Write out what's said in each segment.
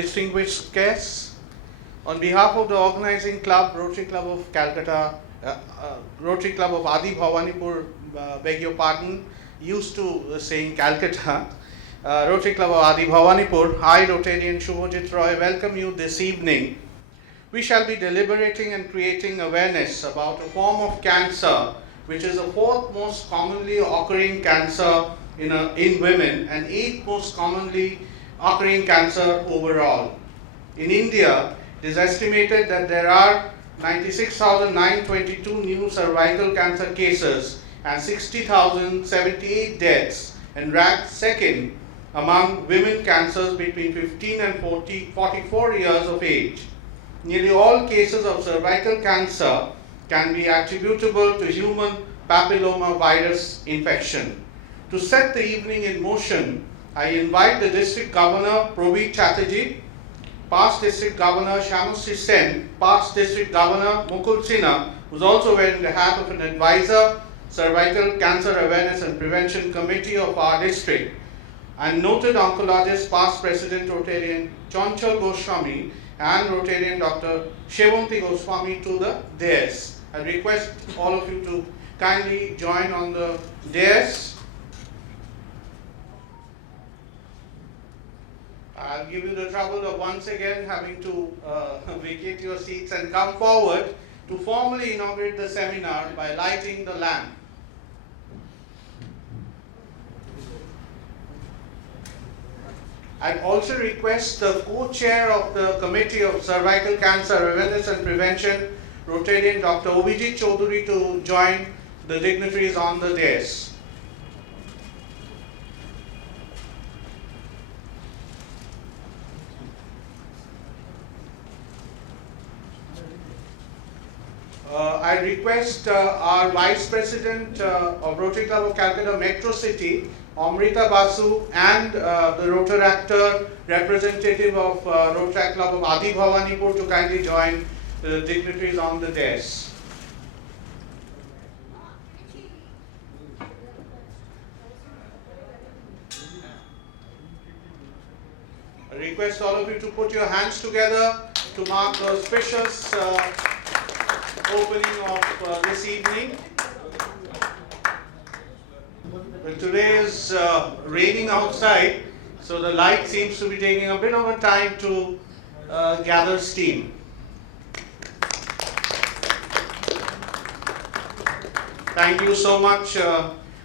distinguished guests, on behalf of the organizing club, Rotary Club of Calcutta, Rotary Club of Adi Bhawanipur, beg your pardon, used to saying Calcutta, Rotary Club of Adi Bhawanipur, I, Rotarian Shubhajit Roy, welcome you this evening. We shall be deliberating and creating awareness about a form of cancer which is the fourth most commonly occurring cancer in women and eighth most commonly occurring cancer overall. In India, it is estimated that there are 96,922 new cervical cancer cases and 60,078 deaths, and ranked second among women cancers between 15 and 44 years of age. Nearly all cases of cervical cancer can be attributable to human papilloma virus infection. To set the evening in motion, I invite the District Governor Probir Chatterjee, past District Governor Shyamashri Sen, past District Governor Mukul Sinha, who is also wearing the hat of an advisor, Cervical Cancer Awareness and Prevention Committee of our district, and noted oncologist, past President Rotarian Chanchal Goswami, and Rotarian Dr. Shevanti Goswami to the dais. I request all of you to kindly join on the dais. I'll give you the trouble of once again having to vacate your seats and come forward to formally inaugurate the seminar by lighting the lamp. I also request the co-chair of the Committee of Cervical Cancer Awareness and Prevention, Rotarian Dr. Abhijit Chaudhary, to join the dignitaries on the dais. I request our Vice President of Rotary Club of Calcutta Metro City, Amrita Basu, and the Rotaractor representative of Rotary Club of Adi Bhawanipur to kindly join the dignitaries on the dais. I request all of you to put your hands together to mark the auspicious opening of this evening. Well, today is raining outside, so the light seems to be taking a bit of a time to gather steam. Thank you so much,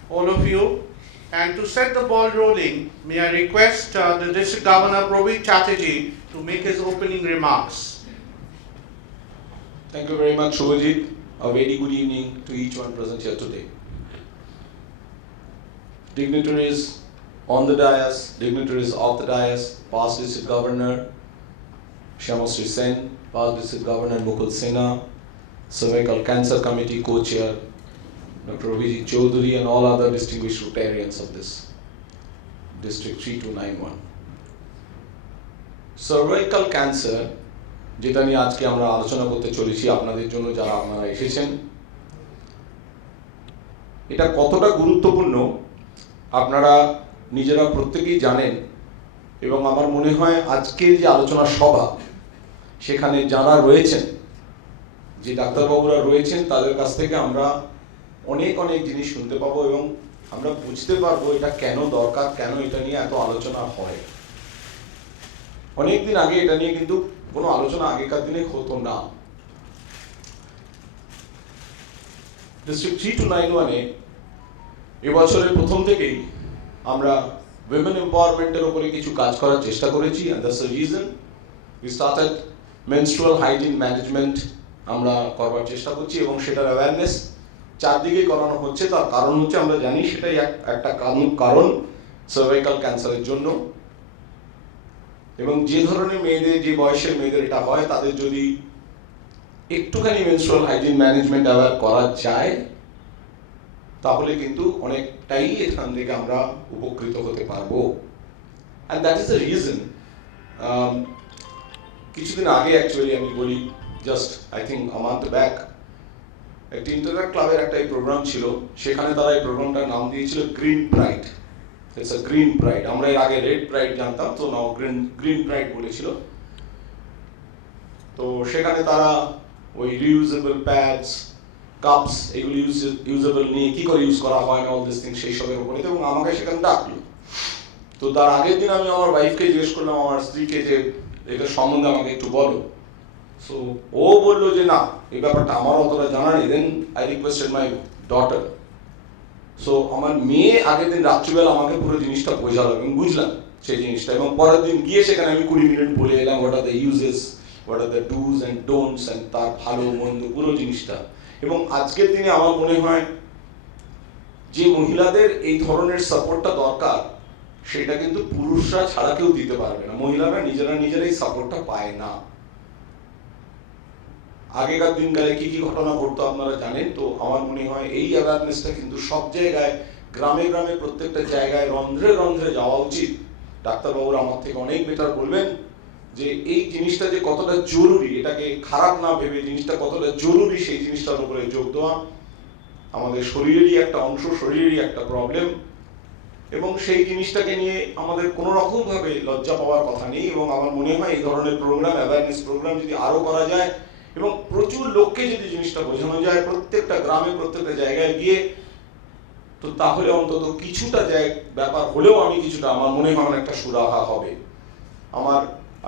all of you. And to set the ball rolling, may I request the District Governor Probir Chatterjee to make his opening remarks. Thank you very much, Shubhajit. A very good evening to each one present here today. Dignitaries on the dais, dignitaries off the dais, past District Governor Shyamashri Sen, past District Governor Mukul Sinha, Cervical Cancer Committee co-chair Dr. Abhijit Chaudhary, and all other distinguished Rotarians of this District 3291. Cervical cancer, যেটা নিয়ে আজকে আমরা আলোচনা করতে চলেছি আপনাদের জন্য যারা আপনারা এসেছেন, এটা কতটা গুরুত্বপূর্ণ আপনারা নিজেরা প্রত্যেকেই জানেন, এবং আমার মনে হয় আজকের যে আলোচনা সভা সেখানে যারা রয়েছেন, যে ডাক্তারবাবুরা রয়েছেন, তাদের কাছ থেকে আমরা অনেক অনেক জিনিস শুনতে পাবো এবং আমরা বুঝতে পারবো এটা কেন দরকার, কেন এটা নিয়ে এত আলোচনা হয়। অনেকদিন আগে এটা নিয়ে কিন্তু কোনো আলোচনা আগেকার দিনে হতো না। ডিস্ট্রিক্ট 3291-এ এবছরের প্রথম থেকেই আমরা উইমেন এম্পাওয়ারমেন্টের উপরে কিছু কাজ করার চেষ্টা করেছি, and that's the reason we started menstrual hygiene management আমরা করবার চেষ্টা করছি, এবং সেটার অ্যাওয়ারনেস চারদিকে করানো হচ্ছে। তার কারণ হচ্ছে আমরা জানি সেটাই একটা কারণ সার্ভাইকাল ক্যান্সারের জন্য, এবং যে ধরনের মেয়েদের, যে বয়সের মেয়েদের এটা হয়, তাদের যদি একটুখানি মেনস্ট্রুয়াল হাইজিন ম্যানেজমেন্ট অ্যাওয়্যার করা যায় তাহলে কিন্তু অনেকটাই এখান থেকে আমরা উপকৃত হতে পারবো। And that is the reason. কিছুদিন আগে অ্যাকচুয়ালি আমি বলি, just I think a month back, একটা ইন্টারন্যাট ক্লাবের একটা এই প্রোগ্রাম ছিল, সেখানে তারা এই প্রোগ্রামটার নাম দিয়েছিল green pride. It's a green pride. আমরা এর আগে রেড প্রাইড জানতাম, তো নাও গ্রিন প্রাইড বলেছিল। তো সেখানে তারা ওই রিউজেবল প্যাডস, কাপস, এগুলো ইউজেবল নিয়ে কি করে ইউজ করা হয় না, অল দিস থিং, সেই সবের উপরে, এবং আমাকে সেখানে ডাকলো। তো তার আগের দিন আমি আমার ওয়াইফকে জিজ্ঞেস করলাম, আমার স্ত্রীকে, যে এটা সম্বন্ধে আমাকে একটু বলো। সো ও বললো যে না, এই ব্যাপারটা আমার অতটা জানা নেই। Then I requested my daughter. So আমার মেয়ে আগের দিন রাত্রিবেলা আমাকে পুরো জিনিসটা বোঝালো এবং বুঝলাম সেই জিনিসটা, এবং পরের দিন গিয়ে সেখানে আমি 20 মিনিট বলে এলাম what are the uses, what are the dos and don'ts, and তার ভালো মন্দ পুরো জিনিসটা। এবং আজকের দিনে আমার মনে হয় যে মহিলাদের এই ধরনের সাপোর্টটা দরকার, সেটা কিন্তু পুরুষরা ছাড়া কেউ দিতে পারবে না। মহিলারা নিজেরাই সাপোর্টটা পায় না। আগেকার দিনকালে কি কি ঘটনা ঘটতো আপনারা জানেন। তো আমার মনে হয় এই অ্যাওয়ারনেসটা কিন্তু সব জায়গায়, গ্রামে গ্রামে, প্রত্যেকটা জায়গায় রন্ধ্রে রন্ধ্রে যাওয়া উচিত। ডাক্তারবাবুরা আমার থেকে অনেক বেটার বলবেন যে এই জিনিসটা যে কতটা জরুরি, এটাকে খারাপ না ভেবে জিনিসটা কতটা জরুরি, সেই জিনিসটার উপরে যোগ দেওয়া। আমাদের শরীরেরই একটা অংশ, শরীরেরই একটা প্রবলেম, এবং সেই জিনিসটাকে নিয়ে আমাদের কোনো রকম ভাবে লজ্জা পাওয়ার কথা নেই। এবং আমার মনে হয় এই ধরনের প্রোগ্রাম, অ্যাওয়ারনেস প্রোগ্রাম যদি আরো করা যায় এবং প্রচুর লোককে যদি জিনিসটা বোঝানো যায়, প্রত্যেকটা গ্রামে, প্রত্যেকটা জায়গায় গিয়ে, তো তাহলে অন্তত কিছুটা ব্যাপার হলেও আমি কিছুটা, আমার মনে হয় একটা সুরাহা হবে।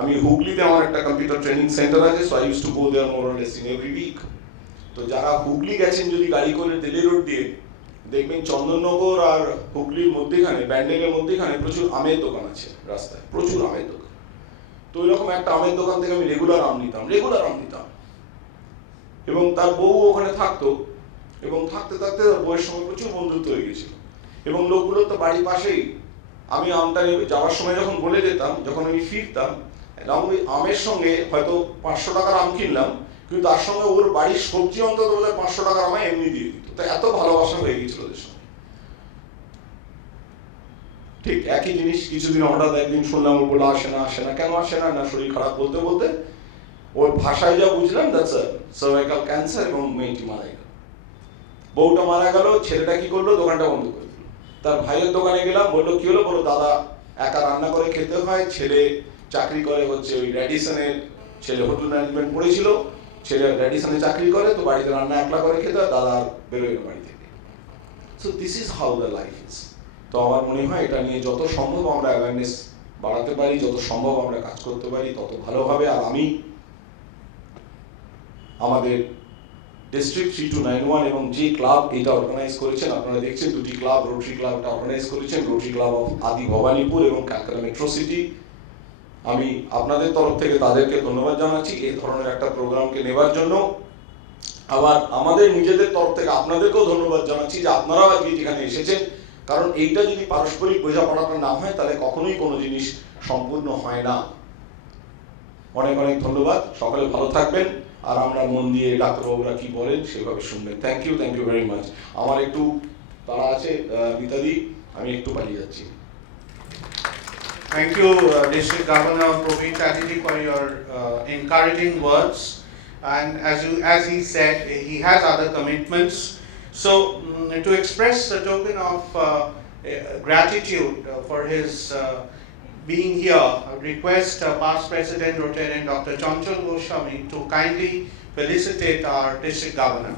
আমি হুগলিতে আমার একটা কম্পিউটার ট্রেনিং সেন্টার আছে, so I use to go there more or less in every week. তো যারা হুগলি গেছেন যদি গাড়ি করে দিল্লি রোড দিয়ে, দেখবেন চন্দননগর আর হুগলির মধ্যেখানে, ব্যান্ডেলের মধ্যেখানে প্রচুর আমের দোকান আছে রাস্তায়, প্রচুর আমের দোকান। তো ওইরকম একটা আমের দোকান থেকে আমি রেগুলার আম নিতাম। এবং তার বউ ওখানে থাকতো, এবং থাকতে থাকতে বউয়ের সঙ্গে প্রচুর বন্ধুত্ব হয়ে গেছিল। এবং লোকগুলোর তো বাড়ির পাশেই। আমি আমটা যাওয়ার সময় যখন বলে যেতাম, যখন আমি ফিরতাম, ওই আমের সঙ্গে হয়তো 500 টাকার আম কিনলাম, কিন্তু তার সঙ্গে ওর বাড়ির সবজি অন্তত 500 টাকার আমায় এমনি দিয়ে দিত। তো এত ভালোবাসা হয়ে গেছিল ওদের সঙ্গে। ঠিক একই জিনিস কিছুদিন হঠাৎ একদিন শুনলাম ও বলে আসে না, কেন আসে না, না শরীর খারাপ বলতে বলতে ওর ভাষায় যা বুঝলাম দ্যাটস সার্ভাইকাল ক্যান্সার, এবং মেয়েটি মারা গেল। বউটা মারা গেল, ছেলেটা কি করলো, দোকানটা বন্ধ করে দিল। তার ভাইয়ের দোকানে গেলাম, বললো কি হলো, বলো দাদা একা রান্না করে খেতে হয়, ছেলে চাকরি করে হচ্ছে ওই র্যাডিসনের, ছেলে হোটেল ম্যানেজমেন্ট পড়েছিল, ছেলে র্যাডিসনে চাকরি করে, তো বাড়িতে রান্না একলা করে খেতে হয়, দাদা বেরোয় বাড়ি থেকে। So this is how the life is. তো আমার মনে হয় এটা নিয়ে যত সম্ভব আমরা অ্যাওয়ারনেস বাড়াতে পারি, যত সম্ভব আমরা কাজ করতে পারি, তত ভালো হবে। আর আমি আমাদের ডিস্ট্রিক্ট 3291 এবং যে ক্লাব এটা অর্গানাইজ করেছেন, আপনারা দেখছেন দুটি ক্লাব, রোটারি ক্লাবটা অর্গানাইজ করেছেন, rotary Club of Adi Bhabanipur এবং ক্যালকাটা মেট্রো সিটি। আমি আপনাদের তরফ থেকে তাদেরকে ধন্যবাদ জানাচ্ছি এই ধরনের একটা প্রোগ্রামকে নেবার জন্য। আবার আমাদের নিজেদের তরফ থেকে আপনাদেরকেও ধন্যবাদ জানাচ্ছি যে আপনারাও আজকে যেখানে এসেছেন, কারণ এইটা যদি পারস্পরিক বোঝাপড়াটা না হয় তাহলে কখনোই কোনো জিনিস সম্পূর্ণ হয় না। অনেক অনেক ধন্যবাদ, সকলে ভালো থাকবেন, আর আমরা মন দিয়ে ডাক্তারবাবুরা কি বলেন সেভাবে শুনবেন। Thank you very much. আমার একটু তাড়া আছে মিতাদি, আমি একটু পালিয়ে যাচ্ছি। Thank you, District Governor Praveen Chatterjee, for your encouraging words. And as he said, he has other commitments. So, to express a token of gratitude for his being here, I request past President Rotarian Dr. Chanchal Goswami to kindly felicitate our District Governor.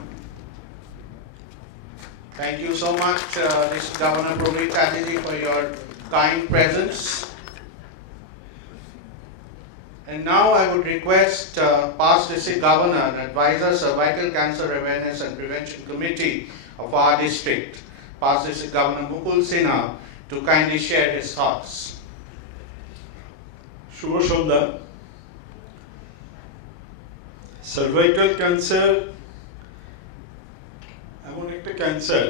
Thank you so much, District Governor Praveen Chatterjee, for your kind presence. And now I would request past District Governor and Advisor Cervical Cancer Awareness and Prevention Committee of our district, past District Governor Mukul Sinha, to kindly share his thoughts. Shubho Sandhya. Cervical cancer এমন একটা cancer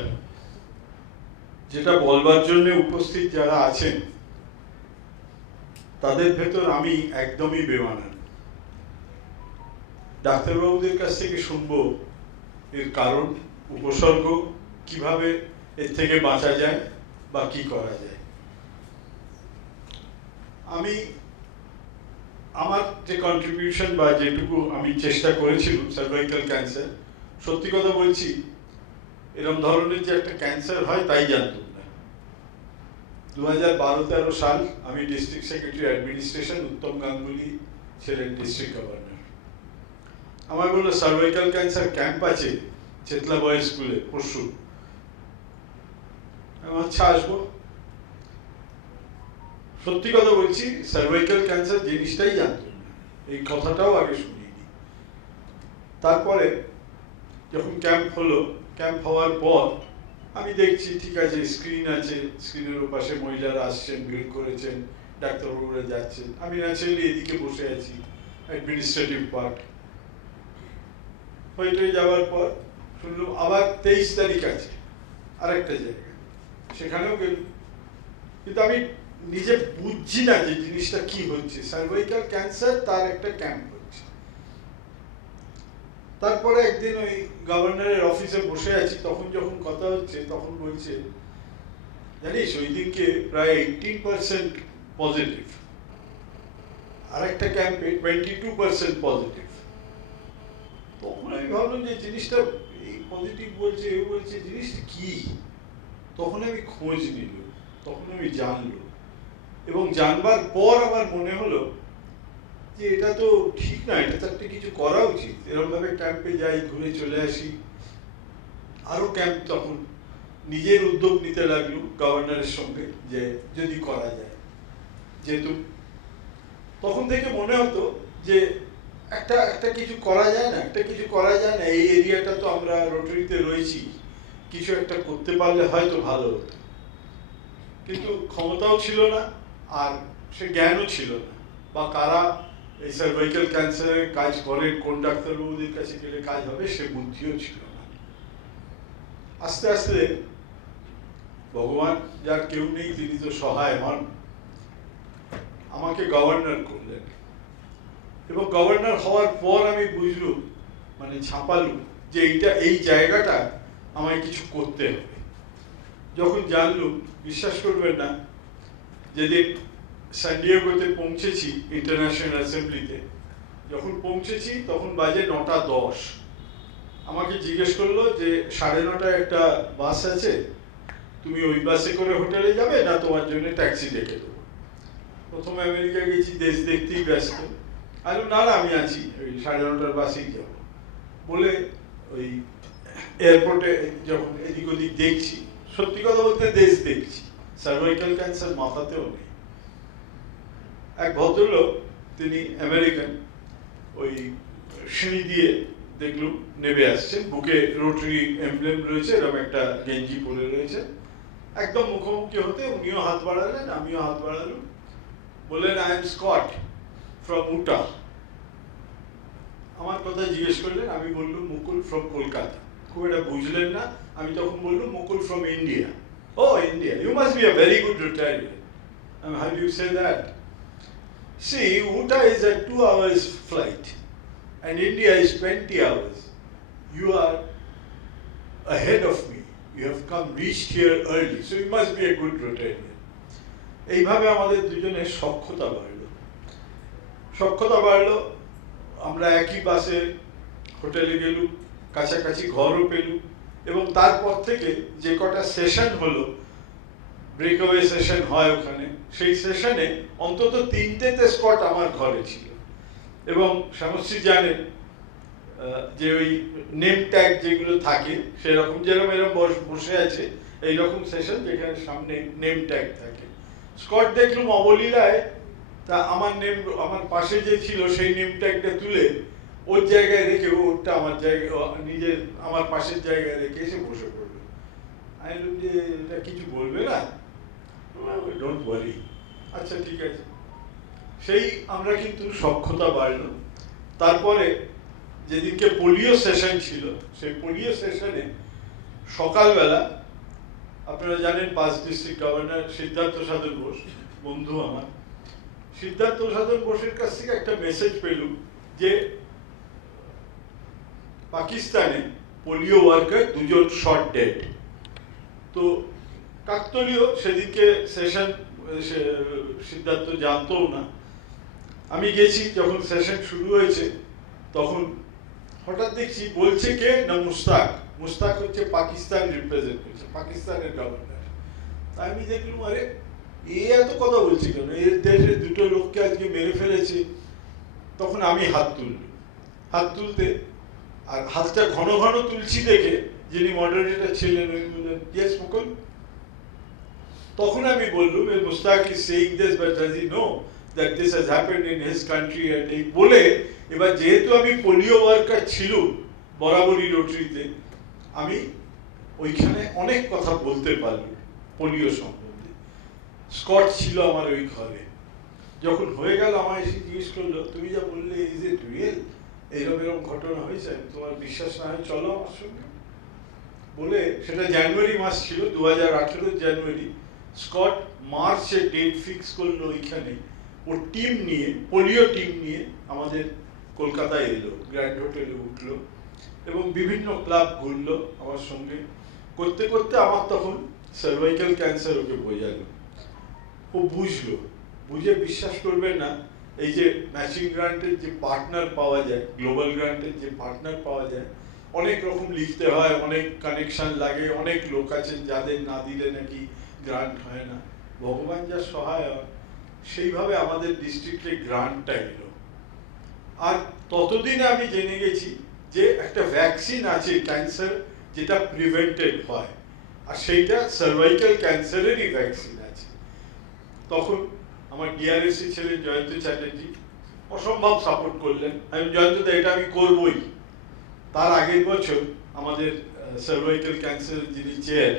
যেটা বলবার জন্য উপস্থিত যারা আছেন তাদের ভেতর আমি একদমই বেমানান। ডাক্তারবাবুদের কাছ থেকে শুনবো এর কারণ, উপসর্গ, কিভাবে এর থেকে বাঁচা যায় বা কি করা যায়। আমি আমার যে কন্ট্রিবিউশন বা যেটুকু আমি চেষ্টা করেছিলাম সার্ভাইকাল ক্যান্সার, সত্যি কথা বলছি এরকম ধরনের যে একটা ক্যান্সার হয় তাই জানতাম না। 2012-13 সাল আমি ডিস্ট্রিক্ট সেক্রেটারি অ্যাডমিনিস্ট্রেশন, উত্তম গাঙ্গুলি ছিলেন ডিস্ট্রিক্ট গভর্নর। আমার বললো সার্ভাইকাল ক্যান্সার ক্যাম্প আছে চেতলা বয়েজ স্কুলে পরশু। আমি আচ্ছা আসবো। সত্যি কথা বলছি, সার্ভাইকাল ক্যান্সার জিনিসটাই জানতাম না, এই কথাটাও আগে শুনিনি। তারপরে যখন ক্যাম্প হলো, ক্যাম্প হওয়ার পর আমি দেখছি ঠিক আছে, স্ক্রিন আছে, স্ক্রিনের পাশে মহিলারা আসছেন, ভিড় করেছেন, ডাক্তারবাবুরা যাচ্ছেন, আমি ন্যাচারালি এদিকে বসে আছি, অ্যাডমিনিস্ট্রেটিভ পার্ট। হয়ে যাওয়ার পর শুনলাম আবার 23 তারিখ আছে আরেকটা জায়গায়, সেখানেও গেল। কিন্তু আমি নিজে বুঝছি না যে জিনিসটা কি হচ্ছে। সার্ভাইকাল ক্যান্সার, তার একটা ক্যাম্প হচ্ছে। তারপরে একদিন ওই গভর্নরের অফিসে বসে আছি, তখন যখন কথা হচ্ছে তখন বলছে, জানিস ওই দিনকে প্রায় 18% পজিটিভ, আর একটা ক্যাম্পে 22% পজিটিভ। তখন আমি ভাবলাম যে জিনিসটা এই পজিটিভ বলছে, এ বলছে, জিনিসটা কি? তখন আমি খোঁজ নিল, তখন আমি জানলো, এবং জানবার পর আমার মনে হলো যে এটা তো ঠিক না, এটা তো একটা কিছু করা উচিত। এরকম ভাবে ক্যাম্পে যাই, ঘুরে চলে আসি। আরো ক্যাম্প তখন নিজের উদ্যোগ নিতে লাগলো গভর্নরের সঙ্গে, যে যদি করা যায়। যেহেতু তখন থেকে মনে হতো যে একটা একটা কিছু করা যায় না, একটা কিছু করা যায় না, এই এরিয়াটা তো আমরা রোটারিতে রয়েছি, কিছু একটা করতে পারলে হয়তো ভালো হতো। কিন্তু ক্ষমতাও ছিল না, আর সে জ্ঞানও ছিল না, বা কারা এই সার্ভাইকাল ক্যান্সারের কাজ করেন, কোন ডাক্তারবাবুদের কাছে গেলে কাজ হবে, সে বুদ্ধিও ছিল না। আস্তে আস্তে ভগবান, যার কেউ নেই তিনি তো সহায় হন, আমাকে গভর্নর করলেন। এবং গভর্নর হওয়ার পর আমি বুঝলুম, মানে ছাপালুম, যে এইটা, এই জায়গাটা আমায় কিছু করতে হবে। যখন জানলুম, বিশ্বাস করবেন না, যেদিন সানডিয়েগোতে পৌঁছেছি ইন্টারন্যাশনাল অ্যাসেম্বলিতে, যখন পৌঁছেছি তখন বাজে 9:10। আমাকে জিজ্ঞেস করলো যে 9:30 একটা বাস আছে, তুমি ওই বাসে করে হোটেলে যাবে না তোমার জন্য ট্যাক্সি ডেকে দেবো? প্রথমে আমেরিকা গেছি, দেশ দেখতেই ব্যস্ত, আমি না না আমি আছি, ওই 9:30টার বাসেই যাবো বলে ওই এয়ারপোর্টে যখন এদিক ওদিক দেখছি, সত্যি কথা বলতে দেশ দেখছি, সার্ভাইকাল ক্যান্সার মাথাতেও নেই। এক ভদ্রলোক, তিনি আমেরিকান, ওই সিঁড়ি দিয়ে দেখলুম নেমে আসছেন, বুকে রোটারি এমব্লেম রয়েছে, এরকম একটা গেঞ্জি পরে রয়েছে। একদম মুখোমুখি হতে উনিও হাত বাড়ালেন, আমিও হাত বাড়ালাম, বললেন আই এম স্কট ফ্রম উটা। আমার কথা জিজ্ঞেস করলেন, আমি বললুম মুকুল ফ্রম কলকাতা। খুব একটা বুঝলেন না, আমি তখন বললুম Mukul from India. Oh India, you must be a very good retirement. How do you say that? See, Uta is a 2 hours flight and India is 20 hours. You are ahead of me. You have reached here early, so you must be a good retired. এইভাবে আমাদের দুজনের সখ্যতা বাড়লো, আমরা একই বাসে হোটেলে গেলুম, কাছাকাছি ঘরও পেলুম, এবং তারপর থেকে যে কটা সেশন হলো, ব্রেকওয়ে সেশন হয় ওখানে, সেই সেশনে অন্তত 3টেতে স্পট আমার ঘরে ছিল। এবং সমস্যা জানেন যে ওই নেম ট্যাগ যেগুলো থাকে, সেরকম যেরকম এরকম বসে আছে এইরকম সেশন, যেখানে সামনে নেম ট্যাগ থাকে। স্কট দেখলুম অবলীলায়, তা আমার নেম, আমার পাশে যে ছিল সেই নেম ট্যাগটা তুলে ওর জায়গায় রেখে, ওরটা আমার জায়গায়, নিজের আমার পাশের জায়গায় রেখে এসে বসে পড়লো। আমি বললাম যে এটা কিছু বলবে না? ডোন্ট ওয়ারি, আচ্ছা ঠিক আছে। সেই আমরা কিন্তু সখ্যতা বাড়লো। তারপরে যেদিনকে পোলিও সেশন ছিল, সেই পোলিও সেশনে সকালবেলা, আপনারা জানেন 5 ডিস্ট্রিক্ট গভর্নর সিদ্ধার্থ সাধন বোস, বন্ধু আমার, সিদ্ধার্থ সাধন বোসের কাছ থেকে একটা মেসেজ পেলুম যে পাকিস্তানে পোলিও ওয়ার্কার 2 জন শর্ট ডেড। তো কাকতলীয় সেদিকে সেশন, সিদ্ধার্থ জানতো না। আমি গেছি, যখন সেশন শুরু হয়েছে তখন হঠাৎ দেখছি বলছে কে না মুস্তাক। মুস্তাক হচ্ছে পাকিস্তান রিপ্রেজেন্ট করছে, পাকিস্তানের গভর্নর। আমি দেখলাম আরে এত কথা বলছি কেন, এর দেশে দুটো লোককে আজকে মেরে ফেলেছে, তখন আমি হাত তুলতে আর হাতটা ঘন ঘন তুলছি দেখে যিনি মডারেটর ছিলেন উনি বললেন ইয়েস মুকুল। তখন আমি বললুম Mushtaq is saying this but does he know that this has happened in his country, and এই বলে এবার যেহেতু আমি পোলিও ওয়ার্কার ছিল বরাবরই রোটারিতে, আমি ওইখানে অনেক কথা বলতে পারলাম পোলিও সম্বন্ধে। স্কট ছিল আমার ওই ঘরে, যখন হয়ে গেল আমায় এসে জিজ্ঞেস করলো তুমি যা বললে ইজ ইট রিয়েল, এরকম ঘটনা হয়েছে, তোমার বিশ্বাস না হয় চলো আমার সঙ্গে। বলে সেটা জানুয়ারি মাস ছিল, 2018 জানুয়ারি। স্কট মার্চে ডেট ফিক্স করলো ওইখানে, ওর টিম নিয়ে, পোলিও টিম নিয়ে আমাদের কলকাতায় এলো, গ্র্যান্ড হোটেলে উঠলো এবং বিভিন্ন ক্লাব ঘুরলো আমার সঙ্গে। করতে করতে আমার তখন সার্ভাইকাল ক্যান্সার ওকে বোঝালো, ও বুঝলো, বুঝে বিশ্বাস করবে না, এই যে ম্যাচিং গ্রান্টের যে পার্টনার পাওয়া যায়, গ্লোবাল গ্রান্টের যে পার্টনার পাওয়া যায়, অনেক রকম লিখতে হয়, অনেক কানেকশন লাগে, অনেক লোক আছেন যাদের না দিলে নাকি গ্রান্ট হয় না। ভগবান যা সহায়, সেইভাবে আমাদের ডিস্ট্রিক্টে গ্রান্টটা এলো। আর ততদিনে আমি জেনে গেছি যে একটা ভ্যাকসিন আছে ক্যান্সার যেটা প্রিভেন্টেড হয়, আর সেইটা সার্ভাইকাল ক্যান্সারেরই ভ্যাকসিন আছে। তখন আমার ডিআরএসসি ছিলেন জয়ন্ত চ্যাটার্জি, অসম্ভব সাপোর্ট করলেন। আমি জয়ন্তদা এটা আমি করবই। তার আগের বছর আমাদের সার্ভাইকাল ক্যান্সার যিনি চেয়ার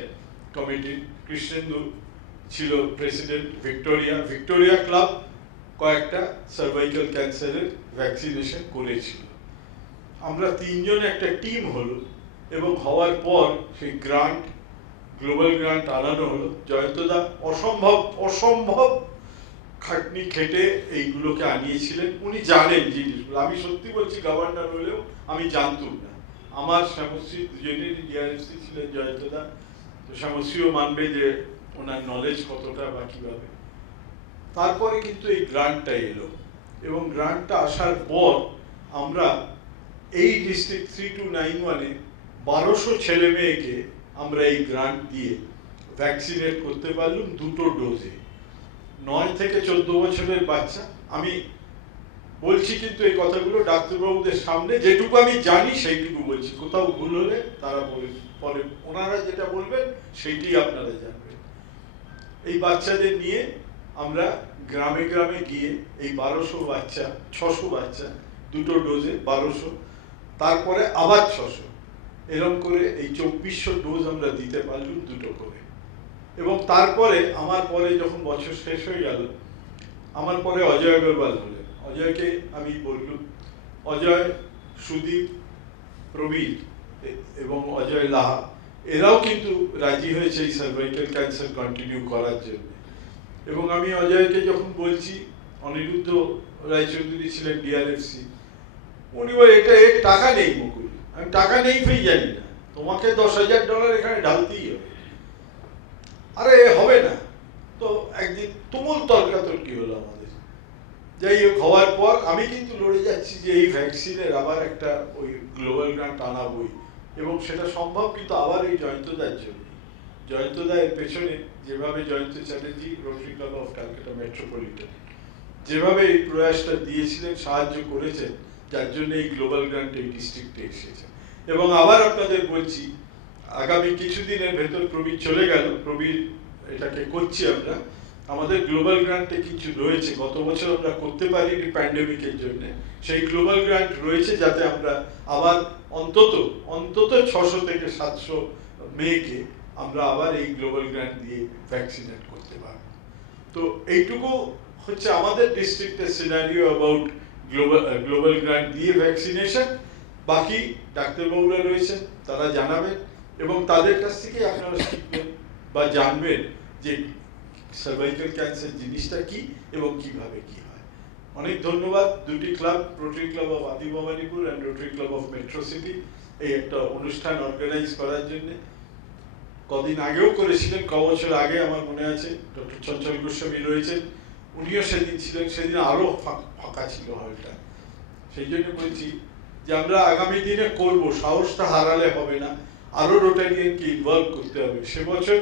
কমিটির কৃষ্ণেন্দু ছিল প্রেসিডেন্ট, ভিক্টোরিয়া ক্লাব কয়েকটা সার্ভাইকাল ক্যান্সারের ভ্যাকসিনেশন করেছিল। আমরা তিনজন একটা টিম হলো এবং হওয়ার পর সেই গ্রান্ট, গ্লোবাল গ্রান্ট আনানো হলো। জয়ন্তদা অসম্ভব খাটনি খেটে এইগুলোকে আনিয়েছিলেন। উনি জানেন জিনিসগুলো, আমি সত্যি বলছি গভর্নর হলেও আমি জানতুম না। আমার শ্যামশ্রী দুজনেরই ডিআরএসসি ছিলেন জয়ন্তদা, তো শ্যামশ্রীও মানবে যে ওনার নলেজ কতটা বা কিভাবে। তারপরে কিন্তু এই গ্রান্টটা এলো এবং গ্রান্টটা আসার পর আমরা এই ডিস্ট্রিক্ট 3291-এ 1200 ছেলে মেয়েকে আমরা এই গ্রান্ট দিয়ে ভ্যাকসিনেট করতে পারলাম দুটো ডোজে। 9 থেকে 14 বছরের বাচ্চা। আমি বলছি কিন্তু এই কথাগুলো ডাক্তারবাবুদের সামনে, যেটুকু আমি জানি সেইটুকু বলছি, কোথাও ভুল হলে তারা পরে ওনারা যেটা বলবেন সেইটাই আপনারা জানবেন। এই বাচ্চাদের নিয়ে আমরা গ্রামে গ্রামে গিয়ে এই 1200 বাচ্চা, 600 বাচ্চা দুটো ডোজে 1200, তারপরে আবার 600, এরকম করে এই 2400 ডোজ আমরা দিতে পারলাম দুটো করে। এবং তারপরে আমার পরে যখন বছর শেষ হয়ে গেল, আমার পরে অজয় আগরওয়াল হলেন। অজয়কে আমি বললুম, অজয়, সুদীপ, প্রবীর এবং অজয় লাহা এরাও কিন্তু রাজি হয়েছে এই সার্ভাইকাল ক্যান্সার কন্টিনিউ করার জন্য। এবং আমি অজয়কে যখন বলছি, অনিরুদ্ধ রায়চৌধুরী ছিলেন ডিআরএফসি, উনি বলে এটা এর টাকা নেই মুকুল। আমি টাকা নেই ফেই জানি না, তোমাকে $10,000 এখানে ঢালতেই হবে। আরে হবে না। তো একদিন তুমুল তর্কাতর্কি হলো আমাদের। যাই হোক, হওয়ার পর আমি কিন্তু লড়ে যাচ্ছি যে এই ভ্যাকসিনের আবার একটা ওই গ্লোবাল গ্রান্ট আনাবই, এবং সেটা সম্ভব কিন্তু আবার এই জয়ন্তদার জন্য। জয়ন্তদা এর পেছনে যেভাবে, Jayanta Chatterjee, rotary Club of Calcutta metropolitan, যেভাবে এই প্রয়াসটা দিয়েছিলেন, সাহায্য করেছেন, যার জন্য এই গ্লোবাল গ্রান্ট এই ডিস্ট্রিক্টে এসেছে। এবং আবার আপনাদের বলছি, আগামী কিছুদিনের ভেতর প্রবীর চলে গেল, প্রবীর এটাকে করছি আমরা। আমাদের গ্লোবাল গ্রান্টে কিছু রয়েছে, গত বছর আমরা করতে পারিনি প্যান্ডেমিকের জন্য, সেই গ্লোবাল গ্রান্ট রয়েছে যাতে আমরা আবার অন্তত 600 থেকে 700 মেয়েকে আমরা আবার এই গ্লোবাল গ্রান্ট দিয়ে ভ্যাকসিনেট করতে পারব। তো এইটুকু হচ্ছে আমাদের ডিস্ট্রিক্টের সিনারিও অ্যাবাউট গ্লোবাল গ্রান্ট দিয়ে ভ্যাকসিনেশন। বাকি ডাক্তারবাবুরা রয়েছেন, তারা জানাবেন এবং তাদের কাছ থেকে আপনারা শিখবেন বা জানবেন যে সার্ভাইকাল ক্যান্সার জিনিসটা কি এবং কিভাবে কি হয়। অনেক ধন্যবাদ দুটি club, rotary Club of Adi Bhowanipore and Rotary Club of Metro City, এই একটা অনুষ্ঠান অর্গানাইজ করার জন্য। কদিন আগেও করেছিলেন, বছর আগে আমার মনে আছে, ডক্টর চঞ্চল গোস্বামী রয়েছেন, উনিও সেদিন ছিলেন। সেদিন আরো ফাঁকা ছিল হলটা। সেই জন্য বলছি যে আমরা আগামী দিনে করব, সাহসটা হারালে হবে না, আরো রোটারিয়ানকে ইনভলভ করতে হবে। সে বছর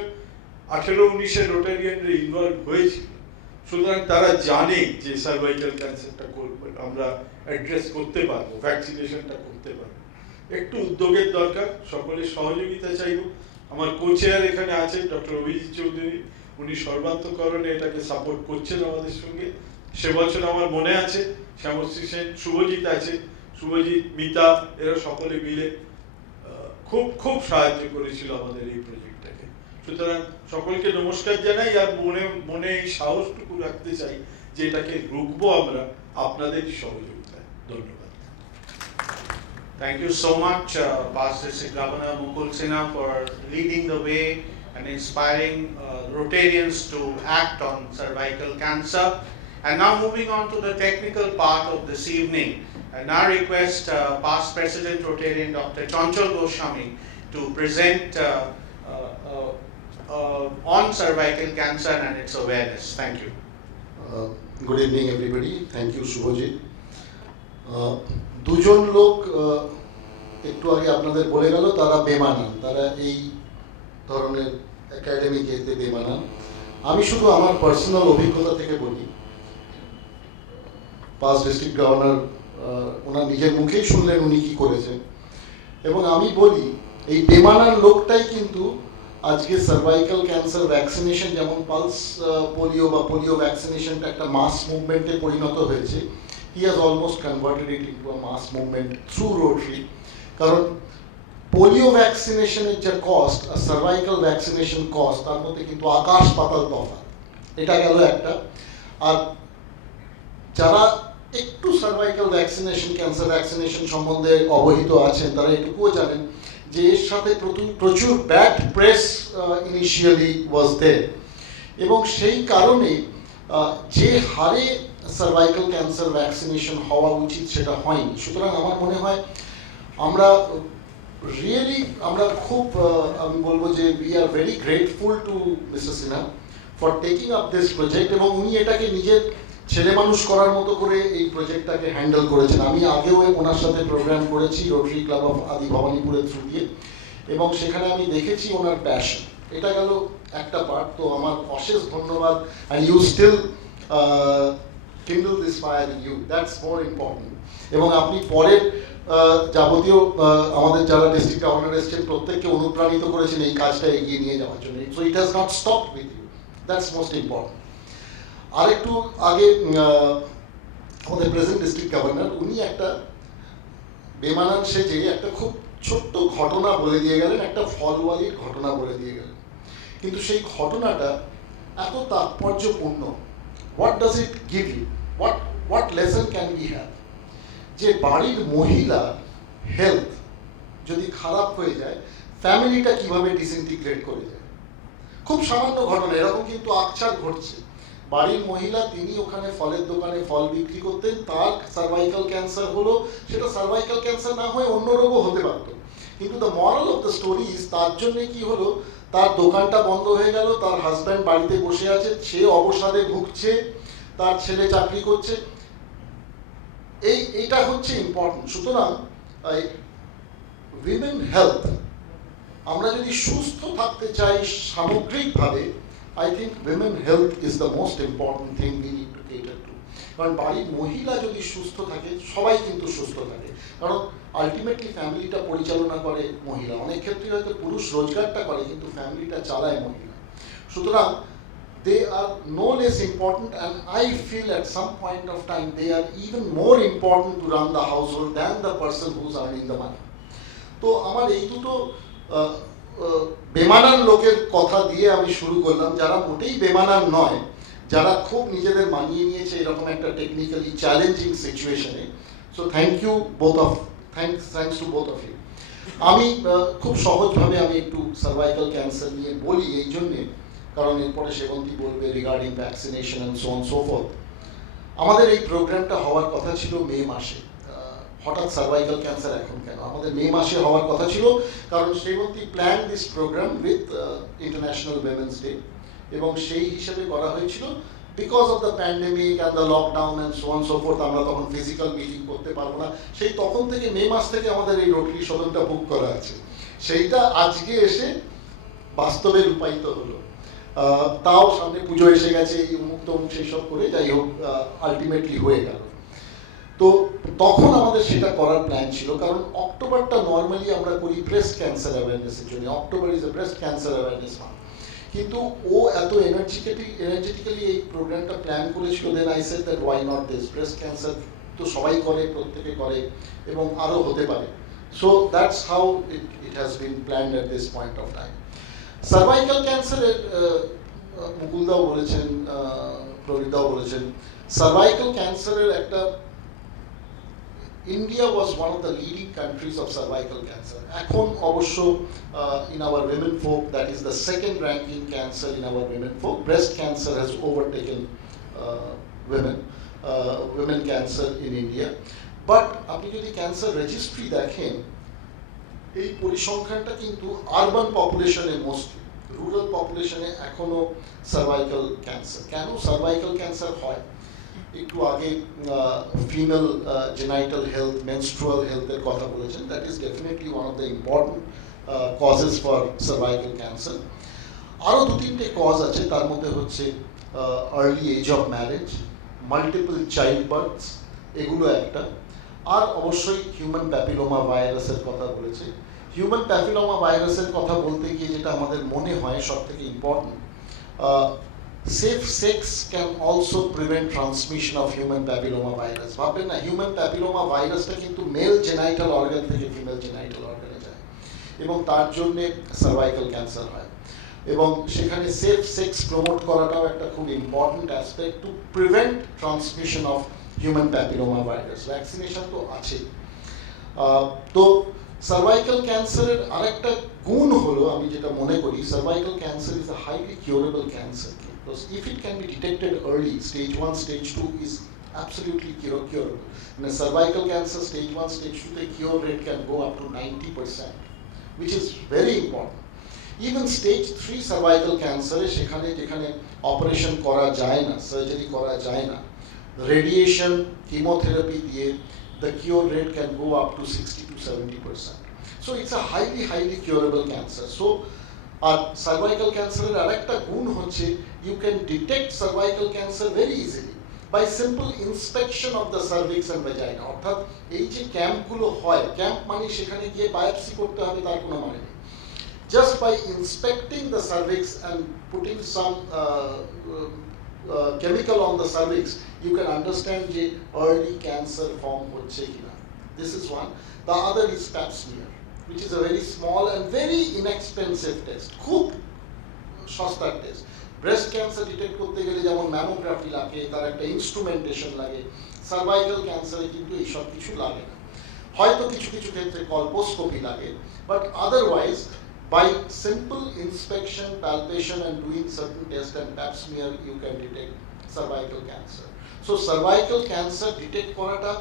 18-19 রোটারিয়ানরা ইনভলভ হয়েছিল, সুতরাং তারা জানে যে সার্ভাইকাল ক্যান্সারটা আমরা অ্যাড্রেস করতে পারবো, ভ্যাকসিনেশনটা করতে পারবো। একটু উদ্যোগের দরকার, সকলের সহযোগিতা চাইব। আমার কোচেয়ার এখানে আছেন ডক্টর অভিজিৎ চৌধুরী, উনি সর্বান্তকরণে এটাকে সাপোর্ট করছেন আমাদের সঙ্গে। সে বছর আমার মনে আছে শ্যামশ্রী সেন, শুভজিৎ আছে, শুভজিৎ, মিতা, এরা সকলে মিলে খুব খুব সাহায্য করেছিল আমাদের এই প্রজেক্টটাকে। সুতরাং সকলকে নমস্কার জানাই, আর মনে মনে এই সাহসটুকু রাখতে চাই যে এটাকে রুখবো আমরা আপনাদেরই সহযোগিতায়। ধন্যবাদ। Thank you so much, past District Governor Mukul Sinha, for leading the way and inspiring Rotarians to act on cervical cancer. And now moving on to the technical part of this evening, and now request past President Rotarian Dr. Chanchal Goswami to present on cervical cancer and its awareness. Thank you. Good evening everybody. Thank you Shubhajit. দুজন লোক একটু আগে আপনাদের বলে গেল তারা বেমানান, তারা এই ধরনের একাডেমিক এতে বেমানান। আমি শুধু আমার পার্সোনাল অভিজ্ঞতা থেকে বলি, পাস্ট ডিস্ট্রিক্ট গভর্নর ওনার নিজের মুখেই শুনলেন উনি কি করেছেন, এবং আমি বলি এই বেমানান লোকটাই কিন্তু আজকে সার্ভাইকাল ক্যান্সার ভ্যাকসিনেশন, যেমন পালস পোলিও বা পোলিও ভ্যাকসিনেশনটা একটা মাস মুভমেন্টে পরিণত হয়েছে। He has almost converted it into a mass movement through Rotary. কারণ পোলিও ভ্যাকসিনেশনের যে কস্ট আর সার্ভাইকাল ভ্যাকসিনেশন কস্ট, তার মধ্যে কিন্তু আকাশ পাতাল তফাৎ। এটা গেল একটা। আর যারা একটু সার্ভাইকাল ভ্যাকসিনেশন, ক্যান্সার ভ্যাকসিনেশন সম্বন্ধে অবহিত আছেন, তারা এটুকুও জানেন যে এর সাথে প্রচুর ব্যাড প্রেস ইনিশিয়ালি ওয়াজ দেয়ার, এবং সেই কারণে যে হারে সার্ভাইকাল ক্যান্সার ভ্যাকসিনেশন হওয়া উচিত সেটা হয়নি। সুতরাং আমার মনে হয় আমরা খুব আমি বলবো যে we are very grateful to mister Sinha for taking up this project, এবং উনি এটাকে নিজের ছেলে মানুষ করার মতো করে এই প্রজেক্টটাকে হ্যান্ডেল করেছেন। আমি আগেও ওনার সাথে প্রোগ্রাম করেছি রোটারি ক্লাব অফ আদি ভবানীপুরের থ্রু দিয়ে, এবং সেখানে আমি দেখেছি ওনার প্যাশন। এটা গেল একটা পার্ট। তো আমার অশেষ ধন্যবাদ। And you still kindle this fire in you, that's more important. এবং আপনি পরের যাবতীয় আমাদের যারা ডিস্ট্রিক্ট গভর্নর এসেছেন প্রত্যেককে অনুপ্রাণিত করেছেন এই কাজটা এগিয়ে নিয়ে যাওয়ার জন্য। So it has not stopped with you, that's most important. আরেকটু আগে আমাদের প্রেজেন্ট ডিস্ট্রিক্ট গভর্নর উনি একটা বেমানান সেজে একটা খুব ছোট্ট ঘটনা বলে দিয়ে গেলেন, একটা ফলওয়ালির ঘটনা বলে দিয়ে গেলেন, কিন্তু সেই ঘটনাটা এত তাৎপর্যপূর্ণ। What does it give you? What lesson can we have? যে বাড়ির মহিলা হেলথ যদি খারাপ হয়ে যায়, ফ্যামিলিটা কিভাবে ডিসইন্টিগ্রেট করে যায়। খুব সামান্য ঘটনা, এরকম কিন্তু আকছার ঘটছে। বাড়ির মহিলা তিনি ওখানে ফলের দোকানে ফল বিক্রি করতেন, তার সার্ভাইকাল ক্যান্সার হলো, সেটা সার্ভাইকাল ক্যান্সার না হয়ে অন্য রোগও হতে পারত, কিন্তু the moral of the story is তার জন্যে কি হলো, তার দোকানটা বন্ধ হয়ে গেল, তার হাজব্যান্ড বাড়িতে বসে আছে, সে অবসাদে ভুগছে, তার ছেলে চাকরি করছে। এইটা হচ্ছে ইম্পর্টেন্ট। সুতরাং উইমেন হেলথ, আমরা যদি সুস্থ থাকতে চাই সামগ্রিকভাবে, I think women health is the most important thing we need to cater to. কারণ বাড়ির মহিলা যদি সুস্থ থাকে, সবাই কিন্তু সুস্থ থাকে, কারণ আলটিমেটলি ফ্যামিলিটা পরিচালনা করে মহিলা। অনেক ক্ষেত্রে হয়তো পুরুষ রোজগারটা করে, কিন্তু ফ্যামিলিটা চালায় মহিলা। সুতরাং they are no less important, and I feel at some point of time they are even more important to run the household than the person who's earning the money. তো আমার এই দুটো বেমানান লোকের কথা দিয়ে আমি শুরু করলাম, যারা মোটেই বেমানান নয়, যারা খুব নিজেদের মানিয়ে নিয়েছে এরকম একটা টেকনিক্যালি চ্যালেঞ্জিং সিচুয়েশনে। So thanks to both of you. আমি খুব সহজভাবে আমি একটু সার্ভাইকাল ক্যান্সার নিয়ে বলি এই জন্যে, কারণ এরপরে সেবন্তী বলবে regarding vaccination and so on so forth. আমাদের এই প্রোগ্রামটা হওয়ার কথা ছিল মে মাসে, হঠাৎ সার্ভাইকাল ক্যান্সার এখন কেন? আমাদের মে মাসে হওয়ার কথা ছিল, কারণ Sebanti plan this program with international women's day, এবং সেই হিসেবে করা হয়েছিল। Because of the pandemic and the lockdown and so on so forth, আমরা তখন ফিজিক্যাল মিটিং করতে পারবো না। সেই তখন থেকে মে মাস থেকে আমাদের এই রোটারি সদনটা বুক করা আছে, সেইটা আজকে এসে বাস্তবে রূপায়িত হলো। তাও সামনে পুজো এসে গেছে, এই মুক্ত মুখ সেই সব করে যাই হোক আলটিমেটলি হয়ে গেল। তো তখন আমাদের সেটা করার প্ল্যান ছিল, কারণ অক্টোবরটা নর্মালি আমরা করি ব্রেস্ট ক্যান্সার অ্যাওয়ারনেসের জন্য। October is a breast cancer awareness month. কিন্তু ও এত এনার্জেটিক্যালি এই প্রোগ্রামটা প্ল্যান করেছিল, then I said that why not this, breast cancer তো সবাই করে, প্রত্যেকে করে এবং আরও হতে পারে। So that's how it has been planned at this point of time. Cervical ক্যান্সারের মুকুলদাও বলেছেন, প্রবীরদাও বলেছেন, সার্ভাইকাল ক্যান্সারের একটা India was one of the leading countries of cervical cancer. এখন অবশ্য in our women folk, that is the second ranking cancer in our women folk. Breast cancer has overtaken women cancer in India. But আপনি যদি cancer registry দেখেন, এই পরিসংখ্যানটা কিন্তু urban পপুলেশনে mostly, rural পপুলেশনে এখনো cervical cancer. কেন cervical cancer হয়? একটু আগে ফিমেল জেনাইটাল হেলথ, মেনস্ট্রুয়াল হেলথের কথা বলেছেন, that is definitely one of the important causes for cervical cancer. আরও দু তিনটে কজ আছে, তার মধ্যে হচ্ছে early age of marriage, multiple child births, এগুলো একটা। আর অবশ্যই হিউম্যান প্যাপিলোমা ভাইরাসের কথা বলেছে। হিউম্যান প্যাপিলোমা ভাইরাসের কথা বলতে গিয়ে যেটা আমাদের মনে হয় সব থেকে important, safe sex can also prevent transmission of human papilloma virus. ভাববেন না, হিউম্যান প্যাপিলোমা ভাইরাসটা কিন্তু মেল জেনাইটাল অর্গান থেকে ফিমেল জেনাইটাল অর্গানে যায় এবং তার জন্যে সার্ভাইকাল ক্যান্সার হয়। এবং সেখানে সেফ সেক্স প্রমোট করাটাও একটা খুব important aspect to prevent transmission of human papilloma virus. Vaccination তো আছেই। তো সার্ভাইকাল ক্যান্সারের আরেকটা গুণ হলো, আমি যেটা মনে করি, cervical cancer is a highly curable cancer. Because if it can be detected early, stage 1, stage 2 is absolutely curable. In a cervical cancer, stage 1, stage 2, the cure rate can go up to 90%, which is very important. Even stage 3 cervical cancer, সেখানে যেখানে operation করা যায় না, surgery করা যায় না, radiation, chemotherapy দিয়ে the cure rate can go up to 60 to 70%. So it's a highly curable cancer. So আর সার্ভাইকাল ক্যান্সারের আরেকটা গুণ হচ্ছে, you can detect cervical cancer very easily by simple inspection of the cervix and vagina. অর্থাৎ এই যে ক্যাম্পগুলো হয়, camp মানে সেখানে গিয়ে বায়োপসি করতে হবে তার কোনো মানে নেই। Just by inspecting the cervix and putting some chemical on the cervix, you can understand যে আর্লি ক্যান্সার ফর্ম হচ্ছে কিনা। This is one. The other is Pap smear, which is a very small and very inexpensive test, খুব সস্তার test. Breast cancer detect করতে গেলে যেমন mammography লাগে, তার একটা ইনস্ট্রুমেন্টেশন লাগে, সার্ভাইকাল ক্যান্সারে কিন্তু এইসব কিছু লাগে না। হয়তো কিছু কিছু ক্ষেত্রে কলপোস্কোপি লাগে, but otherwise by simple inspection, palpation and doing certain test and pap smear you can detect cervical cancer. So cervical cancer detect করাটা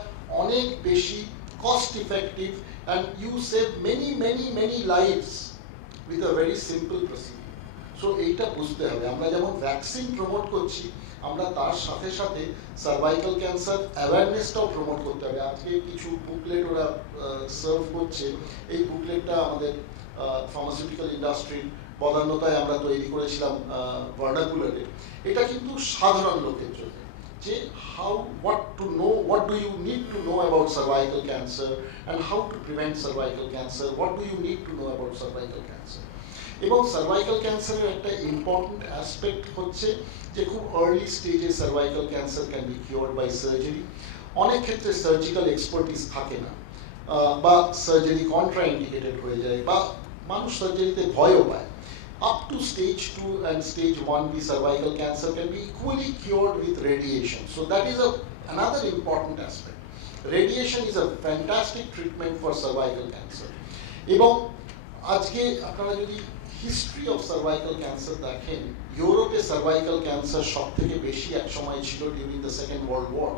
অনেক বেশি cost effective and you save many lives with a very simple procedure. So এইটা বুঝতে হবে। আমরা যেমন vaccine promote করছি, আমরা তার সাথে সাথে সার্ভাইকাল ক্যান্সার অ্যাওয়ারনেসটাও প্রমোট করতে হবে। আজকে কিছু বুকলেট ওরা সার্ভ করছে, এই বুকলেটটা আমাদের ফার্মাসিউটিক্যাল ইন্ডাস্ট্রির বদান্যতায় আমরা তৈরি করেছিলাম ভার্নাকুলারে। এটা কিন্তু সাধারণ লোকের জন্য, যে what do you need to know about cervical cancer and how to prevent cervical cancer, what do you need to know about cervical cancer. এবং সার্ভাইকাল ক্যান্সারের একটা ইম্পর্টেন্ট অ্যাসপেক্ট হচ্ছে যে খুব আর্লি স্টেজে cervical cancer can be cured by surgery. অনেক ক্ষেত্রে surgical expertise থাকে না, বা সার্জারি কন্ট্রাইন্ডিকেটেড হয়ে যায়, বা মানুষ সার্জারিতে ভয়ও পায়। Up to stage 2 and stage 1, the cervical cancer can be equally cured with radiation. So that is another important aspect. Radiation is a fantastic treatment for cervical cancer. এবং আজকে আপনারা যদি হিস্ট্রি অফ সার্ভাইকাল ক্যান্সার দেখেন, ইউরোপে cervical cancer সব থেকে বেশি এক সময় ছিল during the second world war,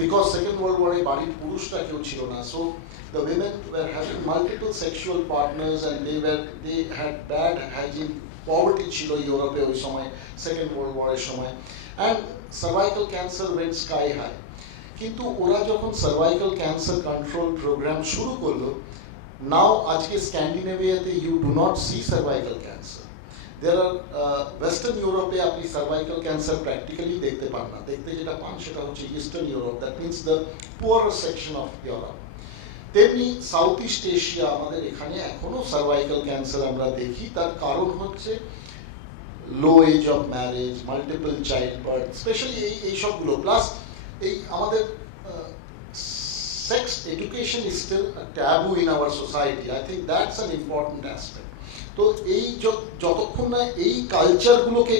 because second world ওয়ারে বাড়ির পুরুষটা কেউ ছিল না। So the women were having multiple sexual partners and they had bad hygiene, poverty ছিল ইউরোপে ওই সময়, সেকেন্ড ওয়ার্ল্ড ওয়ারের সময়, and cervical cancer went sky high. কিন্তু ওরা যখন সার্ভাইকাল ক্যান্সার কন্ট্রোল প্রোগ্রাম শুরু করলো, নাও আজকে স্ক্যান্ডিনেভিয়াতে you do not see cervical cancer. There are western ইউরোপে আপনি সার্ভাইকাল ক্যান্সার প্র্যাকটিক্যালি দেখতে পান না, দেখতে যেটা পান সেটা হচ্ছে eastern Europe, that means the poor section of Europe. তেমনি সাউথ ইস্ট এশিয়া, আমাদের এখানে এখনো সার্ভাইকাল ক্যান্সার আমরা দেখি। তার কারণ হচ্ছে low age of marriage, multiple child birth, specially এই সবগুলো, প্লাস এই আমাদের sex education is still a taboo in our society. I think that's an important aspect. তো এই যতক্ষণ না এই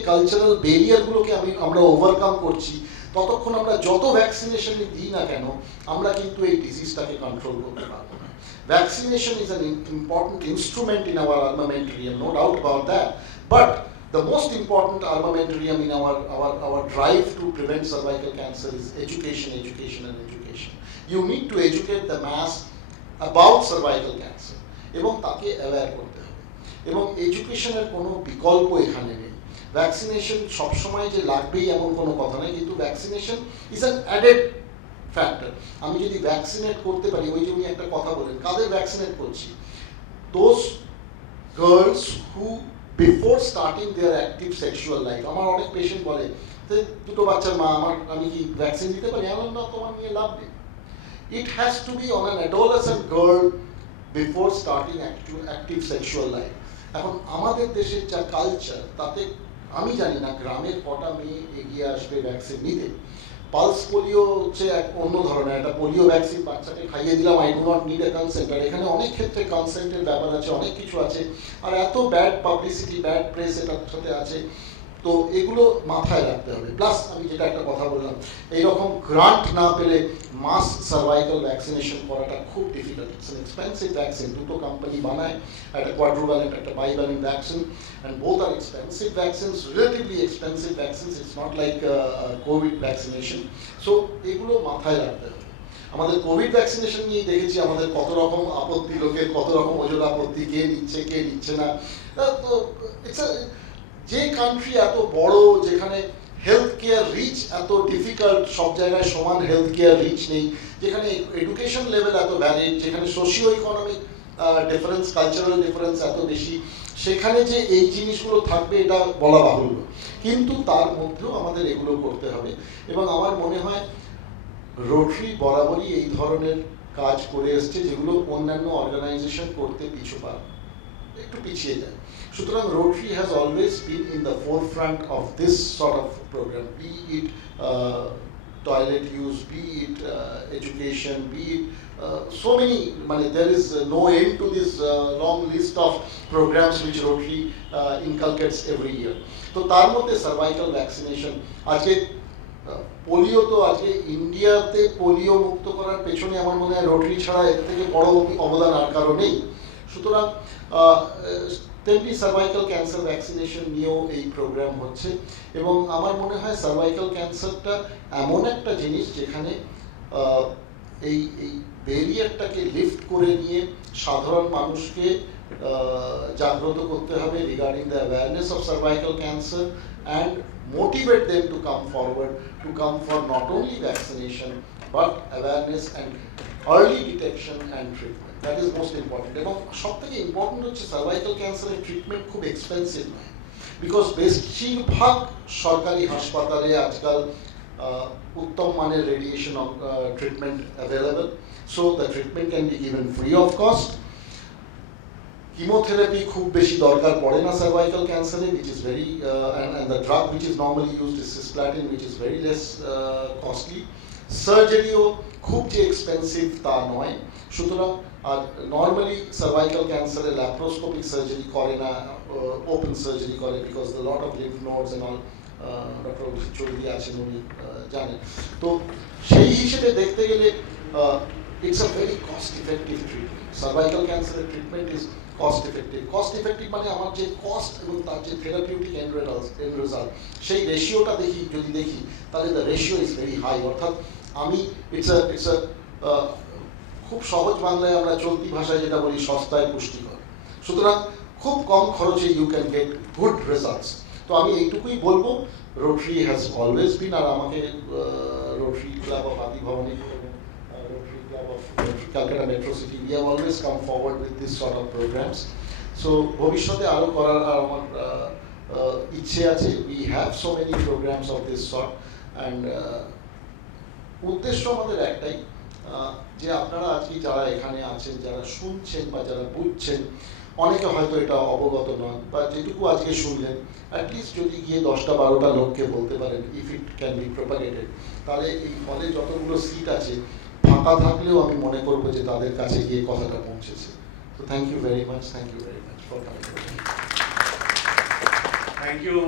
কালচারাল ব্যারিয়ারগুলোকে আমরা ওভারকাম করছি, ততক্ষণ আমরা যত ভ্যাকসিনেশনই দিই না কেন, আমরা কিন্তু এই ডিজিজটাকে কন্ট্রোল করতে পারবো না। Vaccination is an important instrument in our armamentarium, no doubt about that. But the most important armamentarium in our drive to prevent cervical cancer is education, education, and education. You need to educate the mass about cervical cancer এবং তাকে aware করতে হবে, এবং এডুকেশনের কোনো বিকল্প এখানে নেই। ভ্যাকসিনেশন সবসময় যে লাগবেই এমন কোনো কথা নেই, কিন্তু vaccination is an added factor. আমি যদি ভ্যাকসিনেট করতে পারি, ওই যে উনি একটা কথা বলেন, কাদের ভ্যাকসিনেট করছি? Those girls who before starting their active sexual life. আমার অনেক পেশেন্ট বলে যে দুটো বাচ্চার মা, আমি কি ভ্যাকসিন দিতে পারি? এমন না, তোমার নিয়ে লাভ নেই। It has to be on an adolescent girl before starting active sexual life. এখন আমাদের দেশের যা কালচার, তাতে আমি জানি না গ্রামের কটা মেয়ে এগিয়ে আসবে ভ্যাকসিন নিতে। পালস পোলিও হচ্ছে এক অন্য ধরনের, একটা পোলিও ভ্যাকসিন বাচ্চাকে খাইয়ে দিলাম, I do not need a consent. আর এখানে অনেক ক্ষেত্রে কনসেন্টের ব্যাপার আছে, অনেক কিছু আছে, আর এত ব্যাড পাবলিসিটি, ব্যাড প্রেস এটার সাথে আছে। তো এগুলো মাথায় রাখতে হবে। প্লাস আমি যেটা একটা কথা বললাম, এইরকম গ্রান্ট না পেলে মাস সার্ভাইকাল ভ্যাকসিনেশন করাটা খুব difficult. It's an expensive vaccine, দুটো কোম্পানি বানায়, একটা কোয়াড্রোভ্যালেন্ট, একটা bivalent vaccine, and both are expensive vaccines, relatively expensive vaccines. It's not like covid vaccination. So এগুলো মাথায় রাখতে হবে। আমাদের কোভিড ভ্যাকসিনেশন নিয়ে দেখেছি আমাদের কত রকম আপত্তি, লোকের কত রকম ওজন আপত্তি, কে নিচ্ছে কে নিচ্ছে না। তো ইটস যে কান্ট্রি এত বড়, যেখানে হেলথ কেয়ার রিচ এত ডিফিকাল্ট, সব জায়গায় সমান হেলথ কেয়ার রিচ নেই, যেখানে এডুকেশন লেভেল এত ভ্যালিড, যেখানে socio economic difference, cultural difference এত বেশি, সেখানে যে এই জিনিসগুলো থাকবে এটা বলা বাহুল্য। কিন্তু তার মধ্যেও আমাদের এগুলো করতে হবে, এবং আমার মনে হয় রোটারি বরাবরই এই ধরনের কাজ করে এসছে, যেগুলো অন্যান্য অর্গানাইজেশন করতে একটু পিছিয়ে যায়। সুতরাং Rotary has always been in the forefront of this sort of program, be it toilet use, be it education, be it so many, there is no end to this long list of programs which Rotary inculcates every year. তো তার মধ্যে cervical vaccination, আজকে polio, তো আজকে ইন্ডিয়াতে polio মুক্ত করার পেছনে আমার মনে হয় রোটারি ছাড়া এর থেকে বড় অবদান আর কারো নেই। সুতরাং তেমনি সার্ভাইকাল ক্যান্সার ভ্যাকসিনেশন নিয়েও এই প্রোগ্রাম হচ্ছে, এবং আমার মনে হয় সার্ভাইকাল ক্যান্সারটা এমন একটা জিনিস যেখানে এই ব্যারিয়ারটাকে লিফট করে নিয়ে সাধারণ মানুষকে জাগ্রত করতে হবে regarding the awareness of cervical cancer, and motivate them to come forward, to come for not only vaccination but awareness and early detection and treatment. That is most important. এবং সবথেকে ইম্পর্টেন্ট হচ্ছে সার্ভাইকাল ক্যান্সারের treatment খুব expensive নয়, because বেশিরভাগ সরকারি হাসপাতালে আজকাল উত্তম মানের radiation treatment available, so the treatment can be given free of cost. Chemotherapy খুব বেশি দরকার পড়ে না সার্ভাইকাল ক্যান্সারে, which is very and the drug which is normally used is cisplatin, which is very less costly. সার্জারিও খুব যে expensive তা নয়। সুতরাং আর নর্মালি সার্ভাইকাল ক্যান্সারে ল্যাপ্রোস্কোপিক সার্জারি করে না, ওপেন সার্জারি করে, because the lot of lymph nodes and all, doctor Abhijit Chowdhury আছেন, উনি জানেন। তো সেই হিসেবে দেখতে গেলে it's a very cost effective treatment. Cervical ক্যান্সারের treatment is cost effective. Cost effective মানে আমার যে কস্ট এবং তার যে থেরাপিউটিক এন্ড রেজাল্ট, সেই রেশিওটা যদি দেখি, তাহলে the ratio is very high. অর্থাৎ আমি ইটস আ খুব সহজ বাংলায় আমরা চলতি ভাষায় যেটা বলি, সস্তায় পুষ্টিকর। সুতরাং খুব কম খরচে you can get good results. তো আমি এইটুকুই বলবো, রোটারি হ্যাজ অলওয়েজ বিন, আর আমাকে রোটারি ক্লাব অফ আদি Bhabani, Rotary Club of Calcutta Metro City, we have always come forward with this sort of programs. So ভবিষ্যতে আরো করার আমার ইচ্ছে আছে। We have so many programs of this sort and উদ্দেশ্য আমাদের একটাই, যে আপনারা আজকে যারা এখানে আছেন, যারা শুনছেন বা যারা বুঝছেন, অনেকে হয়তো এটা অবগত নন, বা যেটুকু আজকে শুনলেন অ্যাটলিস্ট যদি গিয়ে 10-12টা লোককে বলতে পারেন, ইফ ইট ক্যান বি প্রপাগেটেড, তাহলে এই হলে যতগুলো সিট আছে ফাঁকা থাকলেও আমি মনে করবো যে তাদের কাছে গিয়ে কথাটা পৌঁছেছে। তো thank you very much for coming. Thank you,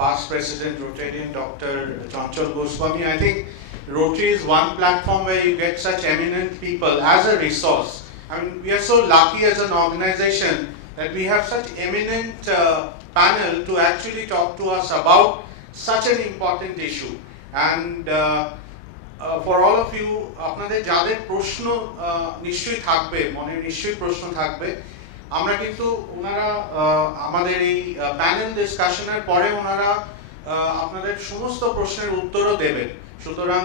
past President Rotarian Dr. Chanchal Goswami. I think Rotary is one platform where you get such eminent people as a resource. I mean, we are so lucky as an organization that we have such eminent panel to actually talk to us about such an important issue. And for all of you, আপনাদের যাদের প্রশ্ন নিশ্চয়ই থাকবে, মনে নিশ্চয়ই প্রশ্ন থাকবে, আমরা কিন্তু ওনারা আমাদের এই প্যানেল ডিসকাশনের পরে ওনারা আপনাদের সমস্ত প্রশ্নের উত্তরও দেবেন। সুতরাং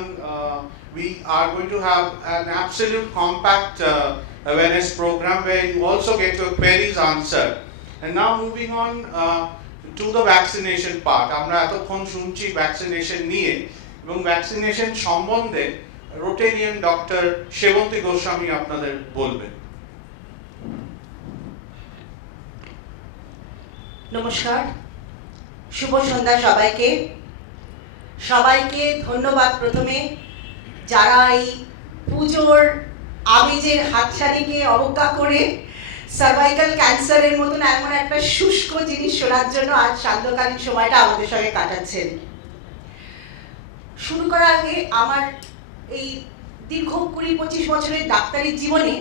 we are going to have an absolute compact awareness program where you also get your queries answered. And now moving on to the vaccination part. আমরা এতক্ষণ শুনছি ভ্যাকসিনেশন নিয়ে, এবং ভ্যাকসিনেশন সম্বন্ধে রোটেরিয়ান ডক্টর সেবন্তী গোস্বামী আপনাদের বলবেন। নমস্কার, শুভ সন্ধ্যা সবাইকে। সবাইকে ধন্যবাদ প্রথমে, যারা এই পুজোর আমেজের হাতছানিকে অবজ্ঞা করে সার্ভাইকাল ক্যান্সারের মতন এমন একটা শুষ্ক জিনিস শোনার জন্য আজ সান্ধ্যকালীন সময়টা আমাদের সঙ্গে কাটাচ্ছেন। শুরু করার আগে আমার এই দীর্ঘ 20-25 বছরের ডাক্তারি জীবনে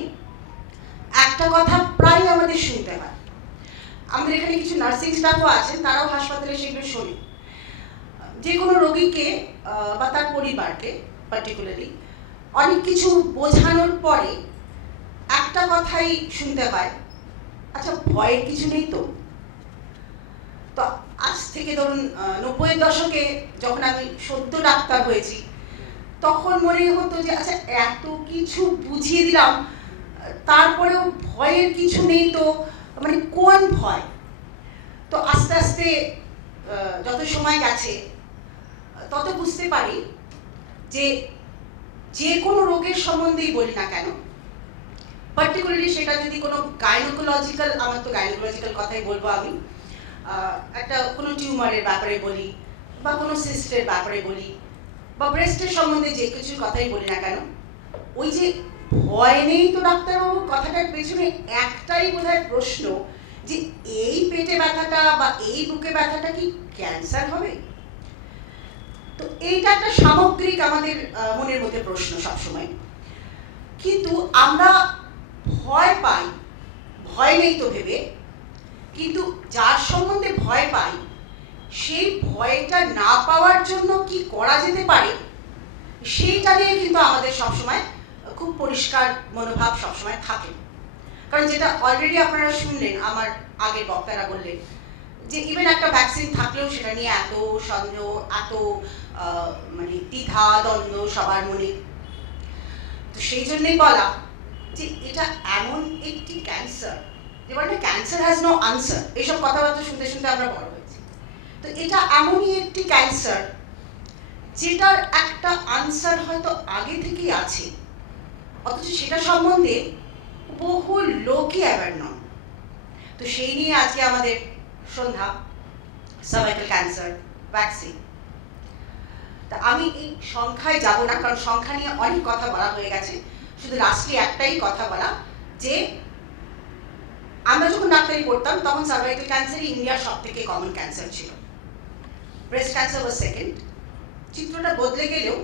একটা কথা প্রায় আমাদের শুনতে হয়। আমাদের এখানে কিছু নার্সিং স্টাফও আছেন, তারাও হাসপাতালে সেগুলো শোনে। যে কোনো রোগীকে বা তার পরিবারকে পার্টিকুলারলি অনেক কিছু বোঝানোর পরে একটা কথাই শুনতে হয়, আচ্ছা ভয়ের কিছু নেই তো। তো আজ থেকে ধরুন 90-এর দশকে যখন আমি সদ্য ডাক্তার হয়েছি, তখন মনে হতো যে আচ্ছা এত কিছু বুঝিয়ে দিলাম, তারপরেও ভয়ের কিছু নেই তো, মানে কোন ভয়। তো আস্তে আস্তে যত সময় গেছে তত বুঝতে পারি যে যে কোনো রোগের সম্বন্ধেই বলি না কেন, পার্টিকুলারলি সেটা যদি কোনো গাইনোকোলজিক্যাল, আমার তো গাইনোকোলজিক্যাল কথাই বলবো আমি, একটা কোনো টিউমারের ব্যাপারে বলি, বা কোনো সিস্টের ব্যাপারে বলি, বা ব্রেস্টের সম্বন্ধে যে কিছু কথাই বলি না কেন, ওই যে ভয় নেই তো ডাক্তারবাবু কথাটার পেছনে একটাই বোধহয় প্রশ্ন, যে এই পেটে ব্যথাটা বা এই বুকে ব্যথাটা কি ক্যান্সার হবে? তো এইটা একটা সামগ্রিক আমাদের মনের মধ্যে প্রশ্ন সবসময়। কিন্তু আমরা ভয় পাই, ভয় নেই তো ভেবে, কিন্তু যার সম্বন্ধে ভয় পাই সেই ভয়টা না পাওয়ার জন্য কি করা যেতে পারে সেইটা নিয়ে কিন্তু আমাদের সবসময় খুব পরিষ্কার মনোভাব সবসময় থাকে। কারণ যেটা অলরেডি আপনারা শুনলেন, আমার আগের বক্তারা বললেন যে ইভেন একটা ভ্যাকসিন থাকলেও সেটা নিয়ে এত সন্দেহ, এত মানে দ্বিধা দ্বন্দ্ব সবার মনে। তো সেই জন্যই বলা যে এটা এমন একটি ক্যান্সার, যে বলে ক্যান্সার হ্যাজ নো আনসার, এইসব কথাবার্তা শুনতে শুনতে আমরা বড় হয়েছি। তো এটা এমনই একটি ক্যান্সার যেটার একটা আনসার হয়তো আগে থেকেই আছে, অথচ সেটা সম্বন্ধে বহু লোকই অ্যাওয়্যার নন। তো সেই নিয়ে আজকে আমাদের সন্ধ্যা, সার্ভাইকাল ক্যান্সার ভ্যাকসিন। তা আমি এই সংখ্যায় যাব না, কারণ সংখ্যা নিয়ে অনেক কথা বলা হয়ে গেছে। শুধু লাস্টলি একটাই কথা বলা, যে আমরা যখন ডাক্তারি করতাম তখন সার্ভাইকাল ক্যান্সারই ইন্ডিয়ার সব থেকে কমন ক্যান্সার ছিল। ব্রেস্ট ক্যান্সার ওয়াজ সেকেন্ড। চিত্রটা বদলে গেলেও,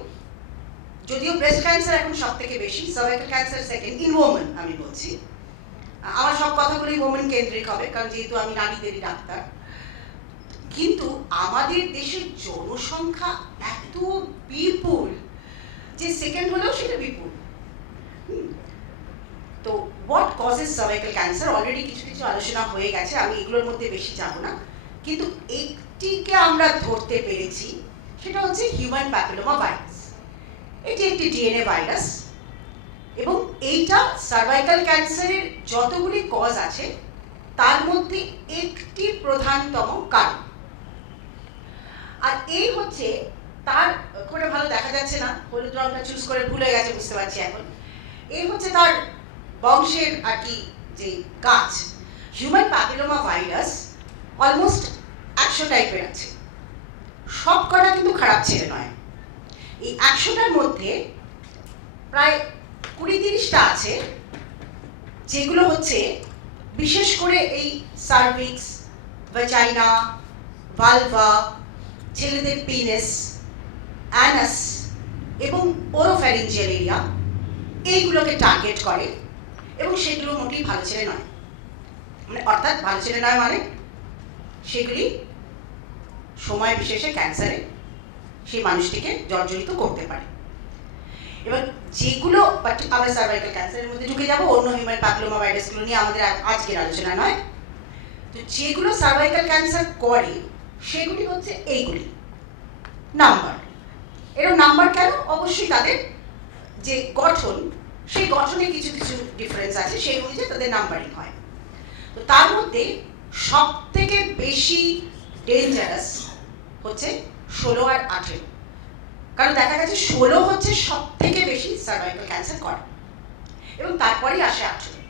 যদিও ব্রেস্ট ক্যান্সার এখন সব থেকে বেশি, cervical cancer second in women. আমি বলছি, আমার সব কথাগুলোই ওমেন কেন্দ্রিক হবে, কারণ যেহেতু আমি নারীদেরই ডাক্তার। কিন্তু আমাদের দেশের জনসংখ্যা এত বিপুল যে সেকেন্ড হলেও সেটা বিপুল। তো what causes cervical cancer, already কিছু কিছু আলোচনা হয়ে গেছে, আমি এগুলোর মধ্যে বেশি যাব না। কিন্তু একটিকে আমরা ধরতে পেরেছি, সেটা হচ্ছে হিউম্যান প্যাপিলোমা ভাইরাস। এটি একটি ডিএনএ ভাইরাস, এবং এইটা সার্ভাইকাল ক্যান্সারের যতগুলি কজ আছে তার মধ্যে একটি প্রধানতম কারণ। আর এই হচ্ছে তার, খুব একটা ভালো দেখা যাচ্ছে না, হলুদ রংটা চুজ করে ভুলে গেছে বুঝতে পারছি এখন। এই হচ্ছে তার বংশের আর কি যে গাছ। হিউম্যান প্যাপিলোমা ভাইরাস অলমোস্ট 100 টাইপের আছে, সব কটা কিন্তু খারাপ ছেলে নয়। এই 100টার মধ্যে প্রায় 20-30টা আছে যেগুলো হচ্ছে বিশেষ করে এই সার্ভিক্স, ভ্যাজাইনা, ভালভা, ছেলেদের পেনিস, অ্যানাস এবং ওরোফ্যারিঞ্জিয়াল এরিয়া, এইগুলোকে টার্গেট করে এবং সেগুলো মোটেই ভালো ছেলে নয়। মানে অর্থাৎ ভালো ছেলে নয় মানে সেগুলি সময় বিশেষে ক্যান্সারে সেই মানুষটিকে জর্জরিত করতে পারে। এবার যেগুলো আমরা সার্ভাইকাল ক্যান্সারের মধ্যে ঢুকে যাব, অন্য হিউম্যান প্যাপিলোমা ভাইরাসগুলো নিয়ে আমাদের আজকের আলোচনা নয়। তো যেগুলো সার্ভাইকাল ক্যান্সার করে সেগুলি হচ্ছে এইগুলি নাম্বার। এরকম নাম্বার কেন? অবশ্যই তাদের যে গঠন, সেই গঠনে কিছু কিছু ডিফারেন্স আছে, সেই অনুযায়ী তাদের নাম্বারিং হয়। তো তার মধ্যে সব থেকে বেশি ডেঞ্জারাস হচ্ছে 16 আর 18, কারণ দেখা গেছে 16 হচ্ছে সব থেকে বেশি সার্ভাইকাল ক্যান্সার করে এবং তারপরেই আসে 18।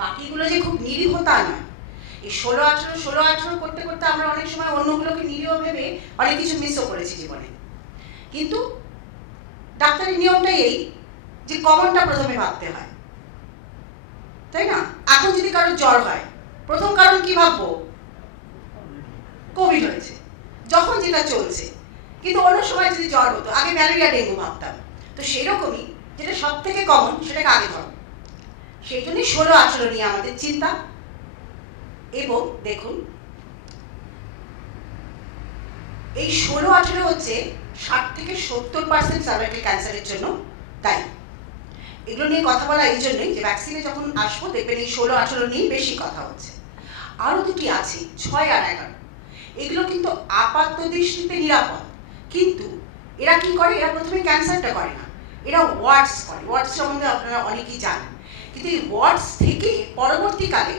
বাকিগুলো যে খুব নিরীহ তা নয়। এই 16-18 করতে করতে আমরা অনেক সময় অন্যগুলোকে নিরীহ ভেবে অনেক কিছু মিসও করেছি জীবনে। কিন্তু ডাক্তারের নিয়মটাই এই যে কমনটা প্রথমে ভাবতে হয়, তাই না? এখন যদি কারো জ্বর হয়, প্রথম কারণ কি ভাববো? কোভিড হয়েছে, যখন যেটা চলছে। কিন্তু অন্য সময় যদি জ্বর হতো, আগে ম্যালেরিয়া, ডেঙ্গু ভাবতাম। তো সেই রকমই যেটা সব থেকে কমন সেটাকে আগে ধরো। সেই জন্যই 16-18 নিয়ে আমাদের চিন্তা। এবং দেখুন, এই 16-18 হচ্ছে 60-70% সার্ভাইকাল ক্যান্সারের জন্য দায়ী। এগুলো নিয়ে কথা বলা এই জন্যই যে ভ্যাকসিনে যখন আসবো দেখবেন এই 16-18 নিয়ে বেশি কথা হচ্ছে। আরও দুটি আছে 6 আর 11। এগুলো কিন্তু আপাত দৃষ্টিতে নিরাপদ, কিন্তু এরা কি করে? এরা প্রথমে ক্যান্সারটা করে না, এরা ওয়ার্ডস করে। ওয়ার্ডস সম্বন্ধে আপনারা অনেকেই জানেন, কিন্তু এই ওয়ার্ডস থেকে পরবর্তীকালে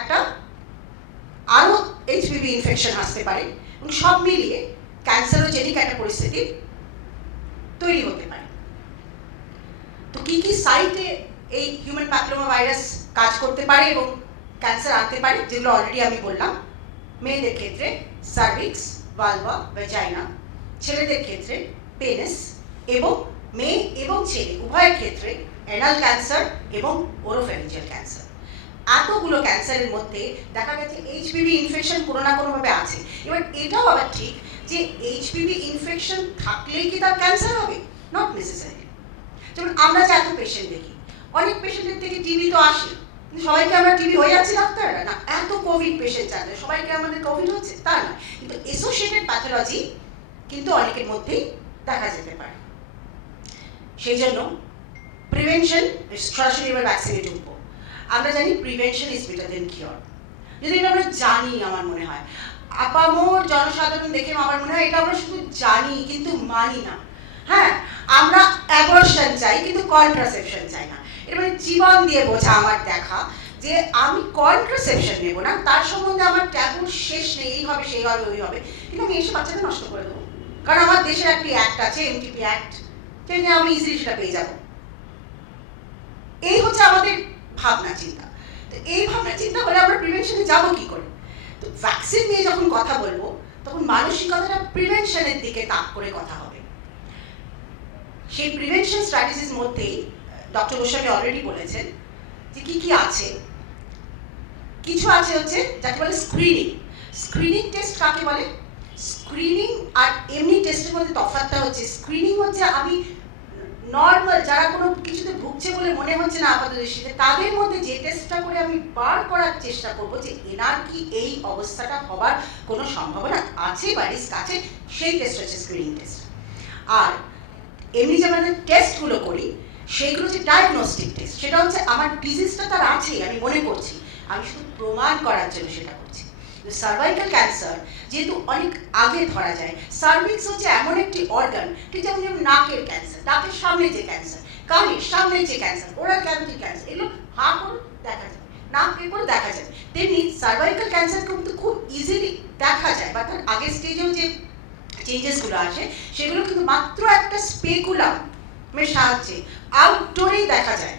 একটা আরও HPV ইনফেকশন আসতে পারে এবং সব মিলিয়ে ক্যান্সারোজেনিক একটা পরিস্থিতি তৈরি হতে পারে। তো কি কি সাইটে এই হিউম্যান প্যাপিলোমা ভাইরাস কাজ করতে পারে এবং ক্যান্সার আনতে পারে, যেগুলো অলরেডি আমি বললাম। মেয়েদের ক্ষেত্রে সার্ভিক্স, ভালভা, ভ্যাজাইনা, ছেলেদের ক্ষেত্রে পেনিস এবং মেয়ে এবং ছেলে উভয়ের ক্ষেত্রে অ্যানাল ক্যান্সার এবং ওরোফ্যারিঞ্জিয়াল ক্যান্সার। এতগুলো ক্যান্সারের মধ্যে দেখা গেছে HPV ইনফেকশন কোনো না কোনোভাবে আছে। এবার এটাও আবার ঠিক যে HPV ইনফেকশন থাকলেই কি তার ক্যান্সার হবে? Not necessary. যেমন আমরা যে এত পেশেন্ট দেখি, অনেক পেশেন্টের থেকে টিবি তো আসে, কিন্তু সবাইকে আমরা টিবি হয়ে যাচ্ছি ডাক্তাররা না। এত কোভিড পেশেন্ট আছে, সবাইকে আমাদের কোভিড হচ্ছে তা না, কিন্তু অ্যাসোসিয়েটেড প্যাথোলজি কিন্তু অনেকের মধ্যেই দেখা যেতে পারে। সেই জন্য প্রিভেনশন, সরাসরি এবার ভ্যাকসিনে ঢুকবো। আমরা জানি prevention is better then cure. যদি এটা আমরা জানি, আমার মনে হয় আপামর জনসাধারণ দেখে আমার মনে হয় এটা আমরা শুধু জানি কিন্তু মানি না। হ্যাঁ, আমরা অ্যাবর্শন চাই কিন্তু কন্ট্রাসেপশন চাই না। এর মানে জীবন দিয়ে বোঝা আমার দেখা যে আমি কন্ট্রাসেপশন নেব না, তার সম্বন্ধে আমার ট্যাবুর শেষ নেই, এই হবে সেই হবে ওই হবে, কিন্তু আমি এসে বাচ্চাকে নষ্ট করে দেবো। কারণ আমার দেশের একটি অ্যাক্ট আছে, MTP অ্যাক্ট, যেটা আমি ইজিলি সেটা পেয়ে যাবো। এই হচ্ছে আমাদের ভাবনা চিন্তা। তো এই ভাবনা চিন্তা হলে আমরা প্রিভেনশনে যাবো কি করে? তো ভ্যাকসিন নিয়ে যখন কথা বলবো তখন মানসিকতাটা প্রিভেনশনের দিকে তাক করে কথা হবে। সেই প্রিভেনশন স্ট্র্যাটেজির মধ্যেই ডক্টর গোস্বামী অলরেডি বলেছেন যে কি কি আছে। কিছু আছে হচ্ছে যাকে বলে স্ক্রিনিং। স্ক্রিনিং টেস্ট কাকে বলে? স্ক্রিনিং আর এমনি টেস্টের মধ্যে তফাৎটা হচ্ছে, স্ক্রিনিং হচ্ছে আমি নর্মাল যারা কোনো কিছুতে ভুগছে বলে মনে হচ্ছে না আপাতত দৃষ্টিতে, তাদের মধ্যে যে টেস্টটা করে আমি বার করার চেষ্টা করবো যে এনার কি এই অবস্থাটা হবার কোনো সম্ভাবনা আছে বা রিস্ক আছে, সেই টেস্ট হচ্ছে স্ক্রিনিং টেস্ট। আর এমনি যে আমাদের টেস্টগুলো করি সেইগুলো হচ্ছে ডায়াগনস্টিক টেস্ট। সেটা হচ্ছে আমার ডিজিজটা তার আছে আমি মনে করছি, আমি শুধু প্রমাণ করার জন্য সেটা করছি। সার্ভাইকাল ক্যান্সার যেহেতু অনেক আগে ধরা যায়, সার্ভিক্স হচ্ছে এমন একটি অর্গান, ঠিক যেমন নাকের ক্যান্সার, নাকের সামনে যে ক্যান্সার, কানের সামনে যে ক্যান্সার, ওরাল ক্যাভিটি ক্যান্সার, এগুলো হা করে দেখা যায়, নাক এ করে দেখা যায়। তেমনি সার্ভাইকাল ক্যান্সার কিন্তু খুব ইজিলি দেখা যায় বা তার আগের স্টেজেও যে চেঞ্জেসগুলো আসে সেগুলো কিন্তু মাত্র একটা স্পেকুলামের সাহায্যে আউটডোরেই দেখা যায়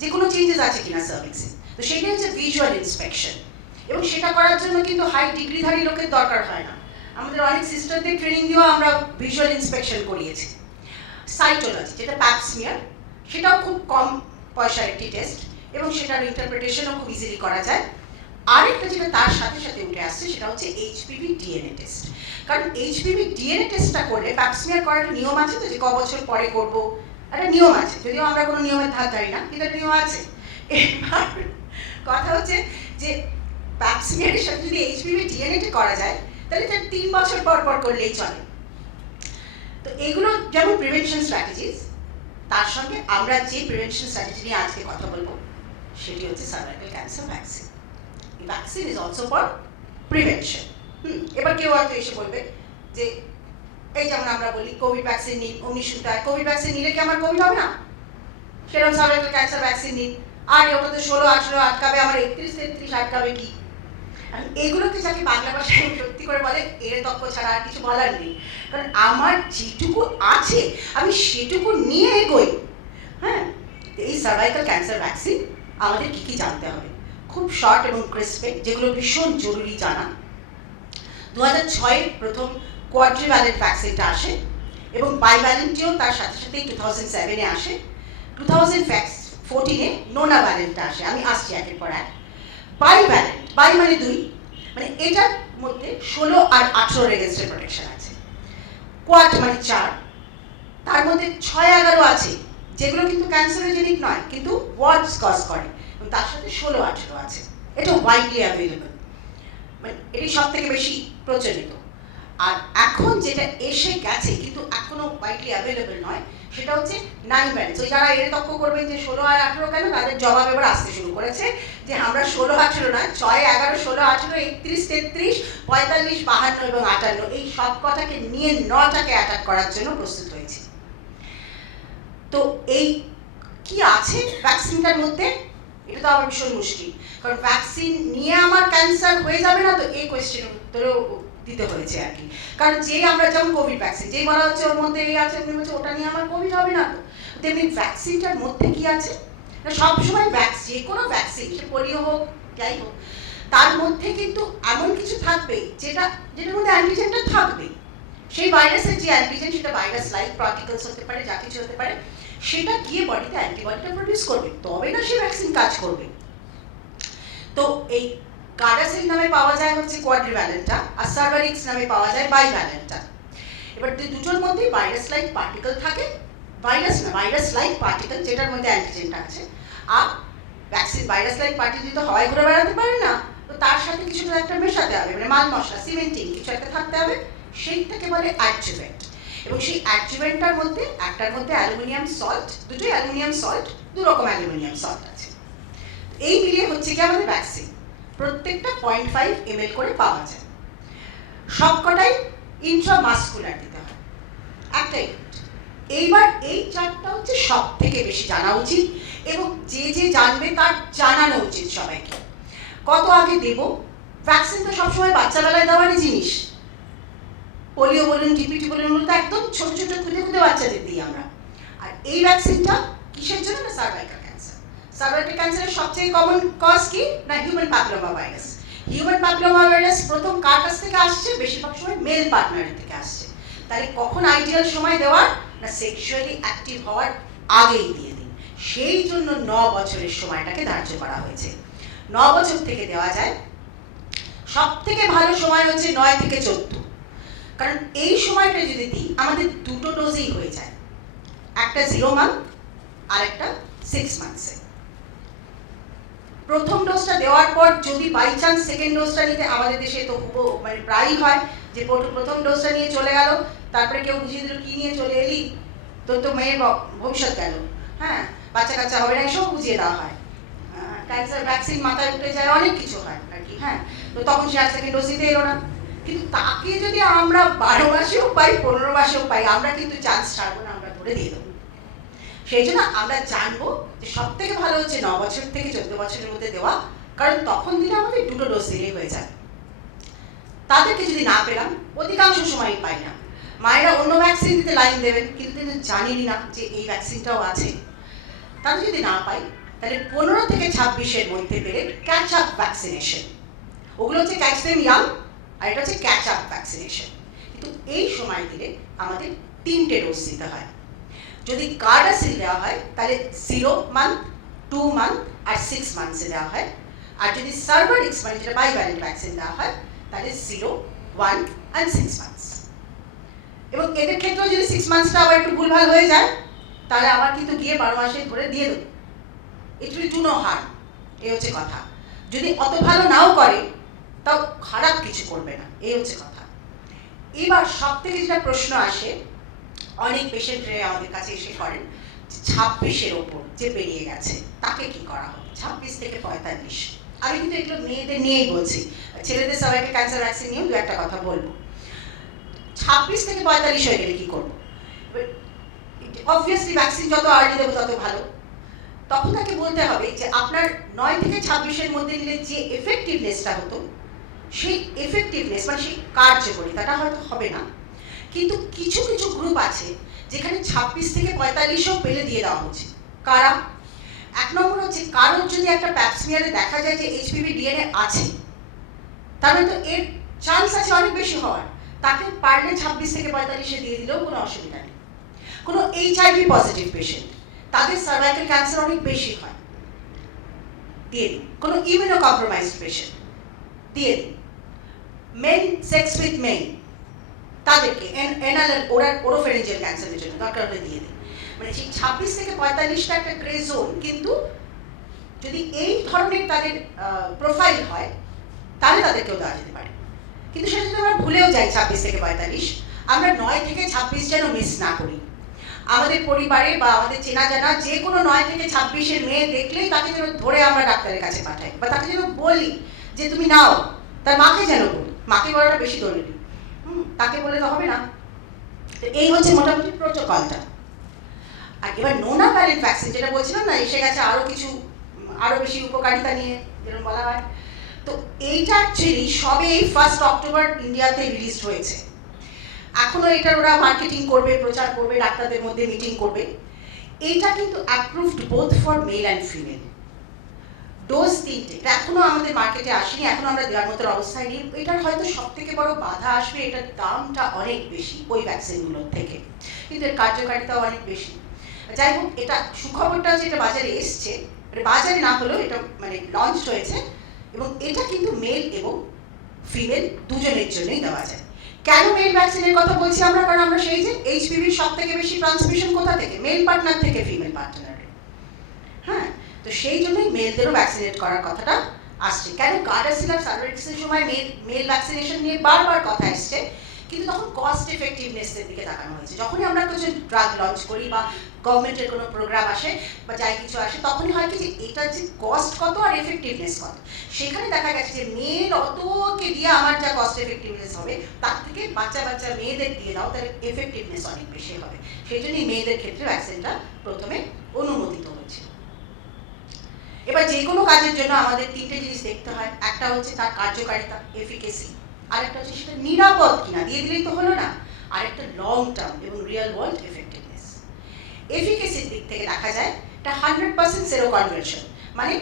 যে কোনো চেঞ্জেস আছে কিনা সার্ভিক্সে। তো সেটা হচ্ছে ভিজুয়াল ইন্সপেকশন, এবং সেটা করার জন্য কিন্তু হাই ডিগ্রিধারী লোকের দরকার হয় না। আমাদের অনেক সিস্টারদের ট্রেনিং দিয়েও আমরা ভিজুয়াল ইন্সপেকশন করিয়েছি। সাইটোলজি যেটা প্যাপসমিয়ার, সেটাও খুব কম পয়সার একটি টেস্ট, এবং সেটার ইন্টারপ্রিটেশনও খুব ইজিলি করা যায়। আরেকটা যেটা তার সাথে সাথে উঠে আসছে সেটা হচ্ছে এইচপিভি ডিএনএ টেস্ট। কারণ এইচপিভি ডিএনএ টেস্টটা করলে প্যাপসমিয়ার করার একটা নিয়ম আছে, তো যে ক বছর পরে করবো একটা নিয়ম আছে, যদিও আমরা কোনো নিয়মের ধার ধারি না, কিন্তু একটা নিয়ম আছে। এবার কথা হচ্ছে যে প্যাপসমিয়ারের সাথে যদি এইচপিভি ডিএনএটা করা যায় তাহলে তার 3 বছর পর পর করলেই চলে। তো এগুলো যেমন প্রিভেনশন স্ট্র্যাটেজিস, তার সঙ্গে আমরা যে প্রিভেনশন স্ট্র্যাটেজি নিয়ে আজকে কথা বলবো সেটি হচ্ছে সার্ভাইকাল ক্যান্সার ভ্যাকসিন। এই vaccine is also for prevention. এবার কেউ হয়তো এসে বলবে যে এই যেমন আমরা বলি কোভিড ভ্যাকসিন নিন, অমনি শুনতে হয় কোভিড ভ্যাকসিন নিলে কি আমার কোভিড হবে না, সেরকম সার্ভাইকাল ক্যান্সার ভ্যাকসিন নিন, আর ওটা তো 16-18 আটকাবে, আমার 31-33 আটকাবে কি? এগুলোকে যাকে বাংলা ভাষায় সত্যি করে বলে এর তক্ক ছাড়া আর কিছু বলার নেই। কারণ আমার যেটুকু আছে আমি সেটুকু নিয়ে এগোই। হ্যাঁ, এই সার্ভাইকাল ক্যান্সার ভ্যাকসিন আমাদের কি কি জানতে হবে খুব শর্ট এবং ক্রিস্পে, যেগুলো ভীষণ জরুরি জানা। 2006 প্রথম কোয়াড্রিভ্যালেন্ট ভ্যাকসিনটা আসে, এবং বাইভ্যালেন্টটিও তার সাথে সাথে 2007-এ আসে। 2014-এ নোনাভ্যালেন্টটা আসে। আমি আসছি একের পর এক। বাইভ্যালেন্ট, বাই মানে 2, মানে এটার মধ্যে 16 আর 18 রেজিস্টার প্রোটেকশন আছে। কোয়াড মানে 4, তার মধ্যে 6-11 আছে যেগুলো কিন্তু ক্যান্সারোজেনিক নয় কিন্তু ওয়ার্ডস কজ করে, এবং তার সাথে 16-18 আছে। এটা ওয়াইডলি অ্যাভেলেবল, মানে এটি সব থেকে বেশি প্রচলিত। আর এখন যেটা এসে গেছে কিন্তু এখনো ওয়াইডলি অ্যাভেলেবল নয় সেটা হচ্ছে 9 ভ্যালেন্স। ওই যারা এর তক্ক করবেন যে 16 আর 18 কেন, তাদের জবাব এবার আসতে শুরু করেছে যে আমরা 16-18 নয়, 6-11-16-18 31-33 45-52 এবং 58 এই সব কথাকে নিয়ে 9টাকে অ্যাটাক করার জন্য প্রস্তুত হয়েছে। তো এই কি আছে ভ্যাকসিনটার মধ্যে, এটা তো আবার ভীষণ মুশকিল, কারণ ভ্যাকসিন নিয়ে আমার ক্যান্সার হয়ে যাবে না, তো এই কোয়েশ্চেনের উত্তরেও দিতে হয়েছে আর কি। কারণ যেই আমরা যেমন কোভিড ভ্যাকসিন, যেই বলা হচ্ছে ওর মধ্যে এই আছে, উনি বলছে ওটা নিয়ে আমার কোভিড হবে না, তো তেমনি ভ্যাকসিনটার মধ্যে কি আছে না, সবসময় যে কোনো ভ্যাকসিন, সে পোলিও হোক যাই হোক, তার মধ্যে কিন্তু এমন কিছু থাকবে যেটার মধ্যে অ্যান্টিজেনটা থাকবে। সেই ভাইরাসের যে অ্যান্টিজেন, সেটা ভাইরাস লাইক পার্টিকলস হতে পারে, যা কিছু হতে পারে, সেটা গিয়ে বডিতে অ্যান্টিবডিটা প্রডিউস করবে, তবে না সে ভ্যাকসিন কাজ করবে। তো এই গার্ডাসিল নামে পাওয়া যায় হচ্ছে কোয়াড্রিভ্যালেন্টটা, আর সার্ভারিক্স নামে পাওয়া যায় বাইভ্যালেন্টটা। এবার দুটোর মধ্যে ভাইরাস লাইক পার্টিকেল থাকে, ভাইরাস না ভাইরাস লাইক পার্টিকেল যেটার মধ্যে অ্যান্টিজেনটা আছে। আর ভ্যাকসিন ভাইরাস লাইক পার্টিকেল তো হাওয়ায় ঘুরে বেড়াতে পারে না, তো তার সাথে কিছুটা একটা মেশাতে হবে, মানে মাল মশলা সিমেন্টিং কিছু একটা থাকতে হবে, সেইটাকে বলে অ্যাডজুভেন্ট। এবং সেই অ্যাডজুভেন্টটার মধ্যে একটার মধ্যে অ্যালুমিনিয়াম সল্ট, দুটোই অ্যালুমিনিয়াম সল্ট, 2 রকম অ্যালুমিনিয়াম সল্ট আছে। এই মিলিয়ে হচ্ছে কি আমাদের ভ্যাকসিন, প্রত্যেকটা 0.5 ml করে পাওয়া যায়। সবকটাই ইন্ট্রামাসকুলার দিতে হয়, একটাই। এইবার এই চারটা হচ্ছে সব থেকে বেশি জানা উচিত, এবং যে জানবে তার জানানো উচিত সবাইকে। কত আগে দেব ভ্যাকসিন, তো সবসময় বাচ্চাবেলায় দেওয়ারই জিনিস। পোলিও বলুন, টিপিটি বলুন, তো একদম ছোট ছোট খুদে খুদে বাচ্চাদের দিই আমরা। আর এই ভ্যাকসিনটা কিসের জন্য না, সার্ভাইকাল ক্যান্সার। সার্ভাইকাল ক্যান্সারের সবচেয়ে কমন কজ কি না, human papilloma virus. Human papilloma virus প্রথম কার কাছ থেকে আসছে, বেশিরভাগ সময় মেল পার্টনারের থেকে আসছে। তাহলে কখন আইডিয়াল সময় দেওয়ার না, সেক্সুয়ালি অ্যাক্টিভ হওয়ার আগেই দিয়ে দিন। সেই জন্য 9 বছরের সময়টাকে ধার্য করা হয়েছে। 9 বছর থেকে দেওয়া যায়। সব থেকে ভালো সময় হচ্ছে 9 থেকে 14, কারণ এই সময়টা যদি দিই আমাদের 2টো ডোজেই হয়ে যায়, একটা 0 মান্থ আর একটা 6 মান্থসে। প্রথম ডোজটা দেওয়ার পর যদি বাই চান্স সেকেন্ড ডোজটা নিতে, আমাদের দেশে তো মানে প্রায়ই হয় যে প্রথম ডোজটা নিয়ে চলে গেল, তারপরে কেউ বুঝিয়ে দিল কি নিয়ে চলে এলি, তোর তো মেয়ের ভবিষ্যৎ গেল, হ্যাঁ বাচ্চা কাচ্চা হবে না, এসব বুঝিয়ে দেওয়া হয়। ক্যান্সার ভ্যাকসিন মাথায় উঠে যায়, অনেক কিছু হয় আর কি। হ্যাঁ, তো তখন সে আর সেকেন্ড ডোজ দিতে এলো না। কিন্তু তাকে যদি আমরা 12 মাসেও পাই, 15 মাসেও পাই, আমরা কিন্তু চান্স ছাড়বো না, আমরা ধরে দিয়ে দেবো। সেই জন্য আমরা জানবো যে সব থেকে ভালো হচ্ছে 9 বছর থেকে 14 বছরের মধ্যে দেওয়া, কারণ তখন দিলে আমাদের 2টো ডোজ দিলেই হয়ে যায়। তাদেরকে যদি না পেলাম, অধিকাংশ সময়ই পাই না, মায়েরা অন্য ভ্যাকসিন দিতে লাইন দেবেন কিন্তু জানেনই না যে এই ভ্যাকসিনটাও আছে। তাদের যদি না পাই তাহলে 15 থেকে 26-এর মধ্যে পেলে ক্যাচ আপ ভ্যাকসিনেশন, ওগুলো হচ্ছে ক্যাচ দেম ইয়াং, আর এটা হচ্ছে ক্যাচ আপ ভ্যাকসিনেশন। কিন্তু এই সময় দিলে আমাদের 3টে ডোজ দিতে হয়। যদি গার্ডাসিল দেওয়া হয় তাহলে 0 মান্থ, 2 মান্থ আর 6 মান্থসে দেওয়া হয়। আর যদি সার্ভারিক্স মানে যেটা বাইভ্যালেন্ট ভ্যাকসিন দেওয়া হয় তাহলে 0, 1 and 6 মান্থস। এবং এদের ক্ষেত্রেও যদি 6 মান্থসটা আবার একটু ভুলভাল হয়ে যায় তাহলে আবার কিন্তু গিয়ে 12 মাসে ধরে দিয়ে দেবো। It will do no harm, এই হচ্ছে কথা। যদি অত ভালো নাও করে তাও খারাপ কিছু করবে না, এই হচ্ছে কথা। এবার সব থেকে যেটা প্রশ্ন আসে, অনেক পেশেন্টরা আমাদের কাছে এসে করেন 26-এর ওপর যে পেরিয়ে গেছে তাকে কি করা হবে, 26 থেকে 45। আমি কিন্তু এগুলো মেয়েদের নিয়েই বলছি, ছেলেদের সবাইকে ক্যান্সার ভ্যাকসিন নিয়েও দু একটা কথা বলবো। 26 থেকে 45 হয়ে গেলে কি করবো? অবভিয়াসলি ভ্যাকসিন যত আর্লি দেবো তত ভালো। তখন তাকে বলতে হবে যে আপনার 9 থেকে 26-এর মধ্যে নিলে যে এফেক্টিভনেসটা হতো, সেই এফেক্টিভনেস মানে সেই কার্যকরিতাটা হয়তো হবে না। কিন্তু কিছু কিছু গ্রুপ আছে যেখানে 26 থেকে 45ও পেলে দিয়ে দেওয়া হচ্ছে। কারা? 1 নম্বর হচ্ছে কারোর যদি একটা প্যাপসমিয়ারে দেখা যায় যে এইচপিভি ডিএনএ আছে, তাহলে তো এর চান্স আছে অনেক বেশি হওয়ার, তাকে পারলে 26 থেকে 45-এ দিয়ে দিলেও কোনো অসুবিধা নেই। কোনো এইচআইভি পজিটিভ পেশেন্ট, তাদের সার্ভাইকাল ক্যান্সার অনেক বেশি হয়, দিয়ে দিন। কোনো ইমিউনো কম্প্রোমাইজড পেশেন্ট দিয়ে দিন। মেন সেক্স উইথ মেন, তাদেরকে এনাল ওরোফেরিঞ্জিয়াল ক্যান্সারের জন্য দরকার হলে দিয়ে দিন। মানে সেই 26 থেকে 45টা একটা গ্রে জোন, কিন্তু যদি এই ধরনের তাদের প্রোফাইল হয় তাহলে তাদেরকেও দেওয়া যেতে পারে। কিন্তু সেটা যদি আমরা ভুলেও যাই 26 থেকে 45, আমরা 9 থেকে 26 যেন মিস না করি। আমাদের পরিবারে বা আমাদের চেনা জানা যে কোনো 9 থেকে 26-এর মেয়ে দেখলেই তাকে যেন ধরে আমরা ডাক্তারের কাছে পাঠাই, বা তাকে যেন বলি যে তুমি নাও। তার মাকে যেন বলি, মাকে বলাটা বেশি জরুরি, তাকে বলে তো হবে না। তো এই হচ্ছে মোটামুটি প্রোটোকলটা। আর এবার নোনাভ্যালেন্ট ভ্যাকসিন যেটা বলছিলাম না, এসে গেছে আরও কিছু আরও বেশি উপকারিতা নিয়ে, যেরকম বলা হয়। তো এইটা অ্যাকচুয়ালি সবে এই 1 অক্টোবর ইন্ডিয়াতে রিলিজ হয়েছে। এখনো এটার ওরা মার্কেটিং করবে, প্রচার করবে, ডাক্তারদের মধ্যে মিটিং করবে। এইটা কিন্তু approved both for male and female. Dose 3টে, এটা এখনো আমাদের মার্কেটে আসেনি, এখনো আমরা দেওয়ার মতো অবস্থায় নেই। এটার হয়তো সব থেকে বড় বাধা আসবে, এটার দামটা অনেক বেশি ওই ভ্যাকসিনগুলোর থেকে, কিন্তু এর কার্যকারিতাও অনেক বেশি। যাই হোক, এটা সুখবরটা হচ্ছে এটা বাজারে এসছে, বাজারে না হলেও এটা মানে লঞ্চ হয়েছে, এবং এটা কিন্তু মেল এবং ফিমেল দুজনের জন্যই দেওয়া যায়। কেন মেল ভ্যাকসিনের কথা বলছি আমরা? কারণ আমরা সেই যে এইচপিভির সব থেকে বেশি ট্রান্সমিশন কোথা থেকে? মেল পার্টনার থেকে ফিমেল পার্টনারে। হ্যাঁ, তো সেই জন্যই মেলদেরও ভ্যাকসিনেট করার কথাটা আসছে। কেন গার্ডাসিল আর সার্ভারিক্সের সময় মেল ভ্যাকসিনেশন নিয়ে বারবার কথা এসছে, কিন্তু তখন কস্ট এফেক্টিভনেসের দিকে তাকানো হয়েছে। যখনই আমরা কিছু ড্রাগ লঞ্চ করি বা গভর্নমেন্টের কোনো প্রোগ্রাম আসে বা যাই কিছু আসে, তখনই হয় কি যে এটার যে কস্ট কত আর এফেক্টিভনেস কত, সেখানে দেখা গেছে যে মেল অতকে দিয়ে আমার যা কস্ট এফেক্টিভনেস হবে তার থেকে বাচ্চা বাচ্চা মেয়েদের দিয়ে দাও, তার এফেক্টিভনেস অনেক বেশি হবে। সেই জন্যই মেয়েদের ক্ষেত্রে ভ্যাকসিনটা প্রথমে অনুমোদিত হয়েছিল। এবার যে কোনো কাজের জন্য আমাদের 3টে জিনিস দেখতে হয়। একটা হচ্ছে তার কার্যকারিতা, এফিকেসি, আরেকটা হচ্ছে সেটা নিরাপদ কিনা, দিয়ে দিলেই তো হলো না, আরেকটা লং টার্ম এবং রিয়েল ওয়ার্ল্ড এফেক্টিভনেস। এফিকেসির দিক থেকে দেখা যায় এটা 100% সেরো কনভার্সন, মানে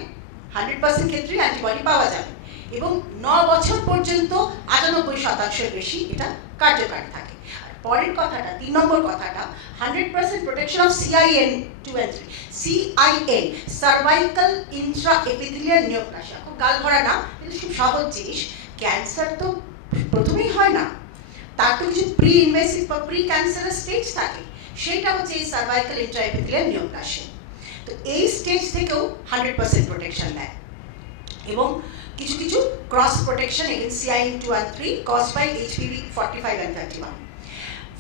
100% ক্ষেত্রেই অ্যান্টিবডি পাওয়া যাবে, এবং 9 বছর পর্যন্ত 98% বেশি এটা কার্যকারী থাকে। আর পরের কথাটা, 3 নম্বর কথাটা, 100% protection of CIN 2 and 3। CIN cervical Intra epithelial neoplasia, খুব গাল ভরা না, কিন্তু খুব সহজ জিনিস। ক্যান্সার তো প্রথমেই হয় না, তার তো কিছু প্রি ইনভেসিভ বা প্রি ক্যান্সারাস স্টেজ থাকে, সেটা হচ্ছে এই সার্ভাইকাল ইন্ট্রা এপিথেলিয়াল নিওপ্লাসিয়া। তো এই স্টেজ থেকেও 100% প্রোটেকশন দেয়, এবং কিছু কিছু cross protection against CIN 2 and 3 caused by HPV 45 and 31।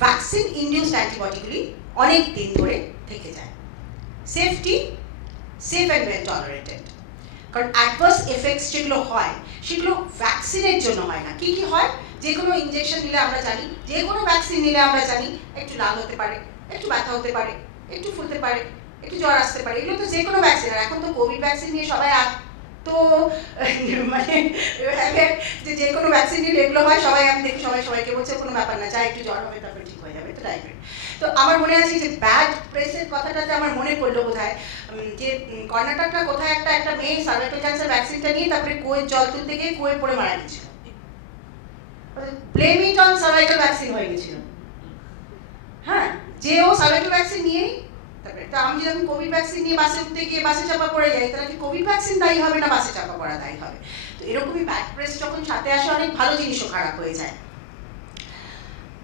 Vaccine induced অ্যান্টিবডিগুলি অনেক দিন ধরে থেকে যায়। Safety, safe and well tolerated. কারণ অ্যাডভার্স এফেক্টস যেগুলো হয় সেগুলো ভ্যাকসিনের জন্য হয় না। কি কি হয়? যে কোনো ইনজেকশন নিলে আমরা জানি, যে কোনো ভ্যাকসিন নিলে আমরা জানি একটু লাল হতে পারে, একটু ব্যথা হতে পারে, একটু ফুলতে পারে, একটু জ্বর আসতে পারে, এগুলো তো যে কোনো ভ্যাকসিন। আর এখন তো কোভিড ভ্যাকসিন নিয়ে সবাই তো মানে যে কোনো ভ্যাকসিন নিলে এগুলো হয়, সবাই আমি দেখি সবাইকে বলছে কোনো ব্যাপার না, যা একটু জ্বর হবে তারপরে ঠিক হয়ে যাবে, তো টাইপের। তো আমার মনে আছে যে ব্যাড প্রেসের কথাটাতে আমার মনে পড়লো বোধহয় যে কর্ণাটকটা কোথায় একটা মেয়ে সার্ভাইকাল ক্যান্সার ভ্যাকসিনটা নিয়ে তারপরে কুয়োর জল তুলতে গিয়ে কুয়োয় পড়ে মারা গেছিল। Blame it on cervical vaccine হয়ে গেছিল। হ্যাঁ, যে ও সার্ভাইকাল ভ্যাকসিন নিয়েই তারপরে, তো আমি যখন কোভিড ভ্যাকসিন নিয়ে বাসে উঠতে গিয়ে বাসে চাপা পড়ে যাই, তাহলে কি কোভিড ভ্যাকসিন দায়ী হবে না বাসে চাপা পড়া দায়ী হবে? তো এরকমই ব্যাড প্রেস যখন সাথে আসে অনেক ভালো জিনিসও খারাপ হয়ে যায়।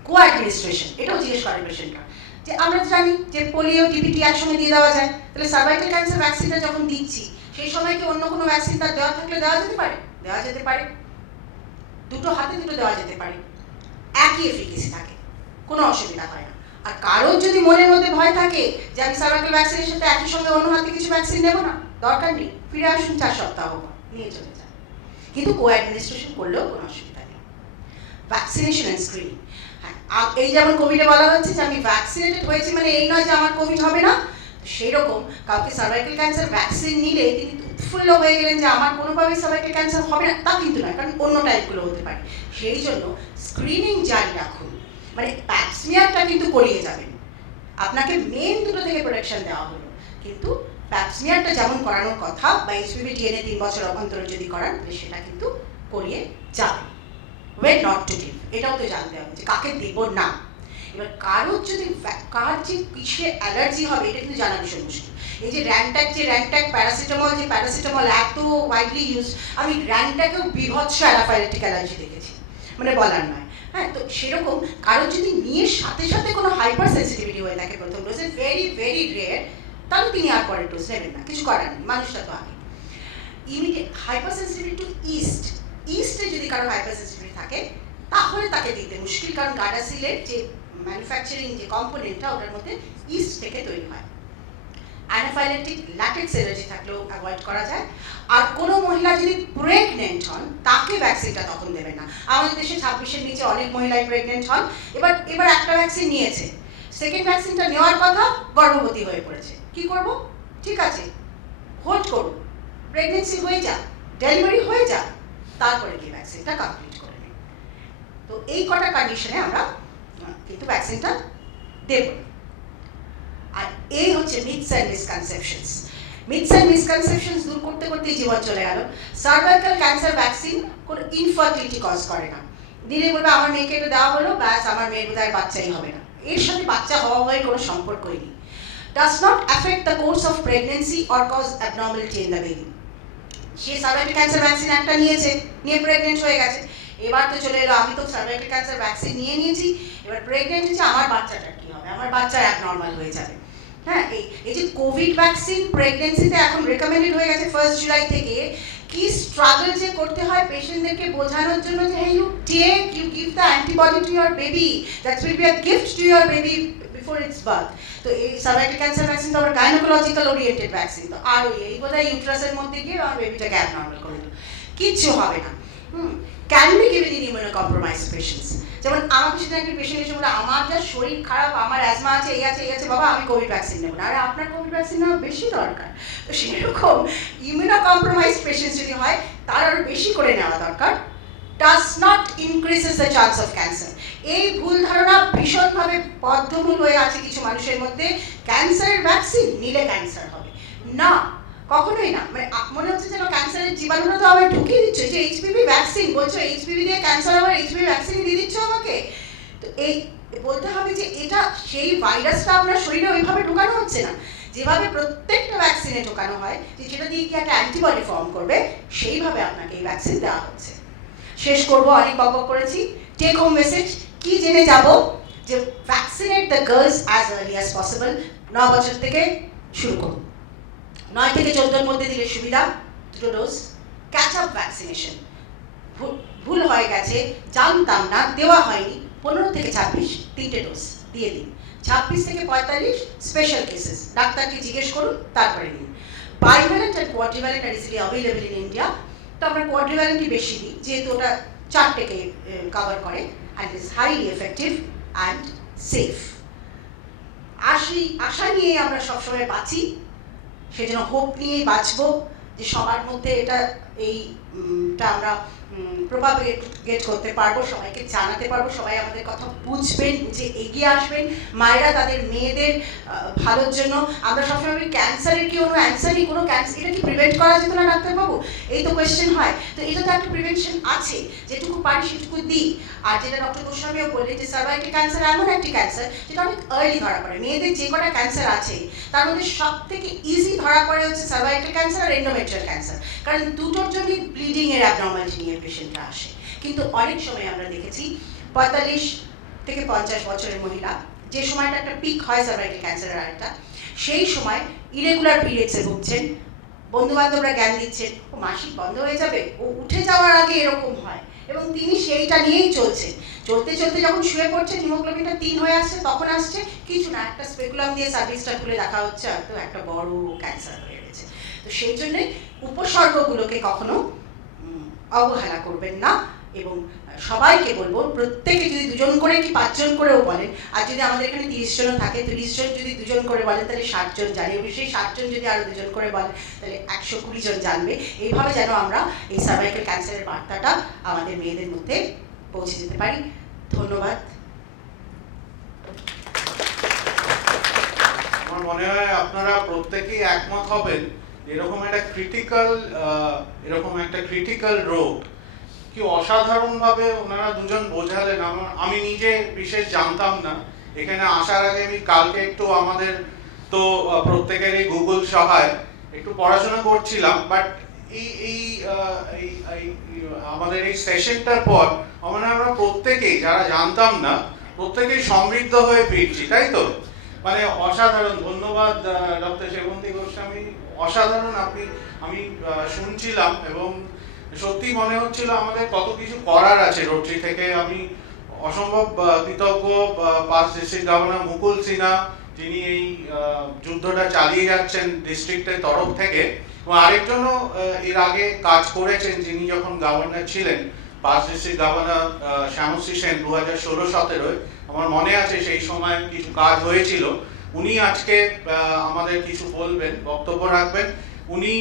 কো-অ্যাডমিনিস্ট্রেশন, এটাও জিজ্ঞেস করে পেশেন্টরা যে আমরা জানি যে পোলিও টিপিটি একসঙ্গে দিয়ে দেওয়া যায়, তাহলে সার্ভাইকাল ক্যান্সার ভ্যাকসিনটা যখন দিচ্ছি সেই সময় কি অন্য কোনো ভ্যাকসিন তার দেওয়া থাকলে দেওয়া যেতে পারে? দেওয়া যেতে পারে, দুটো হাতে দুটো দেওয়া যেতে পারে, একই এফিকেসি থাকে, কোনো অসুবিধা হয় না। আর কারোর যদি মনের মধ্যে ভয় থাকে যে আমি সার্ভাইকাল ভ্যাকসিনের সাথে একই সঙ্গে অন্য হাতে কিছু ভ্যাকসিন নেবো না, দরকার নেই, ফিরে আসুন 4 সপ্তাহ পর নিয়ে চলে যান। কিন্তু কো-অ্যাডমিনিস্ট্রেশন করলেও কোনো অসুবিধা নেই। ভ্যাকসিনেশন অ্যান্ড স্ক্রিনিং, হ্যাঁ, এই যেমন কোভিডে বলা হচ্ছে যে আমি ভ্যাকসিনেটেড হয়েছি মানে এই নয় যে আমার কোভিড হবে না, সেই রকম কাউকে সার্ভাইকাল ক্যান্সার ভ্যাকসিন নিলে তিনি উৎফুল্ল হয়ে গেলেন যে আমার কোনোভাবেই সার্ভাইকাল ক্যান্সার হবে না, তা কিন্তু নয়, কারণ অন্য টাইপগুলো হতে পারে। সেই জন্য স্ক্রিনিং জারি রাখুন, মানে প্যাপসমিয়ারটা কিন্তু করিয়ে যাবেন। আপনাকে মেন দুটো থেকে প্রোটেকশন দেওয়া হলো, কিন্তু প্যাপসমিয়ারটা যেমন করানোর কথা বা এইচপিভি ডিএনএ 3 বছর অন্তরে যদি করান, তাহলে সেটা কিন্তু করিয়ে যাবেন। ওয়েট নট টু গিভ, এটাও তো জানতে হবে যে কাকে দেব না। এবার কারোর যদি কার যে কিসে অ্যালার্জি হবে এটা কিন্তু জানা ভীষণ মুশকিল। এই যে র্যানট্যাক প্যারাসিটামল এত ওয়াইডলি ইউজ, আমি র্যানট্যাকেও বিভৎস অ্যানাফাইলেটিক অ্যালার্জি দেখেছি, মানে বলার নয়। হ্যাঁ, তো সেরকম কারোর যদি নিয়ে সাথে সাথে কোনো হাইপার সেন্সিটিভিটি হয়ে থাকে প্রথম ডোজে, ভেরি রেয়ার, তাহলে তিনি আর পরের ডোজ নেবেন না, কিছু করার নেই, মানুষটা তো আগে। ইমিডিয়েট হাইপার সেন্সিটিভিটি টু ইস্টে যদি কারো হাইপার সেন্সিটিভিটি থাকে তাহলে তাকে দিতে মুশকিল, কারণ গার্ডাসিলের যে ম্যানুফ্যাকচারিং যে কম্পোনেন্টটা ওটার মধ্যে ইস্ট থেকে তৈরি হয়। অ্যানাফাইলেটিক ল্যাটেক্স এলার্জি থাকলেও অ্যাভয়েড করা যায়। আর কোনো মহিলা যদি প্রেগনেন্ট হন তাকে ভ্যাকসিনটা তখন দেবেন না। আমাদের দেশে 26-এর নিচে অনেক মহিলাই প্রেগনেন্ট হন, এবার একটা ভ্যাকসিন নিয়েছে, সেকেন্ড ভ্যাকসিনটা নেওয়ার কথা, গর্ভবতী হয়ে পড়েছে, কি করব? ঠিক আছে, হোল্ড করুন, প্রেগনেন্সি হয়ে যাক, ডেলিভারি হয়ে যাক, তারপরে কি ভ্যাকসিনটা কমপ্লিট করে নিন। তো এই কটা কন্ডিশনে আমরা কিন্তু ভ্যাকসিনটা দেব না। আর এই হচ্ছে মিথস অ্যান্ড মিসকনসেপশনস দূর করতে করতেই জীবন চলে গেল। সার্ভাইকাল ক্যান্সার ভ্যাকসিন কোনো ইনফার্টিলিটি কজ করে না। দিনে বলবে আমার মেয়েকে এটা দেওয়া হলো, ব্যাস আমার মেয়ের বোধহয় বাচ্চাই হবে না, এর সাথে বাচ্চা হওয়া হয়ে কোনো সম্পর্কই নেই। Does not affect the course of pregnancy or cause abnormality in the baby. সে সার্ভাইকাল ক্যান্সার ভ্যাকসিন একটা নিয়ে প্রেগনেন্ট হয়ে গেছে, এবার তো চলে এলো আমি তো সার্ভাইকাল ক্যান্সার ভ্যাকসিন নিয়েছি, এবার প্রেগনেন্ট হচ্ছে, আমার বাচ্চাটার কি হবে, আমার বাচ্চা অ্যাবনর্মাল হয়ে যাবে। হ্যাঁ, এই যে কোভিড ভ্যাকসিন প্রেগনেন্সিতে এখন রেকমেন্ডেড হয়ে গেছে 1 জুলাই থেকে, কি স্ট্রাগল যে করতে হয় পেশেন্টদেরকে বোঝানোর জন্য যে you give the antibody to your baby, that will be a gift to your baby before its birth. তো এই সার্ভাইকাল ক্যান্সার ভ্যাকসিন তো আমরা গাইনোকোলজিক্যাল ওরিয়েন্টেড ভ্যাকসিন, তো আর এই বোধহয় ইউট্রাসের মধ্যে গিয়ে আমার বেবিটাকে অ্যাবনর্মাল করে দিল, কিচ্ছু হবে না। Can be given in immunocompromised patients. যেমন আমাকে সেটা একটা পেশেন্ট এসে বলে আমার যা শরীর খারাপ, আমার অ্যাজমা আছে, এই আছে বাবা, আমি কোভিড ভ্যাকসিন নেব না। আরে আপনার কোভিড ভ্যাকসিন নেওয়া বেশি দরকার। তো সেরকম ইমিউনোকম্প্রোমাইজড পেশেন্ট যদি হয় তার আরও বেশি করে নেওয়া দরকার। Does not increases the chance of cancer. এই ভুল ধারণা ভীষণভাবে বদ্ধমূল হয়ে আছে কিছু মানুষের মধ্যে, ক্যান্সারের ভ্যাকসিন নিলে ক্যান্সার হবে না, কখনোই না। মানে মনে হচ্ছে যেন ক্যান্সারের জীবাণুটা তো আবার ঢুকিয়ে দিচ্ছে, যে এইচপিভি ভ্যাকসিন বলছো, এইচপিভি দিয়ে ক্যান্সার আবার এইচপিভি ভ্যাকসিন দিয়ে দিচ্ছ আমাকে। তো এই বলতে হবে যে এটা সেই ভাইরাসটা আপনার শরীরে ওইভাবে ঢোকানো হচ্ছে না, যেভাবে প্রত্যেকটা ভ্যাকসিনে ঢোকানো হয়, যে যেটা দিয়ে কি একটা অ্যান্টিবডি ফর্ম করবে, সেইভাবে আপনাকে এই ভ্যাকসিন দেওয়া হচ্ছে। শেষ করবো, অনেক বকবক করেছি। টেক হোম মেসেজ কি জেনে যাব, যে vaccinate the girls as early as possible. 9 বছর থেকে শুরু করুন, 9 থেকে 14-এর মধ্যে দিলে সুবিধা, 2 ডোজ। ক্যাচ আপ ভ্যাকসিনেশন ভুল হয়ে গেছে, জানতাম না, দেওয়া হয়নি, 15 থেকে 26 3টে ডোজ দিয়ে দিন। 26 থেকে 45 স্পেশাল কেসেস, ডাক্তারকে জিজ্ঞেস করুন, তারপরে নিন। Bivalent and quadrivalent are easily available in India. তো আমরা কোয়াড্রিভ্যালেন্টই বেশি দিই, যেহেতু ওটা 4টেকে কভার করে, and is highly effective and safe. আশা নিয়ে আমরা সবসময় বাঁচি, সেজন্য হোপ নিয়েই বাঁচবো। যে সবার মধ্যে এইটা আমরা প্রপাগেট করতে পারবো, সবাইকে জানাতে পারবো, সবাই আমাদের কথা বুঝবেন, বুঝে এগিয়ে আসবেন। মায়েরা তাদের মেয়েদের ভালোর জন্য, আমরা সবসময় ক্যান্সারের কি কোনো অ্যান্সার নেই, কোনো ক্যান্সার এটা কি প্রিভেন্ট করা যেত না ডাক্তারবাবু, এই তো কোয়েশ্চেন হয়। তো এটা তো একটা প্রিভেনশন আছে, যেটুকু পারি সেটুকু দিই। আর যেটা ডক্টর গোস্বামীও বললেন যে সার্ভাইকাল ক্যান্সার এমন একটি ক্যান্সার যেটা অনেক আর্লি ধরা পড়ে। মেয়েদের যে কটা ক্যান্সার আছে তার মধ্যে সব থেকে ইজি ধরা পড়ে হচ্ছে সার্ভাইকাল ক্যান্সার আর এন্ডোমেট্রিয়াল ক্যান্সার, কারণ দুটোর জন্যই ব্লিডিংয়ের অ্যাবনর্মালিটি নিয়ে পেশেন্টরা আসে। কিন্তু অনেক সময় আমরা দেখেছি 45 থেকে 50 বছরের মহিলা, যে সময়টা একটা পিক হয় সার্ভাইকাল ক্যান্সারের একটা, সেই সময় ইরেগুলার পিরিয়ডসে ভুগছেন, বন্ধু বান্ধবরা জ্ঞান দিচ্ছেন ও মাসিক বন্ধ হয়ে যাবে, ও উঠে যাওয়ার আগে এরকম হয়, এবং তিনি সেইটা নিয়েই চলছেন। চলতে চলতে যখন শুয়ে পড়ছেন, হিমোগ্লোবিনটা 3 হয়ে আসছে, তখন আসছে কিছু না, একটা স্পেকুলাম দিয়ে সার্ভিসটা খুলে দেখা হচ্ছে হয়তো একটা বড় ক্যান্সার হয়ে গেছে। তো সেই জন্যই উপসর্গগুলোকে কখনো অবহেলা করবেন না। এবং সবাইকে বলবো, প্রত্যেকে যদি 2 জন করে কি 5 জন করেও বলেন, আর যদি আমাদের এখানে 30 জনও থাকে, 30 জন যদি 2 জন করে বলেন তাহলে 60 জন জানে, এবং সেই 60 জন যদি আরও 2 জন করে বলেন তাহলে 120 জন জানবে। এইভাবে যেন আমরা এই সার্ভাইকাল ক্যান্সারের বার্তাটা আমাদের মেয়েদের মধ্যে পৌঁছে যেতে পারি। ধন্যবাদ। আমার মনে হয় আপনারা প্রত্যেকেই একমত হবেন, এরকম একটা ক্রিটিক্যাল রোগ কি অসাধারণভাবে ওনারা দুজন বোঝালেন। আমি নিজে বিশেষ জানতাম না, এখানে আসার আগে আমি কালকে একটু আমাদের তো প্রত্যেকেরই গুগল সহায় একটু পড়াশোনা করছিলাম, বাট এই আমাদের এই সেশনটার পর আমরা প্রত্যেকেই যারা জানতাম না প্রত্যেকেই সমৃদ্ধ হয়ে ফিরছি, তাই তো? মানে অসাধারণ। ধন্যবাদ ডক্টর সেবন্তী গোস্বামী, অসাধারণ। আমি শুনছিলাম এবং সত্যি মনে হচ্ছিল আমাদের কত কিছু করার আছে রোটারি থেকে। আমি অসম্ভব কৃতজ্ঞ past district governor Mukul Sinha, যিনি এই যুদ্ধটা চালিয়ে যাচ্ছেন ডিস্ট্রিক্টের তরফ থেকে, এবং আরেকজনও এর আগে কাজ করেছেন যিনি যখন গভর্নর ছিলেন, past district governor Shyamashree Sen 2016-17। আমার মনে আছে সেই সময় কিছু কাজ হয়েছিল। উনি আজকে আমাদের কিছু বলবেন, বক্তব্য রাখবেন। উনি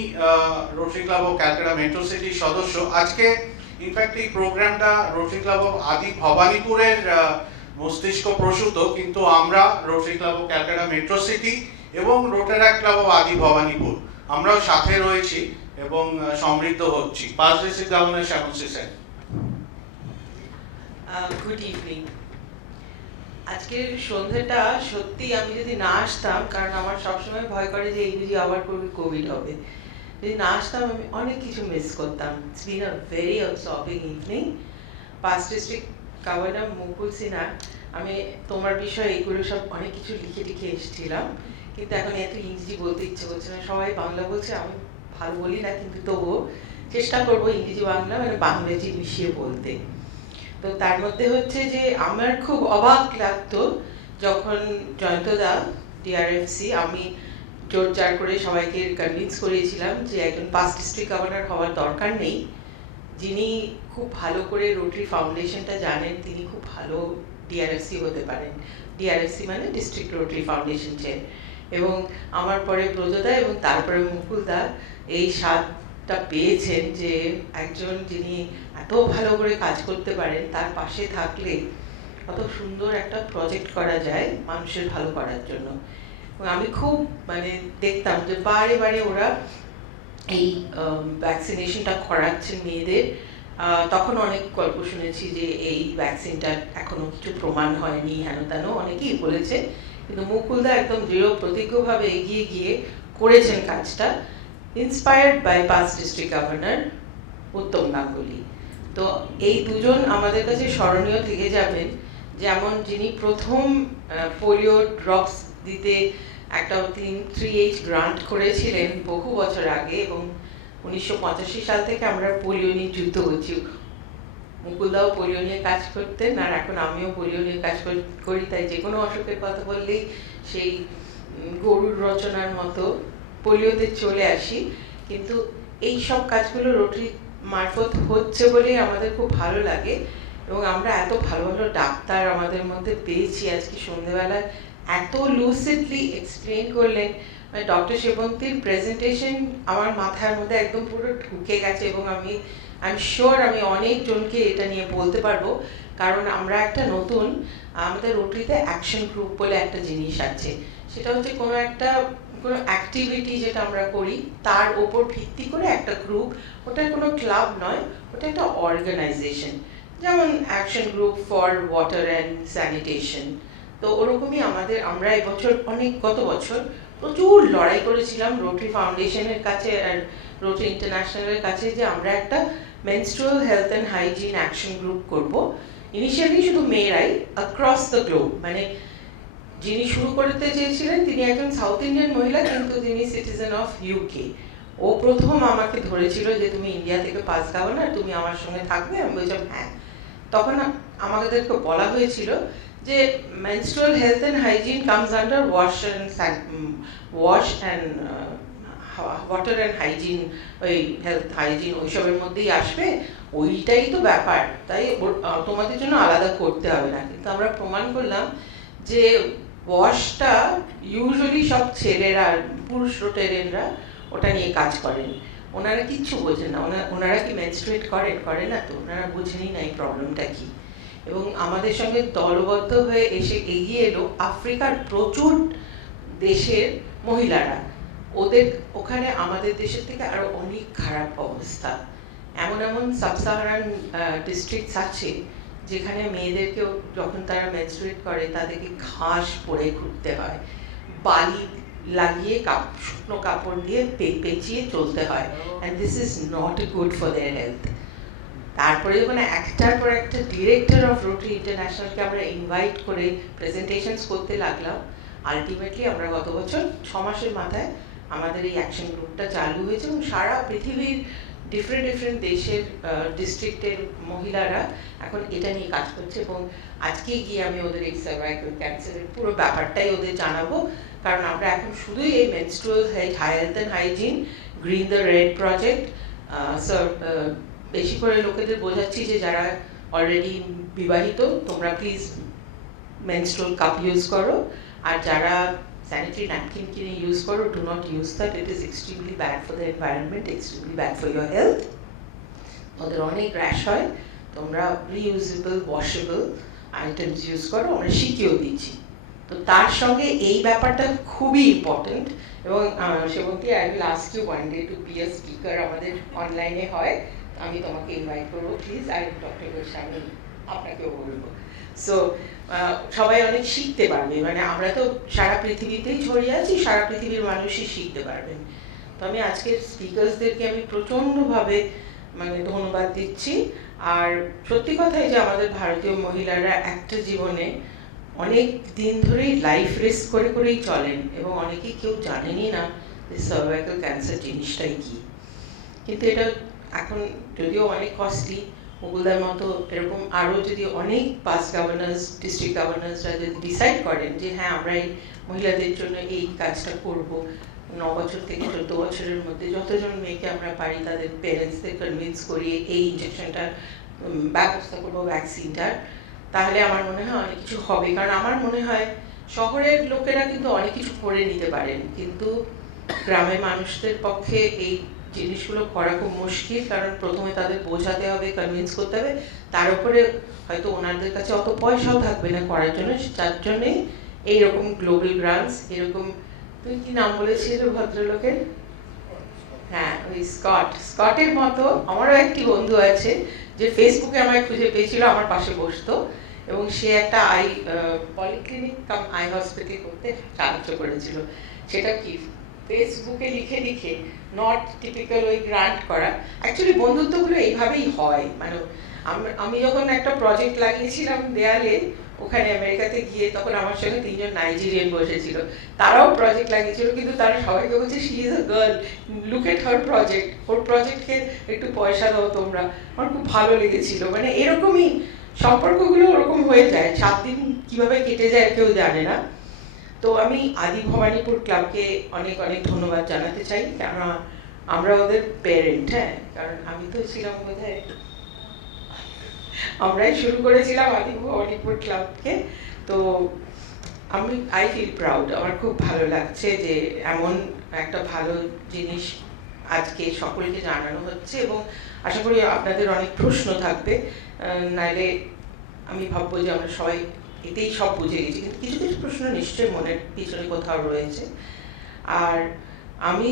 rotary Club of Calcutta metro সিটির সদস্য। আজকে ইনফ্যাক্ট এই প্রোগ্রামটা রোটারি ক্লাব অফ আদি ভবানীপুরের মস্তিষ্ক প্রসূত, কিন্তু আমরা rotary Club of Calcutta metro city এবং রোটারাক্ট ক্লাব অফ আদি ভবানীপুর আমরাও সাথে রয়েছি এবং সমৃদ্ধ হচ্ছি। Past district governor Shyamashree Sen. Good evening. আজকের সন্ধ্যাটা সত্যি আমি যদি না আসতাম, কারণ আমার সবসময় ভয় করে যে এই বুঝি আবার কোভিড হবে, যদি না আসতাম আমি অনেক কিছু মিস করতাম। It's been a very absorbing evening. Past district governor Mukul Sinha, আমি তোমার বিষয়ে এইগুলো সব অনেক কিছু লিখে এসেছিলাম, কিন্তু এখন এত ইংরেজি বলতে ইচ্ছে করছে না, সবাই বাংলা বলছে, আমি ভালো বলি না, কিন্তু তবুও চেষ্টা করবো ইংরেজি বাংলা মানে বাংলাদেশি মিশিয়ে বলতে। তো তার মধ্যে হচ্ছে যে আমার খুব অবাক লাগতো যখন জয়ন্তদা ডিআরএফসি, আমি জোর জার করে সবাইকে কনভিন্স করিয়েছিলাম যে একজন পাস্ট ডিস্ট্রিক্ট গভর্নর হওয়ার দরকার নেই, যিনি খুব ভালো করে রোটারি ফাউন্ডেশনটা জানেন তিনি খুব ভালো ডিআরএফসি হতে পারেন। ডিআরএফসি মানে ডিস্ট্রিক্ট রোটারি ফাউন্ডেশন চেয়ার। এবং আমার পরে ব্রজদা এবং তারপরে মুকুলদা এই স্বাদটা পেয়েছেন যে একজন যিনি এত ভালো করে কাজ করতে পারেন তার পাশে থাকলে কত সুন্দর একটা প্রজেক্ট করা যায় মানুষের ভালো করার জন্য। এবং আমি খুব দেখতাম যে বারে বারে ওরা এই ভ্যাকসিনেশনটা করাচ্ছেন মেয়েদের। তখন অনেক গল্প শুনেছি যে এই ভ্যাকসিনটা এখনো কিছু প্রমাণ হয়নি, হেন তেন অনেকেই বলেছে, কিন্তু মুকুলদা একদম দৃঢ় প্রতিজ্ঞভাবে এগিয়ে গিয়ে করেছেন কাজটা, inspired by past district governor Uttam Ganguly. তো এই দুজন আমাদের কাছে স্মরণীয় থেকে যাবেন। যেমন যিনি প্রথম পোলিও ড্রপস দিতে একটা 3H গ্রান্ট করেছিলেন বহু বছর আগে, এবং 1985 সাল থেকে আমরা পোলিও নিয়ে যুদ্ধ করছি। মুকুলদাও পোলিও নিয়ে কাজ করতেন, আর এখন আমিও পোলিও নিয়ে কাজ করি, তাই যে কোনো অসুখের কথা বললেই সেই গরুর রচনার মতো পোলিওতে চলে আসি। কিন্তু এই সব কাজগুলো রোটারি মারফত হচ্ছে বলেই আমাদের খুব ভালো লাগে, এবং আমরা এত ভালো ভালো ডাক্তার আমাদের মধ্যে পেয়েছি। আজকে সন্ধ্যেবেলায় এত লুসিডলি এক্সপ্লেন করলেন, ডক্টর সেবন্তীর প্রেজেন্টেশন আমার মাথার মধ্যে একদম পুরো ঢুকে গেছে, এবং আমি শিওর আমি অনেকজনকে এটা নিয়ে বলতে পারবো, কারণ আমরা একটা নতুন আমাদের রোটারিতে অ্যাকশন গ্রুপ বলে একটা জিনিস আছে। সেটা হচ্ছে কোনো অ্যাক্টিভিটি যেটা আমরা করি তার ওপর ভিত্তি করে একটা গ্রুপ, ওটা কোনো ক্লাব নয়, ওটা একটা অর্গানাইজেশন, যেমন action group for water and sanitation. তো ওরকমই আমরা এবছর গত বছর প্রচুর লড়াই করেছিলাম রোটারি ফাউন্ডেশনের কাছে আর রোটারি ইন্টারন্যাশনালের কাছে যে আমরা একটা menstrual health and hygiene action group করব। ইনিশিয়ালি শুধু মেয়েরাই অ্যাক্রস দ্য গ্লোব, মানে যিনি শুরু করতে চেয়েছিলেন তিনি একজন সাউথ ইন্ডিয়ান মহিলা, কিন্তু তিনি সিটিজেন অফ ইউকে। ও প্রথম আমাকে ধরেছিল যে তুমি ইন্ডিয়া থেকে পাস গভর্নর, তুমি আমার সঙ্গে থাকবে। আমি বলছিলাম হ্যাঁ। তখন আমাদেরকে বলা হয়েছিল যে menstrual health and hygiene comes under wash and water and hygiene, ওই হেলথ হাইজিন ওইসবের মধ্যেই আসবে, ওইটাই তো ব্যাপার, তাই তোমাদের জন্য আলাদা করতে হবে না। কিন্তু আমরা প্রমাণ করলাম যে ওয়াশটা ইউজুয়ালি সব ছেলেরা, পুরুষ রোটারিয়ানরা ওটা নিয়ে কাজ করেন, ওনারা কিচ্ছু বোঝেন না। ওনারা কি মেনস্ট্রুয়েট করে না, তো ওনারা বোঝেনই না এই প্রবলেমটা কি। এবং আমাদের সঙ্গে দলবদ্ধ হয়ে এসে এগিয়ে এলো আফ্রিকার প্রচুর দেশের মহিলারা। ওদের ওখানে আমাদের দেশের থেকে আরো অনেক খারাপ অবস্থা। এমন সাব-সাহারান ডিস্ট্রিক্টস আছে যেখানে মেয়েদেরকেও যখন তারা মেনস্ট্রুয়েট করে তাদেরকে ঘাস পরে ঘুরতে হয়, বালি লাগিয়ে শুকনো কাপড় দিয়ে পেঁচিয়ে চলতে হয়, and this is not good for their health. তারপরে যখন একটার পর একটা ডিরেক্টর অফ রোটারি ইন্টারন্যাশনালকে আমরা ইনভাইট করে প্রেজেন্টেশনস করতে লাগলাম, আলটিমেটলি আমরা গত বছর 6 মাসের মাথায় আমাদের এই অ্যাকশন গ্রুপটা চালু হয়েছে, এবং সারা পৃথিবীর ডিফারেন্ট দেশের ডিস্ট্রিক্টের মহিলারা এখন এটা নিয়ে কাজ করছে। এবং আজকে গিয়ে আমি ওদের এই সার্ভাইকাল ক্যান্সারের পুরো ব্যাপারটাই ওদের জানাবো, কারণ আমরা এখন শুধুই এই menstrual health and hygiene, green the red project, বেশি করে লোকেদের বোঝাচ্ছি যে যারা অলরেডি বিবাহিত তোমরা প্লিজ মেনস্ট্রুয়াল কাপ ইউজ করো, আর যারা sanitary napkin কিনে ইউজ করো, do not use that, it is extremely bad for the environment, extremely bad for your health. ওদের অনেক র্যাশ হয়, তোমরা reusable washable items ইউজ করো, আমরা শিখিয়েও দিচ্ছি। তো তার সঙ্গে এই ব্যাপারটা খুবই ইম্পর্টেন্ট। এবং Sebanti, I will ask you one day to be a speaker, আমাদের অনলাইনে হয়, আমি তোমাকে ইনভাইট করবো প্লিজ, আর ডক্টর গোস্বামী আপনাকেও বলবো। সো সবাই অনেক শিখতে পারবে, মানে আমরা তো সারা পৃথিবীতেই ছড়িয়ে আছি, সারা পৃথিবীর মানুষই শিখতে পারবেন। তো আমি আজকের স্পিকার্সদেরকে আমি প্রচণ্ডভাবে মানে ধন্যবাদ দিচ্ছি। আর সত্যি কথাই যে আমাদের ভারতীয় মহিলারা একটা জীবনে অনেক দিন ধরেই লাইফ রিস্ক করেই চলেন, এবং অনেকেই কেউ জানেনই না যে সার্ভাইকাল ক্যান্সার জিনিসটাই কী। কিন্তু এটা এখন যদিও অনেক কস্টলি, মুকুলদার মতো এরকম আরও যদি অনেক পাস্ট গভর্নর্স, ডিস্ট্রিক্ট গভর্নর্সরা যদি ডিসাইড করেন যে হ্যাঁ আমরা এই মহিলাদের জন্য এই কাজটা করব, 9 বছর থেকে 14 বছরের মধ্যে যতজন মেয়েকে আমরা পারি তাদের পেরেন্টসদের কনভিন্স করিয়ে এই ইনজেকশনটার ব্যবস্থা করবো, ভ্যাকসিনটার, তাহলে আমার মনে হয় অনেক কিছু হবে। কারণ আমার মনে হয় শহরের লোকেরা কিন্তু অনেক কিছু করে নিতে পারেন, কিন্তু গ্রামের মানুষদের পক্ষে এই জিনিসগুলো করা খুব মুশকিল, কারণ প্রথমে তাদের বোঝাতে হবে, কনভিন্স করতে হবে, তার উপরে হয়তো ওনাদের কাছে অত পয়সাও থাকবে না করার জন্য। যার জন্যে এইরকম গ্লোবাল গ্রান্টস, এরকম, তুমি কি নাম বলেছিলে ভদ্রলোকের? হ্যাঁ, ওই স্কটের মতো আমারও একটি বন্ধু আছে যে ফেসবুকে আমায় খুঁজে পেয়েছিল, আমার পাশে বসতো, এবং সে একটা পলিক্লিনিক কাম আই হসপিটাল করতে সাহায্য করেছিল। সেটা কি ফেসবুকে লিখে নট টিপিক্যাল ওই গ্রান্ট করা। অ্যাকচুয়ালি বন্ধুত্বগুলো এইভাবেই হয়। মানে আমি যখন একটা প্রজেক্ট লাগিয়েছিলাম দেয়ালে ওখানে আমেরিকাতে গিয়ে, তখন আমার সঙ্গে 3 জন নাইজেরিয়ান বসেছিল, তারাও প্রজেক্ট লাগিয়েছিল, কিন্তু তারা সবাইকে বলছে she is a girl, look at her project, ওর প্রজেক্টকে একটু পয়সা দাও তোমরা। আমার খুব ভালো লেগেছিল। মানে এরকমই সম্পর্কগুলো ওরকম হয়ে যায়, 7 দিন কীভাবে কেটে যায় কেউ জানে না। তো আমি আদি ভবানীপুর ক্লাবকে অনেক ধন্যবাদ জানাতে চাই, কেননা আমরা ওদের প্যারেন্ট। হ্যাঁ, কারণ আমি তো ছিলাম বোধহয়, আমরাই শুরু করেছিলাম আদি ভবানীপুর ক্লাবকে। তো আই ফিল প্রাউড, আমার খুব ভালো লাগছে যে এমন একটা ভালো জিনিস আজকে সকলকে জানানো হচ্ছে, এবং আশা করি আপনাদের অনেক প্রশ্ন থাকবে, নাইলে আমি ভাববো যে আমরা সবাই এতেই সব বুঝে গেছি, কিন্তু কিছু কিছু প্রশ্ন নিশ্চয়ই মনের পিছনে কোথাও রয়েছে। আর আমি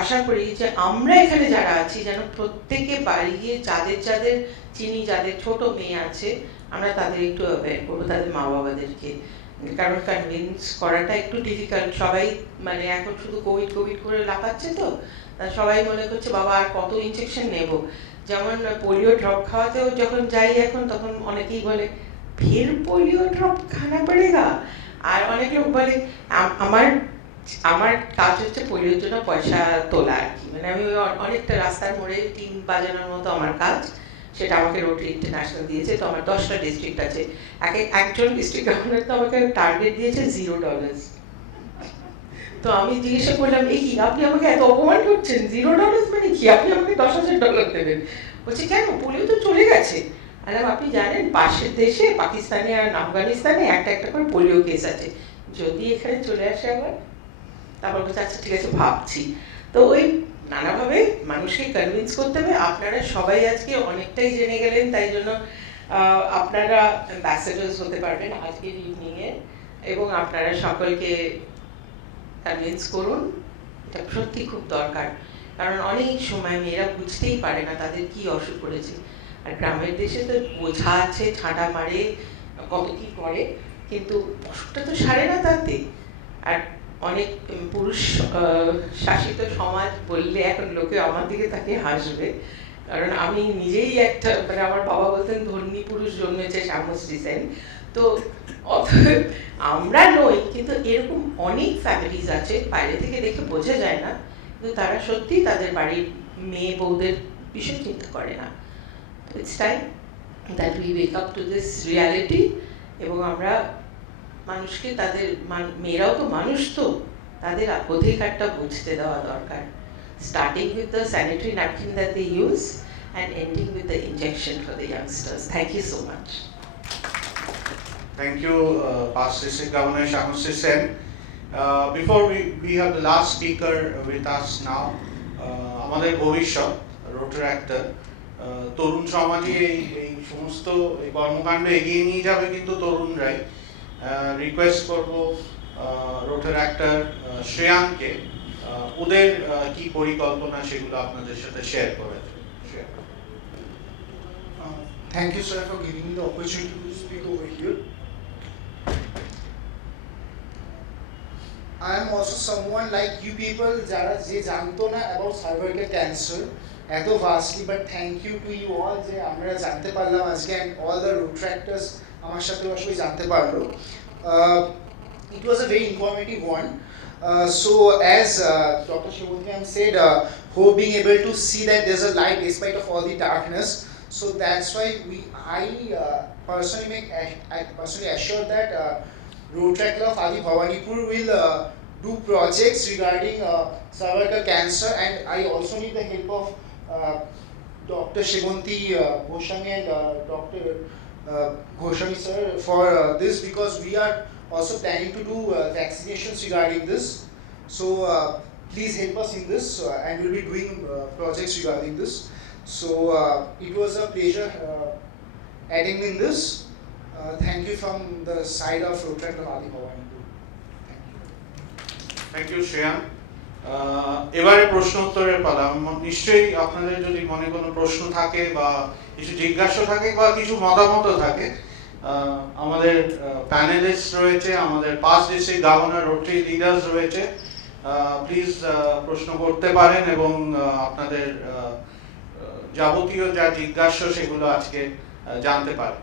আশা করি যে আমরা এখানে যারা আছি যেন প্রত্যেকে বাড়ি গিয়ে যাদের যাদের চিনি, যাদের ছোট মেয়ে আছে, আমরা তাদের একটু অ্যাওয়্যার করবো, তাদের মা বাবাদেরকে, কারণ কনভিন্স করাটা একটু ডিফিকাল্ট। সবাই মানে এখন শুধু কোভিড কোভিড করে লাফাচ্ছে, তো সবাই মনে করছে বাবা আর কত ইনজেকশন নেব। যেমন পোলিও ড্রপ খাওয়াতেও যখন যাই এখন, তখন অনেকেই বলে ফের পোলিও ড্রপ খানা পড়েগা, আর অনেক লোক বলে আমার কাজ হচ্ছে পোলিওর জন্য পয়সা তোলা আর কি, মানে আমি অনেকটা রাস্তার মোড়ে টিম বাজানোর মতো আমার কাজ, সেটা আমাকে রোটারি ইন্টারন্যাশনাল দিয়েছে। তো আমার 10টা ডিস্ট্রিক্ট আছে, একজন ডিস্ট্রিক্ট গভর্নর তো আমাকে টার্গেট দিয়েছে $0। তো আমি জিজ্ঞাসা করলাম, এই কি আপনি আমাকে এত অপমান করছেন, $0 মানে কি, আপনি আমাকে $10,000 দেবেন? বলছে কেন, পোলিও তো চলে গেছে। আর আপনি জানেন পাশের দেশে পাকিস্তানে আর আফগানিস্তানে একটা একটা করে পোলিও কেস আছে, যদি এখানে চলে আসে আবার। তারপর বলছে আচ্ছা ঠিক আছে ভাবছি। তো ওই নানাভাবে মানুষকে কনভিন্স করতে হবে। আপনারা সবাই আজকে অনেকটাই জেনে গেলেন, তাই জন্য আপনারা অ্যাম্বাসেডার্স হতে পারবেন আজকের ইভিনিংয়ে, এবং আপনারা সকলকে কনভিন্স করুন, এটা সত্যি খুব দরকার। কারণ অনেক সময় মেয়েরা বুঝতেই পারে না তাদের কি অসুখ করেছে, আর গ্রামের দেশে তো বোঝা আছে, ঠাঁটা মারে, কত কি করে, কিন্তু অসুখটা তো সারে না তাতে। আর অনেক পুরুষ শাসিত সমাজ বললে এখন লোকে আমার দিকে তাকে হাসবে, কারণ আমি নিজেই একটা, মানে আমার বাবা বলতেন ধর্মী পুরুষ জন্মেছে শ্যামশ্রী সেন। তো অতএব আমরা নই, কিন্তু এরকম অনেক ফ্যামিলিজ আছে বাইরে থেকে দেখে বোঝা যায় না, কিন্তু তারা সত্যি তাদের বাড়ির মেয়ে বউদের বিষয় চিন্তা করে না। It's time that we wake up to this reality, এবং আমরা মানুষকে তাদের মেয়েরাও তো মানুষ, তো তাদের অধিকারটা বুঝতে দেওয়া দরকার, starting with the sanitary napkin that they use and ending with the injection for the youngsters. Thank you so much. Thank you, past District Governor Shyamশ্রী Sen. Before we have the last speaker with us now, আমাদের ভবিষ্যৎ রোটারাক্টর তরুণ সমাজে এই সমস্ত কর্মকাণ্ড এগিয়ে নিয়ে যাবে কিন্তু তরুণরাই। রিকোয়েস্ট করব রোটারাক্টর শ্রেয়ানকে ওদের কি পরিকল্পনা সেগুলো আপনাদের সাথে শেয়ার করার জন্য। Thank you, sir, for giving me the opportunity to speak over here. I am also someone like you people jara je janto na about cervical cancer eto vastly, but thank you to you all je amra jante parlam ajke, and all the retractors amar sathe ashoy jante parlo. It was a very informative one. So as Dr. Shivoti ma'am said, hope being able to see that there's a light despite of all the darkness. So that's why I personally assure that Rotary Club of Adi Bhawanipur will do projects regarding cervical cancer, and I also need the help of Dr. Shivanti Goswami and Dr. Goswami sir for this, because we are also planning to do vaccinations regarding this. So please help us in this, and we'll be doing projects regarding this. So it was a pleasure adding in this. Thank you from the side of Rotary Club Adi Bhawanipur. Thank you Shreyan. এবারে প্রশ্ন উত্তরের পালা। নিশ্চয়ই আপনাদের যদি মনে কোনো প্রশ্ন থাকে বা কিছু জিজ্ঞাসা থাকে বা কিছু মতামত থাকে, আমাদের প্যানেলিস্ট রয়েছে, আমাদের past district governor, rotary leaders রয়েছে, প্লিজ প্রশ্ন করতে পারেন এবং আপনাদের যাবতীয় যা জিজ্ঞাসা সেগুলো আজকে জানতে পারেন।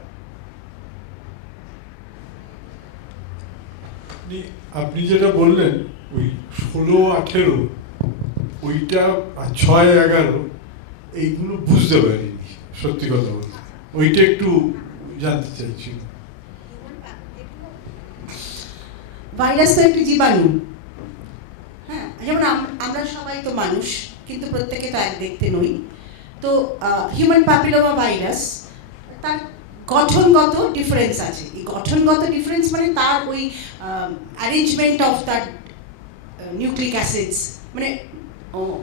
আপনি যেটা বললেন ওই 16-18 ওইটা 6-11 এইগুলো বুঝতে পারিনি, সত্যি কথা বলতে। ওইটা একটু জানতে চাইছি। ভাইরাস তো একটি জীবাণু, হ্যাঁ, যেমন আমরা সবাই তো মানুষ, কিন্তু প্রত্যেকে তো এক দেখতে নই। তো হিউম্যান প্যাপিলোমা ভাইরাস, তার গঠনগত ডিফারেন্স আছে। এই গঠনগত ডিফারেন্স মানে তার ওই arrangement of the nucleic acids, মানে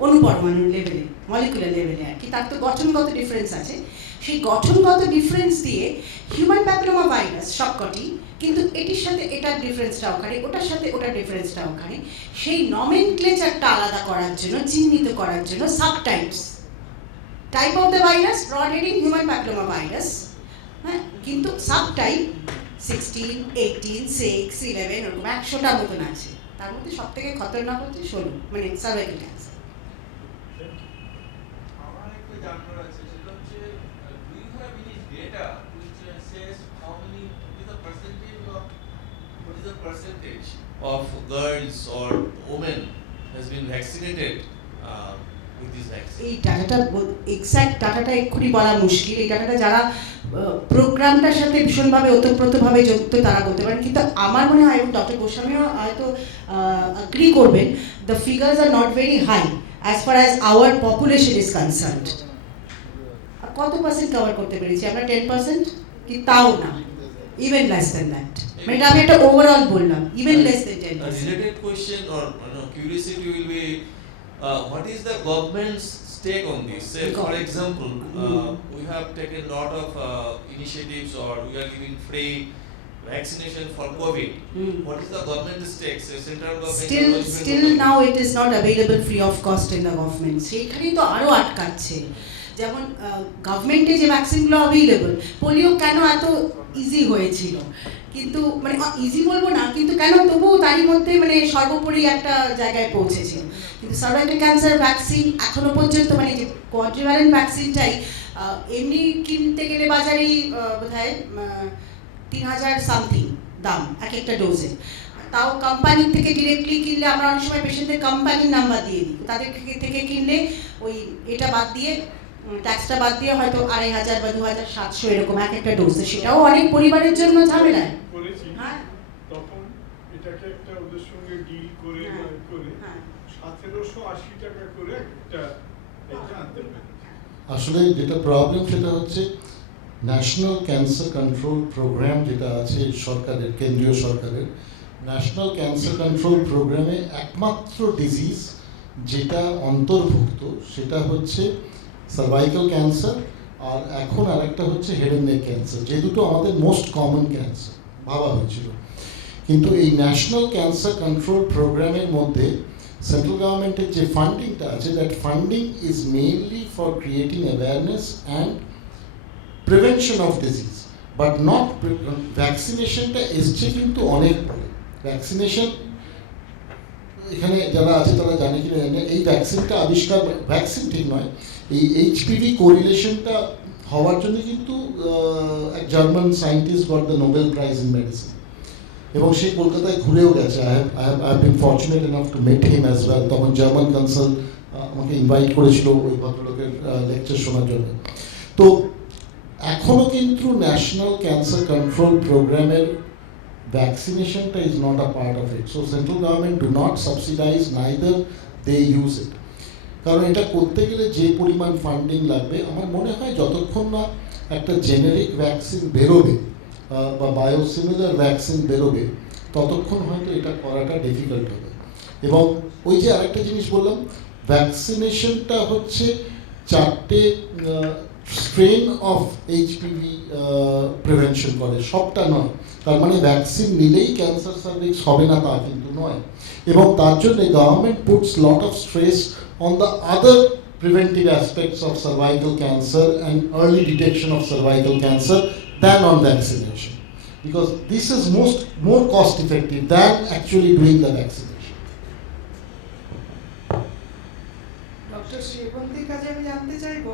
অনুপরমাণুর লেভেলে, মলিকুলার লেভেলে আর কি, তার তো গঠনগত ডিফারেন্স আছে। সেই গঠনগত ডিফারেন্স দিয়ে হিউম্যান প্যাপিলোমা ভাইরাস সবকটি, কিন্তু এটির সাথে এটার ডিফারেন্সটা ওখানে, ওটার সাথে ওটার ডিফারেন্সটা ওখানে, সেই নমেনক্লেচারটা আলাদা করার জন্য, চিহ্নিত করার জন্য subtypes, type of the virus broad heading human papilloma virus, হ্যাঁ, কিন্তু সাবটাইপ 16, 18, 6, 11 এরকম 100টার মতন আছে। তার মধ্যে সব থেকে খতরনাক হচ্ছে 16, মানে সার্ভাইকাল ক্যান্সার। আমার একটা জানার আছে, সেটা হচ্ছে do you have any data which says how many, what is the percentage of girls or women has been vaccinated with this vaccine? এই ডাটাটা এক্সাক্ট ডাটাটা এক্ষুনি বলা মুশকিল। এই ডাটাটা যারা প্রোগ্রামটার সাথে ভীষণভাবে ওতপ্রোতভাবে যুক্ত তারা বলতে পারেন, কিন্তু আমার মনে হয়, এবং ডক্টর গোস্বামীও হয়তো অ্যাগ্রি করবেন, the figures are not very high as far as our population is concerned. কত পার্সেন্ট কভার করতে পেরেছি আমরা? 10%, কি তাও না, ইভেন লেস দেন দ্যাট। মানে আমি একটা ওভারঅল বললাম, even less than 10%। A related question or curiosity will be, what is the government's take on this? Say, for example, we have taken a lot of initiatives, or we are giving free vaccination for COVID. What is the government's take? Say, central government. Still now it is not available free of cost in the government. সেইখানেই তো আরও আটকাচ্ছে। যেমন গভর্নমেন্টে যে ভ্যাকসিনগুলো available, polio কেন এত easy হয়েছিল, কিন্তু মানে ইজি বলবো না, কিন্তু কেন তবুও তারই মধ্যে মানে সর্বোপরি একটা জায়গায় পৌঁছেছিল। কিন্তু সার্ভাইকাল ক্যান্সার ভ্যাকসিন এখনো পর্যন্ত, মানে যে কোয়াড্রিভ্যালেন্ট ভ্যাকসিনটাই এমনি কিনতে গেলে বাজারেই বোধহয় 3000 সামথিং দাম এক একটা ডোজে। তাও কোম্পানির থেকে ডিরেক্টলি কিনলে, আমরা অনেক সময় পেশেন্টদের কোম্পানির নাম্বার দিয়ে দিই, তাদের থেকে কিনলে ওই এটা বাদ দিয়ে, ট্যাক্সটা বাদ দিয়ে হয়তো 2500 বা 2700 এরকম এক একটা ডোজে। সেটাও অনেক পরিবারের জন্য ঝামেলা। করেছি, হ্যাঁ, তখন এটাকে একটা ওদের সঙ্গে ডিল করে 1780 টাকা করে একটা এটা আনতে পারে। আসলে যেটা প্রবলেম সেটা হচ্ছে ন্যাশনাল ক্যান্সার কন্ট্রোল প্রোগ্রাম যেটা আছে সরকারের, কেন্দ্রীয় সরকারের ন্যাশনাল ক্যান্সার কন্ট্রোল প্রোগ্রামে একমাত্র ডিজিজ যেটা অন্তর্ভুক্ত সেটা হচ্ছে সার্ভাইকাল ক্যান্সার, আর এখন আরেকটা হচ্ছে হেড অ্যান্ড নেক ক্যান্সার, যে দুটো আমাদের মোস্ট কমন ক্যান্সার ভাবা হয়েছিল। কিন্তু এই ন্যাশনাল ক্যান্সার কন্ট্রোল প্রোগ্রামের মধ্যে সেন্ট্রাল গভর্নমেন্টের যে ফান্ডিংটা আছে, that funding is mainly for creating awareness and prevention of disease, but not ভ্যাকসিনেশনটা এসছে কিন্তু অনেক পরে। ভ্যাকসিনেশন এখানে যারা আছে তারা জানে কি না জানে, এই ভ্যাকসিনটা আবিষ্কার, ভ্যাকসিন ঠিক নয়, এই এইচপিভি কোরিলেশনটা হওয়ার জন্য কিন্তু এক German scientist got the Nobel prize in medicine, এবং সে কলকাতায় ঘুরেও গেছে। I have been fortunate enough to met him as well. তখন জার্মান কাউন্সিল আমাকে ইনভাইট করেছিল ওই ভদ্রলোকের লেকচার শোনার জন্য। তো এখনও কিন্তু ন্যাশনাল ক্যান্সার কন্ট্রোল প্রোগ্রামের vaccination is not a part of it. So central government do not subsidize, neither they use it. কারণ এটা করতে গেলে যে পরিমাণ ফান্ডিং লাগবে, আমার মনে হয় যতক্ষণ না একটা জেনেরিক ভ্যাকসিন বেরোবে বা বায়োসিমিলার ভ্যাকসিন বেরোবে, ততক্ষণ হয়তো এটা করাটা ডিফিকাল্ট হবে। এবং ওই যে আরেকটা জিনিস বললাম, ভ্যাকসিনেশনটা হচ্ছে 4টে স্ট্রেন অফ এইচপিভি প্রিভেনশন করে, সবটা নয়। তার মানে ভ্যাকসিন নিলেই ক্যান্সার সার্ভিক্স হবে না তা কিন্তু নয়। এবং তার জন্য government puts lot of stress on the other preventive aspects of cervical cancer and early detection of cervical cancer than on vaccination, because this is more cost effective than actually doing the vaccination. Doctor শ্রীবন্তীর কাছে আমি জানতে চাইবো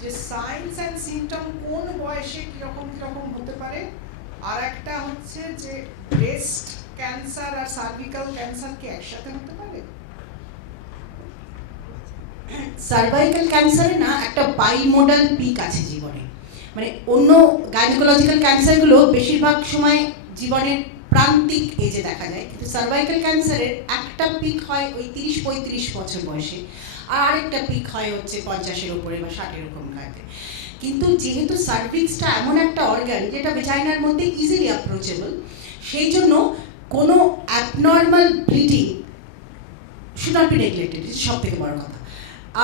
যে science and symptom কোন বয়সে কিরকম কিরকম হতে পারে, আর একটা হচ্ছে যে ব্রেস্ট ক্যান্সার আর সার্ভিক্যাল ক্যান্সার কি একসাথে হতে পারে? সার্ভাইকাল ক্যান্সারে না একটা বাইমোডাল পিক আছে জীবনে, মানে অন্য গাইনোকোলজিক্যাল ক্যান্সারগুলো বেশিরভাগ সময় জীবনের প্রান্তিক এজে দেখা যায়, কিন্তু সার্ভাইকাল ক্যান্সারের একটা পিক হয় ওই 30-35 বছর বয়সে, আর আরেকটা পিক হয় হচ্ছে 50-এর উপরে বা 60 এরকম গায়ে। কিন্তু যেহেতু সার্ভিক্সটা এমন একটা অর্গান যেটা ভেজাইনার মধ্যে ইজিলি অ্যাপ্রোচেবল, সেই জন্য কোনো abnormal bleeding should not be neglected. It's সব থেকে বড় কথা।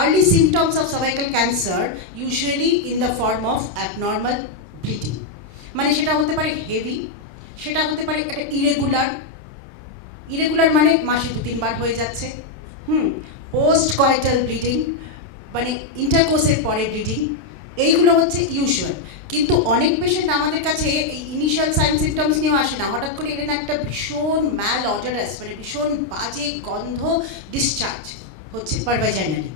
Early symptoms of cervical cancer usually in the form of abnormal bleeding. মানে সেটা হতে পারে হেভি, সেটা হতে পারে একটা ইরেগুলার মানে মাসে 2-3 বার হয়ে যাচ্ছে, পোস্ট কয়েটাল ব্লিডিং মানে ইন্টারকোর্সের পরে ব্লিডিং, এইগুলো হচ্ছে ইউজুয়াল। কিন্তু অনেক পেশেন্ট আমাদের কাছে এই ইনিশিয়াল সাইন সিমটমস নিয়েও আসে না, হঠাৎ করে এলেন একটা ভীষণ ম্যাল অডারাস মানে ভীষণ বাজে গন্ধ ডিসচার্জ হচ্ছে পারভাজাইনালি,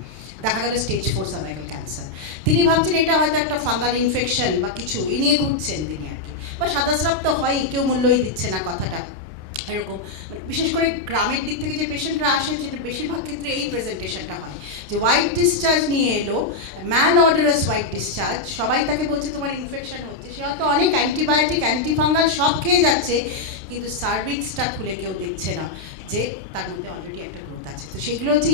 দেখা গেল স্টেজ 4 সার্ভাইকাল ক্যান্সার। তিনি ভাবছেন এটা হয়তো একটা ফাঙ্গাল ইনফেকশন বা কিছু, এই নিয়ে ঘুরছেন তিনি আর কি, বা সাদা স্রাব তো হয়, কেউ মূল্যই দিচ্ছে না কথাটা এরকম। মানে বিশেষ করে গ্রামের দিক থেকে যে পেশেন্টরা আসেন সেটা বেশিরভাগ ক্ষেত্রে এই প্রেজেন্টেশনটা হয় যে হোয়াইট ডিসচার্জ নিয়ে এলো, ম্যাল অডারাস হোয়াইট ডিসচার্জ, সবাই তাকে বলছে তোমার ইনফেকশন হচ্ছে, সে হয়তো অনেক অ্যান্টিবায়োটিক অ্যান্টিফাঙ্গাল সব খেয়ে যাচ্ছে, কিন্তু সার্ভিক্সটা খুলে কেউ দেখছে না যে তার মধ্যে অলরেডি একটা গ্রোথ আছে। তো সেগুলো হচ্ছে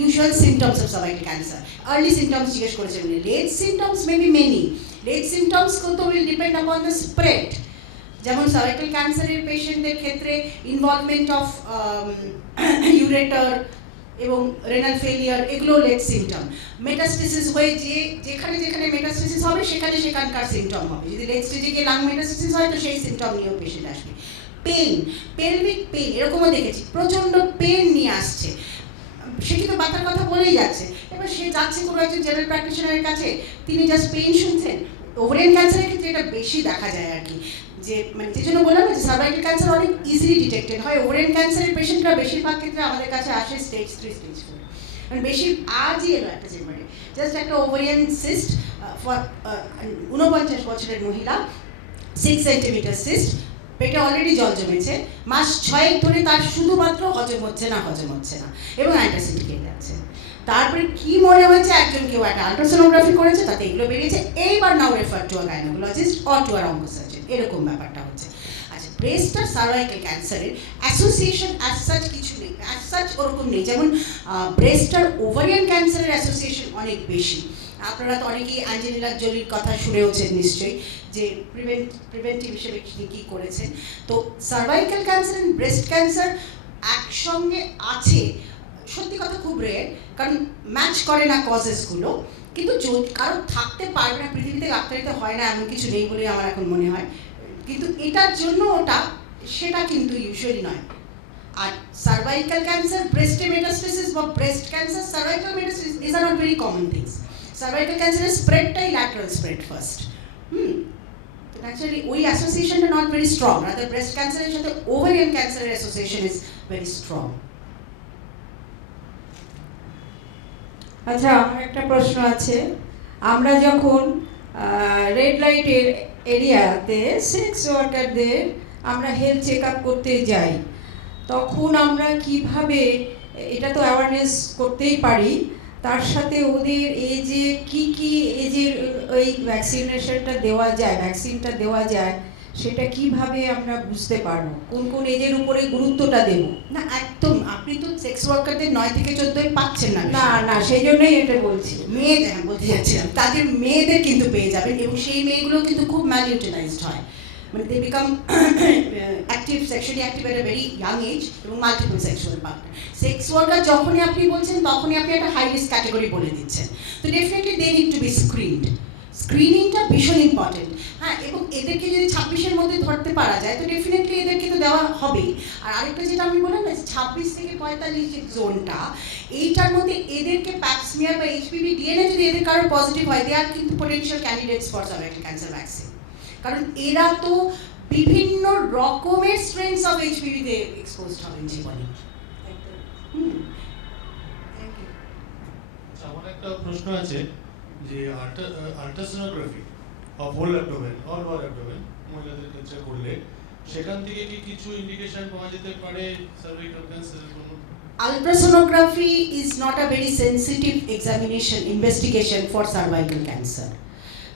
usual symptoms of cervical cancer. Early symptoms জিজ্ঞেস করেছেন, late symptoms may be many, late symptoms তো will depend upon the spread. যেমন সার্ভাইকাল ক্যান্সারের পেশেন্টদের ক্ষেত্রে ইনভলভমেন্ট অফ ইউরেটার এবং রেনাল ফেলিয়ার, এগুলো লেট সিমটম। মেটাস্টেসিস হয়ে যেখানে মেটাস্টেসিস হবে সেখানকার সিমটম হবে। যদি লেট স্টেজে গিয়ে লাং মেটাস্টেসিস হয় তো সেই সিমটম নিয়েও পেশেন্ট আসবে। পেলভিক পেন এরকমও দেখেছি, প্রচণ্ড পেন নিয়ে আসছে, সে কিন্তু ব্যথার কথা বলেই যাচ্ছে, এবার সে যাচ্ছে কোনো একজন জেনারেল প্র্যাকটিশনারের কাছে, তিনি জাস্ট পেন শুনছেন। ওভারিয়ান ক্যান্সারের ক্ষেত্রে এটা বেশি দেখা যায় আর কি, যে মানে যে জন্য বললাম না যে সার্ভাইকাল ক্যান্সার অনেক ইজিলি ডিটেক্টেড হয়। ওভারিয়ান ক্যান্সারের পেশেন্টরা বেশিরভাগ ক্ষেত্রে আমাদের কাছে আসে স্টেজ 3 স্টেজ 4, মানে বেশি আজই এলো একটা চেম্বারে জাস্ট একটা ওভারিয়ান সিস্ট, 49 বছরের মহিলা, 6 সেন্টিমিটার সিস্ট, পেটে অলরেডি জল জমেছে, মাস 6 ধরে তার শুধুমাত্র হজম হচ্ছে না এবং অ্যান্টাসিড খেয়ে যাচ্ছে। তারপরে কি মনে হয়েছে, একজন কেউ একটা আল্ট্রাসোনোগ্রাফি করেছে, তাতে এগুলো বেরিয়েছে, এইবার now refer to a gynaecologist or to a oncosurgeon, এরকম ব্যাপারটা হচ্ছে। আচ্ছা, ব্রেস্ট আর সার্ভাইকাল ক্যান্সারের অ্যাসোসিয়েশন অ্যাজ সাচ কিছু নেই, অ্যাজ সাচ ওরকম নেই, যেমন ব্রেস্ট আর ওভারিয়ান ক্যান্সারের অ্যাসোসিয়েশন অনেক বেশি। আপনারা তো অনেকেই অ্যাঞ্জেলিনা জোলির কথা শুনেওছেন নিশ্চয়ই, যে প্রিভেন্টিভ হিসেবে কী করেছেন। তো cervical cancer and breast cancer একসঙ্গে আছে, সত্যি কথা খুব রেয়ার, কারণ ম্যাচ করে না কজেসগুলো, কিন্তু কারো থাকতে পারবে না পৃথিবীতে, ডাক্তারিতে হয় না এমন কিছু নেই বলেই আমার এখন মনে হয়, কিন্তু এটার জন্য সেটা কিন্তু ইউজুয়ালি নয়। আর সার্ভাইকাল ক্যান্সার, ব্রেস্টে মেটাস্টেসিস বা breast cancer, cervical metastasis, this are not very common things. Cervical ক্যান্সারের স্প্রেডটাই ল্যাটারাল স্প্রেড ফার্স্ট। অ্যাকচুয়ালি ওই অ্যাসোসিয়েশনটা not very strong, rather breast ক্যান্সারের সাথে ওভারিয়ান ক্যান্সারের অ্যাসোসিয়েশন ইজ ভেরি স্ট্রং। আচ্ছা, আমার একটা প্রশ্ন আছে। আমরা যখন রেড লাইটের এরিয়াতে সেক্স ওয়ার্কারদের আমরা হেলথ চেক আপ করতে যাই, তখন আমরা কিভাবে, এটা তো অ্যাওয়ারনেস করতেই পারি, তার সাথে ওদের এজে কি এজের ওই ভ্যাকসিনটা দেওয়া যায় সেটা কিভাবে আমরা বুঝতে পারবো, কোন এজের উপরে গুরুত্বটা দেব? না একদম, আপনি তো সেক্স ওয়ার্কারদের 9 থেকে 14 পাচ্ছেন না, সেই জন্যই এটা বলছি। মেয়েদের বলতে যাচ্ছিলাম, তাদের মেয়েদের কিন্তু পেয়ে যাবেন, এবং সেই মেয়েগুলো কিন্তু খুব ম্যালইউটিলাইজড হয়, মানে they become active, sexually active at a very young age, এবং multiple sexual partner. Sex worker যখনই আপনি বলছেন তখনই আপনি একটা হাই রিস্ক ক্যাটাগরি বলে দিচ্ছেন, তো definitely they need to be screened. স্ক্রিনিংটা ভীষণ ইম্পর্টেন্ট, হ্যাঁ, এবং এদেরকে যদি 26-এর মধ্যে ধরতে পারা যায় তো ডেফিনেটলি এদেরকে তো দেওয়া হবেই। আর আরেকটা যেটা আমি বললাম না, 26 থেকে 45 যে জোনটা, এইটার মধ্যে এদেরকে প্যাপসমিয়ার বা এইচপিভি ডিএনএ যদি এদের কারোর পজিটিভ হয়, দে আর কিন্তু potential candidates for cervical cancer vaccine, কারণ এরা তো বিভিন্ন রকমের স্ট্রেনস অফ এইচপিভিতে এক্সপোজড হবেন জীবনে। আমার একটা প্রশ্ন আছে যে ultrasonography of whole abdomen or lower abdomen মহিলাদের ক্ষেত্রে করলে সেখান থেকে কি কিছু ইন্ডিকেশন পাওয়া যেতে পারে সার্ভাইকাল ক্যান্সারের কোনো? Ultrasonography is not a very sensitive investigation for cervical cancer.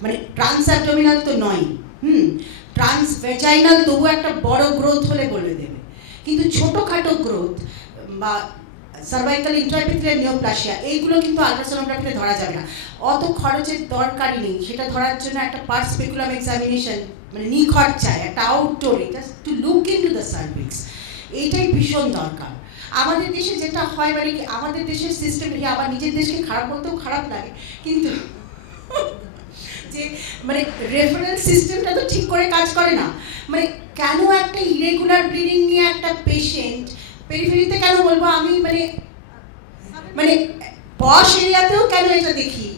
মানে ট্রান্সঅ্যাবডোমিনাল তো নয়, ট্রান্সভেজাইনাল তবু একটা বড় গ্রোথ হলে বলে দেবে, কিন্তু ছোটোখাটো গ্রোথ বা সার্ভাইকাল ইন্ট্রাএপিথেলিয়াল নিওপ্লাসিয়া, এইগুলো কিন্তু আলট্রাসোনোগ্রাফিতে ধরা যাবে না, অত খরচের দরকারই নেই। সেটা ধরার জন্য একটা পার্ট স্পেকুলাম এক্সামিনেশন মানে নিখরচ চাই, একটা আউটডোরে just to look into the cervix, এইটাই ভীষণ দরকার। আমাদের দেশে যেটা হয় মানে কি, আমাদের দেশের সিস্টেম, আবার নিজের দেশকে খারাপ বলতেও খারাপ লাগে, কিন্তু যে মানে রেফারেন্স সিস্টেমটা তো ঠিক করে কাজ করে না। মানে কেন একটা ইরেগুলার ব্লিডিং নিয়ে একটা পেশেন্ট পেরিফেরিতে কেন বলবো আমি, মানে মানে পশ এরিয়াতেও কেন এটা দেখি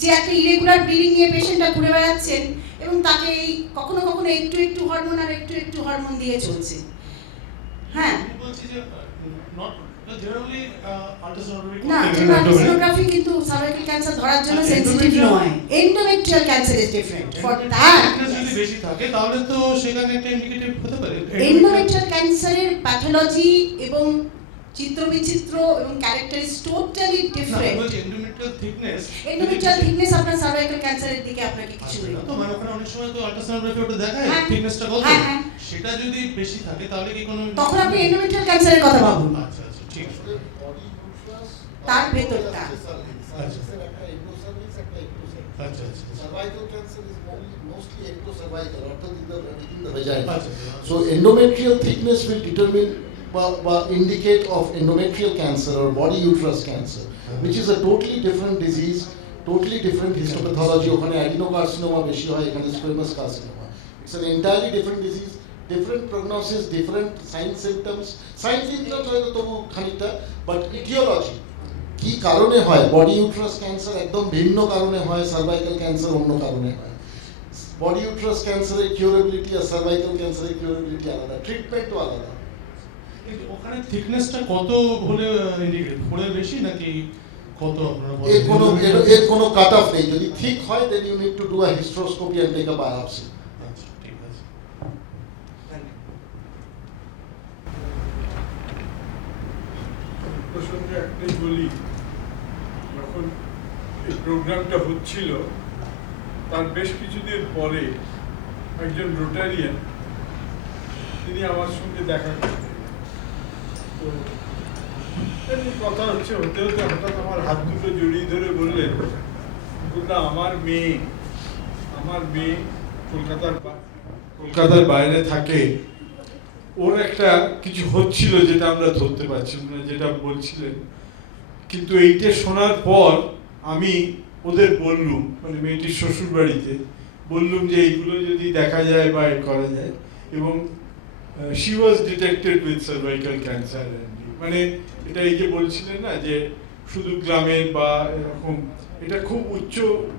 যে একটা ইরেগুলার ব্লিডিং নিয়ে পেশেন্টটা ঘুরে বেড়াচ্ছেন এবং তাকে এই কখনো কখনো একটু একটু হরমোন আর একটু একটু হরমোন দিয়ে চলছে। হ্যাঁ, বলছি যে জেনারেলি না আলট্রাসোনোগ্রাফি কিন্তু সার্ভাইকাল ক্যান্সার ধরার জন্য সেনসিটিভ নয়। Endometrial cancer is different. For that যদি বেশি থাকে তাহলে তো সেখানে একটা ইন্ডিকেটিভ হতে পারে। এন্ডোমেট্রিয়াল ক্যান্সারের প্যাথোলজি এবং চিত্রবিচিত্র এবং character is totally different. Endometrial thickness, endometrial thickness আপনার সার্ভাইকাল ক্যান্সারের দিকে আপনাকে কিছু বলবো তো মানে ওখানে অনেক সময় তো আলট্রাসোনোগ্রাফি ওটা দেখায় হ্যাঁ, থিকনেসটা কত, হ্যাঁ, হ্যাঁ। সেটা যদি বেশি থাকে তাহলে কি কোনো, তখন আপনি এন্ডোমেট্রিয়াল ক্যান্সারের কথা ভাবুন, আচ্ছা আচ্ছা ঠিক আছে। তার ভেতরটা। আচ্ছা আচ্ছা Cervical cancer is mostly ectocervical, অর্থাৎ within the vagina. আচ্ছা So endometrial thickness will determine indicate of endometrial cancer or body uterus cancer, which is a totally different disease, totally different histopathology. ওখানে adenocarcinoma বেশি হয়, এখানে squamous carcinoma. It's an entirely different disease, different prognosis, different sign symptoms. Sign symptoms হয়তো তবু খানিকটা, but etiology কি কারণে হয়, বডি ইউট্রাস ক্যান্সার একদম ভিন্ন কারণে হয়, সার্ভাইকাল ক্যান্সার অন্য কারণে হয়। বডি ইউট্রাস ক্যান্সারের কিউরেবিলিটি আর সার্ভাইকাল ক্যান্সারের কিউরেবিলিটি আলাদা, ট্রিটমেন্টও আলাদা। কিন্তু ওখানে থিকনেসটা কত হলে ইন্ডিকেট, 4 এর বেশি নাকি কত আপনারা বলেন? এর কোনো কাট অফ নেই, যদি ঠিক হয় then you need to do a hysteroscopy and take a biopsy. আচ্ছা ঠিক আছে। প্রসঙ্গে একটাই বলি, যখন এই প্রোগ্রামটা হচ্ছিল তার বেশ কিছুদিন পরে একজন রোটারিয়ান তিনি আমার সঙ্গে দেখা করতেন। তো এমনি কথা হচ্ছে, হতে হতে হঠাৎ আমার হাত দুটো জড়িয়ে ধরে বললেন, আমার মেয়ে কলকাতার বাইরে থাকে, ওর একটা কিছু হচ্ছিল যেটা আমরা ধরতে পারছি না, যেটা বলছিলেন। কিন্তু এইটা শোনার পর আমি ওদের বললুম, মানে মেয়েটির শ্বশুর বাড়িতে বললুম যে এইগুলো যদি দেখা যায় বা করা যায়, এবং she was detected with cervical cancer. মানে এটা এই যে বলছিলেন না যে শুধু গ্রামের বা এরকম, এটা খুব উচ্চ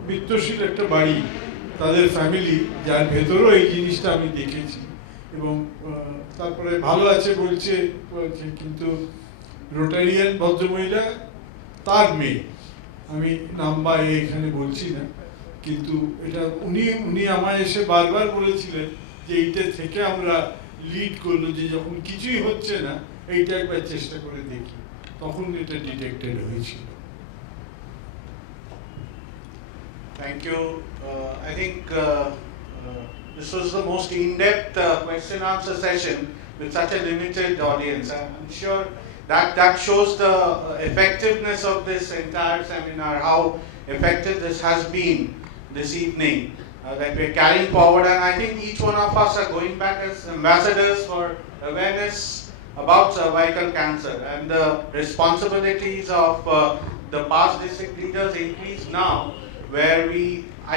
বিত্তশীল একটা বাড়ি, তাদের ফ্যামিলি, যার ভেতরেও এই জিনিসটা আমি দেখেছি। এবং তারপরে ভালো আছে বলছে, কিন্তু রোটারিয়ান ভদ্রমহিলা, তার মেয়ে, আমি নাম বা এখানে বলছি না, কিন্তু এটা উনি আমায় এসে বারবার বলেছিলেন যে এইটা থেকে আমরা লিড করলো যে যখন কিছুই হচ্ছে না এইটা একবার চেষ্টা করে দেখি, তখন এটা ডিটেক্টেড হয়েছিল। Thank you. I think this was the most in-depth question answer session with such a limited audience. I'm sure that shows the effectiveness of this entire seminar, how effective this has been this evening, that we're carrying forward. And I think each one of us are going back as ambassadors for awareness about cervical cancer, and the responsibilities of the past district leaders increase now, where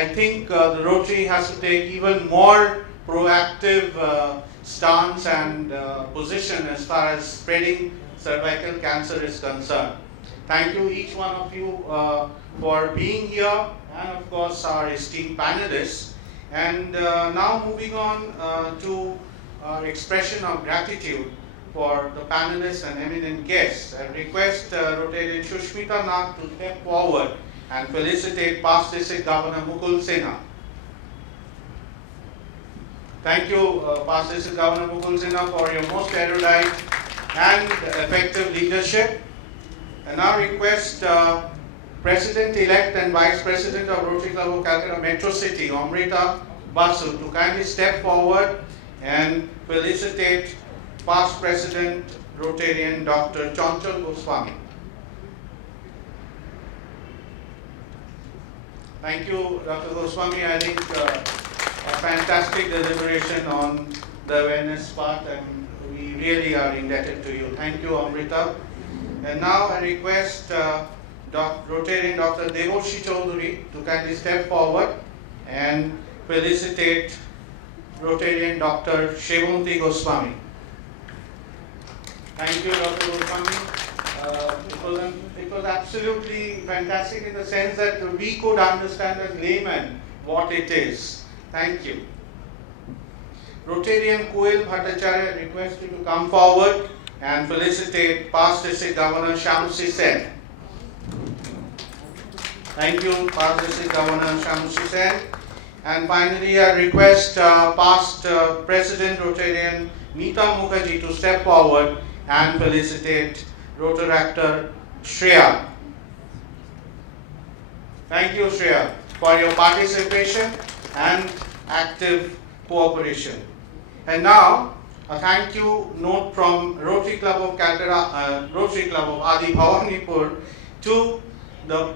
I think the Rotary has to take even more proactive stance and position as far as spreading cervical cancer is concerned. Thank you each one of you for being here, and of course our esteemed panelists. And now moving on to our expression of gratitude for the panelists and eminent guests. I request Rotarian Shushmita Nath to step forward and felicitate past District Governor Mukul Sinha. Thank you, past District Governor Mukul Sinha, for your most erudite and effective leadership. And now request President-elect and Vice President of Rotary Club of Calcutta Metro City, Amrita Basu, to kindly step forward and felicitate past President Rotarian Dr. Chanchal Goswami. Thank you, Dr. Goswami. I think a fantastic deliberation on the awareness part, and we really are indebted to you. Thank you, Amrita. And now I request Rotarian Dr. Devoshi Chaudhuri to kindly step forward and felicitate Rotarian Dr. Shevanti Goswami. Thank you, Dr. Goswami. It was absolutely fantastic in the sense that we could understand as laymen what it is. Thank you. Rotarian Koel Bhattacharya, I request you to come forward and felicitate past District Governor Shamsi Sen. Thank you, past District Governor Shamsi Sen. And finally, I request past President Rotarian Meeta Mukherjee to step forward and felicitate Rotaractor Shreya. Thank you, Shreya, for your participation and active cooperation. And now, a thank you note from Rotary Club of Calcutta, Rotary Club of Adi Bhawanipur to the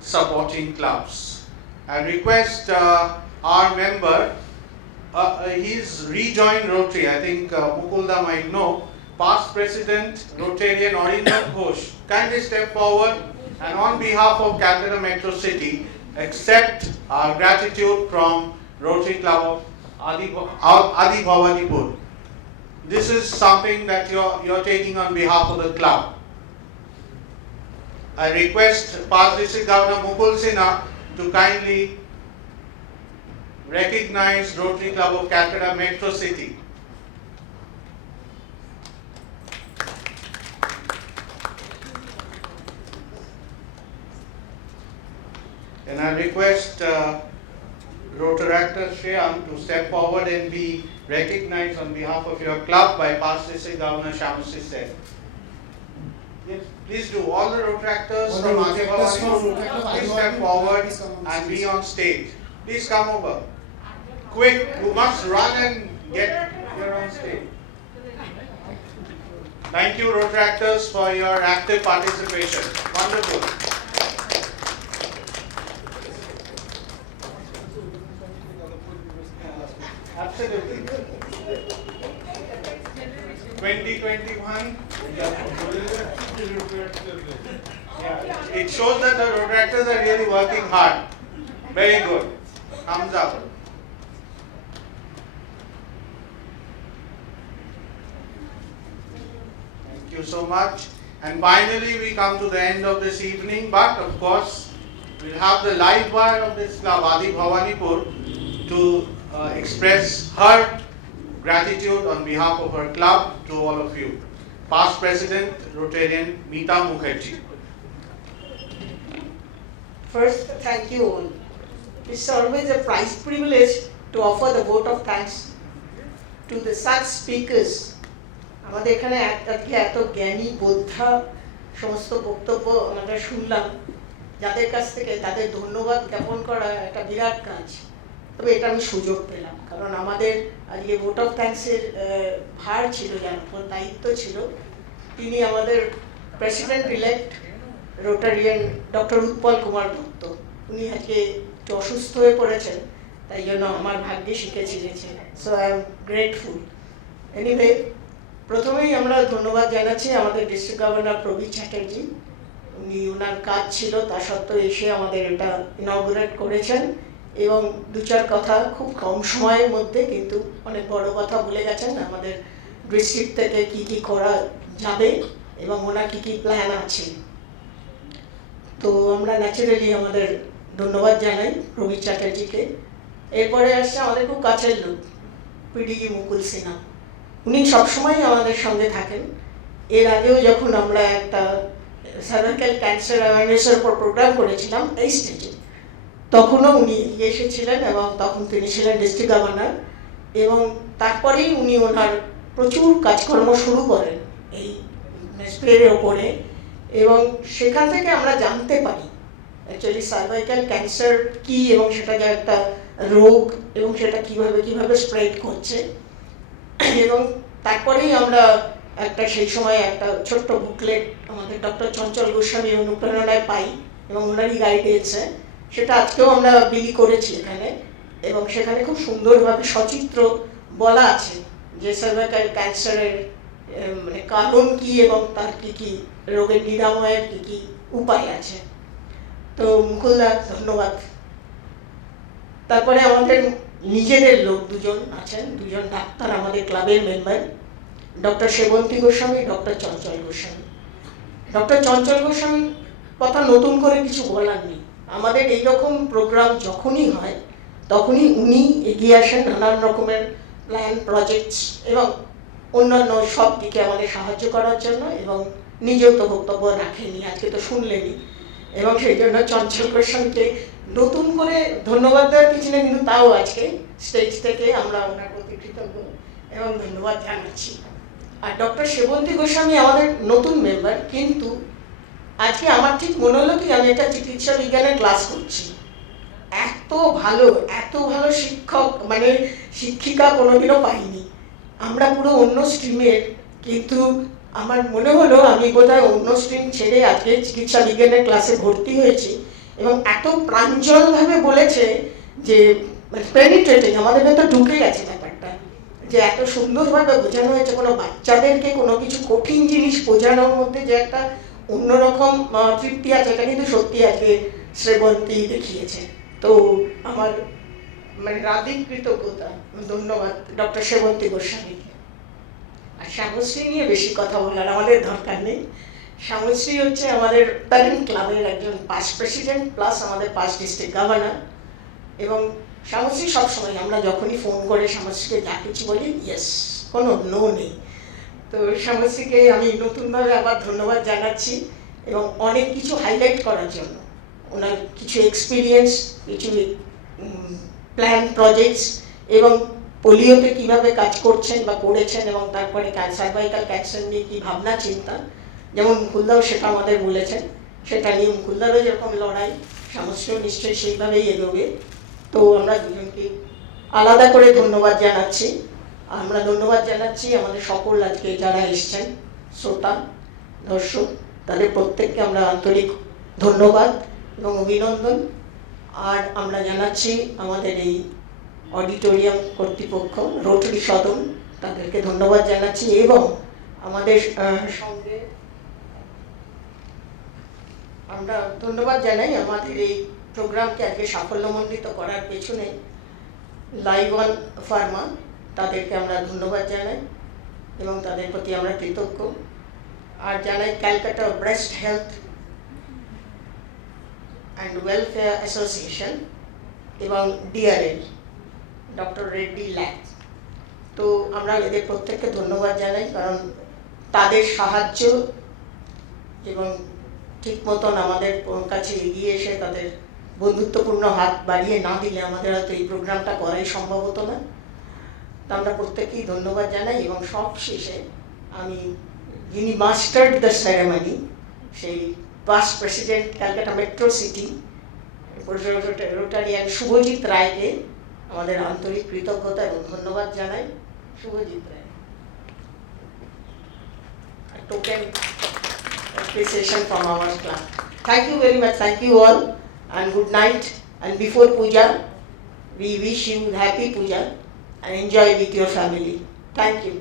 supporting clubs. I request our member, he's rejoined Rotary, I think Mukulda might know, past President Rotarian Arindam Ghosh, kindly step forward and on behalf of Calcutta Metro City, accept our gratitude from Rotary Club of Adi Bhawanipur. This is something that you're taking on behalf of the club. I request past District Governor Mukul Sinha to kindly recognize Rotary Club of Calcutta Metro City. And I request Rotaractor Shreyan to step forward and be recognized on behalf of your club by past District Governor Shamsi Sen. Yes, please do. All the Rotaractors from Adi Bhawanipur, please step forward and be on stage. Please come over. Quick, you must run and get here on stage. Thank you, Rotaractors, for your active participation. Wonderful. Absolutely. 2021. Yeah, it shows that the Rotaractors are really working hard. Very good. Thumbs up. Thank you so much. And finally, we come to the end of this evening. But of course, we'll have the live wire of this club, Adi Bhawanipur, to express her gratitude on behalf of her club to all of you. Past President Rotarian Meeta Mukherjee. First, thank you all. It's always a prized privilege to offer the vote of thanks to the such speakers. আমাদের এখানে এত জ্ঞানী বোদ্ধা সমস্ত বক্তব্য আমরা শুনলাম, যাদের কাছ থেকে তাদের ধন্যবাদ জ্ঞাপন করা একটা বিরাট কাজ। তবে এটা আমি সুযোগ পেলাম, কারণ আমাদের আজকে ভোট অফ থ্যাঙ্কসের ভার ছিল, যার উপর দায়িত্ব ছিল, তিনি আমাদের president elect Rotarian doctor Utpal Kumar Dutta. উনি আজকে একটু অসুস্থ হয়ে পড়েছেন, তাই জন্য আমার ভাগ্যে শিখেছিলেছেন। So I am grateful. Anyway, প্রথমেই আমরা ধন্যবাদ জানাচ্ছি আমাদের ডিস্ট্রিক্ট গভর্নর প্রবীর চ্যাটার্জি। উনি ওনার কাজ ছিল, তা সত্ত্বেও এসে আমাদের এটা ইনঅগুরেট করেছেন এবং দু চার কথা খুব কম সময়ের মধ্যে কিন্তু অনেক বড় কথা বলে গেছেন আমাদের ডিস্ট্রিক্ট থেকে কি কি করা যাবে এবং ওনার কি কি প্ল্যান আছে। তো আমরা ন্যাচারালি আমাদের ধন্যবাদ জানাই প্রবীর চ্যাটার্জিকে। এরপরে আসছে আমাদের খুব কাছের লোক পিডিজি মুকুল সিনহা। উনি সবসময় আমাদের সঙ্গে থাকেন। এর আগেও যখন আমরা একটা সার্ভাইকাল ক্যান্সার অ্যাওয়ারনেসের উপর প্রোগ্রাম করেছিলাম এই স্টেজে, তখনও উনি এসেছিলেন এবং তখন তিনি ছিলেন ডিস্ট্রিক্ট গভর্নর। এবং তারপরেই উনি ওনার প্রচুর কাজকর্ম শুরু করেন এই স্প্রের ওপরে, এবং সেখান থেকে আমরা জানতে পারি অ্যাকচুয়ালি সার্ভাইকাল ক্যান্সার কী এবং সেটা যে একটা রোগ এবং সেটা কীভাবে স্প্রেড করছে। এবং তারপরেই আমরা একটা সেই সময় একটা ছোট্ট বুকলেট আমাদের ডক্টর চঞ্চল গোস্বামী অনুপ্রেরণায় পাই এবং ওনারই গাইডেন্সে, সেটা আজকেও আমরা বিলি করেছি এখানে, এবং সেখানে খুব সুন্দরভাবে সচিত্র বলা আছে যে সার্ভাইকাল ক্যান্সারের মানে কারণ কি এবং তার কি কি রোগের নিরাময়ের কি কি উপায় আছে। তো মুকুলদা ধন্যবাদ। তারপরে আমাদের নিজেদের লোক দুজন আছেন, দুজন ডাক্তার আমাদের ক্লাবের মেম্বার, ডক্টর সেবন্তী গোস্বামী, ডক্টর চঞ্চল গোস্বামী। ডক্টর চঞ্চল গোস্বামী কথা নতুন করে কিছু বলার নেই, আমাদের এইরকম প্রোগ্রাম যখনই হয় তখনই উনি এগিয়ে আসেন নানান রকমের প্ল্যান, প্রজেক্টস এবং অন্যান্য সব দিকে আমাদের সাহায্য করার জন্য, এবং নিজেও তো বক্তব্য রাখেনি, আজকে তো শুনলেনি, এবং সেই জন্য চঞ্চল গোস্বামীকে নতুন করে ধন্যবাদ দেওয়ার কিছু নেই, কিন্তু তাও আজকে স্টেজ থেকে আমরা ওনার প্রতি কৃতজ্ঞ এবং ধন্যবাদ জানাচ্ছি। আর ডক্টর সেবন্তী গোস্বামী আমাদের নতুন মেম্বার, কিন্তু আজকে আমার ঠিক মনে হলো কি আমি একটা চিকিৎসা বিজ্ঞানের ক্লাস করছি। এত ভালো শিক্ষক মানে শিক্ষিকা কোনোদিনও পাইনি, আমরা পুরো অন্য স্ট্রিমের, কিন্তু আমার মনে হলো আমি বোধহয় অন্য স্ট্রিম ছেড়ে আজকে চিকিৎসা বিজ্ঞানের ক্লাসে ভর্তি হয়েছি, এবং এত প্রাঞ্জলভাবে বলেছে যে পেনিট্রেটিং আমাদের ভেতর ঢুকে গেছে ব্যাপারটা, যে এত সুন্দরভাবে বোঝানো হয়েছে। কোনো বাচ্চাদেরকে কোনো কিছু কঠিন জিনিস বোঝানোর মধ্যে যে একটা অন্যরকম তৃপ্তি আছে, এটা কিন্তু সত্যি আজকে শ্রেবন্তী দেখিয়েছে। তো আমার মানে রাধিক কৃতজ্ঞতা, ধন্যবাদ ডক্টর সেবন্তী গোস্বামীকে। আর শ্যামশ্রী নিয়ে বেশি কথা বলার আমাদের দরকার নেই। শ্যামশ্রী হচ্ছে আমাদের প্যারেন্ট ক্লাবের একজন পাস্ট প্রেসিডেন্ট প্লাস আমাদের পাস্ট ডিস্ট্রিক্ট গভর্নর, এবং শ্যামশ্রী সবসময় আমরা যখনই ফোন করে শ্যামশ্রীকে যা কিছু বলি ইয়েস, কোনো নো নেই। তো শ্যামশ্রীকে আমি নতুনভাবে আবার ধন্যবাদ জানাচ্ছি, এবং অনেক কিছু হাইলাইট করার জন্য, ওনার কিছু এক্সপিরিয়েন্স, কিছু প্ল্যান, প্রজেক্টস, এবং পোলিওতে কীভাবে কাজ করছেন বা করেছেন, এবং তারপরে সার্ভাইকাল ক্যান্সার নিয়ে কী ভাবনা চিন্তা, যেমন মুকুলদাও সেটা আমাদের বলেছেন, সেটা নিয়ে মুকুলদারও যেরকম লড়াই, শ্যামশ্রীও নিশ্চয়ই সেইভাবেই এগোবে। তো আমরা দুজনকে আলাদা করে ধন্যবাদ জানাচ্ছি। আমরা ধন্যবাদ জানাচ্ছি আমাদের সকল আজকে যারা এসছেন, শ্রোতা, দর্শক, তাদের প্রত্যেককে আমরা আন্তরিক ধন্যবাদ এবং অভিনন্দন। আর আমরা জানাচ্ছি আমাদের এই অডিটোরিয়াম কর্তৃপক্ষ, রোটারি সদন, তাদেরকে ধন্যবাদ জানাচ্ছি, এবং আমাদের সঙ্গে আমরা ধন্যবাদ জানাই আমাদের এই প্রোগ্রামকে আজকে সাফল্যমণ্ডিত করার পেছনে লাইভ অন ফার্মা, তাদেরকে আমরা ধন্যবাদ জানাই এবং তাদের প্রতি আমরা কৃতজ্ঞ। আর জানাই Calcutta breast health and welfare association এবং ডিআরএল, ডক্টর রেড্ডি ল্যাব। তো আমরা এদের প্রত্যেককে ধন্যবাদ জানাই, কারণ তাদের সাহায্য এবং ঠিক মতন আমাদের কাছে এগিয়ে এসে তাদের বন্ধুত্বপূর্ণ হাত বাড়িয়ে না দিলে আমাদের হয়তো এই প্রোগ্রামটা করাই সম্ভব হতো না। তা আমরা প্রত্যেকেই ধন্যবাদ জানাই, এবং সব শেষে আমি যিনি মাস্টার্ড দ্য সেরেমনি, সেই past president Calcutta metro city Rotarian Shubhajit রায়কে আমাদের আন্তরিক কৃতজ্ঞতা এবং ধন্যবাদ জানাই। Shubhajit Roy, token appreciation from our club. Thank you very much. Thank you all, and good night. And before puja, we wish you happy puja and enjoy with your family. Thank you.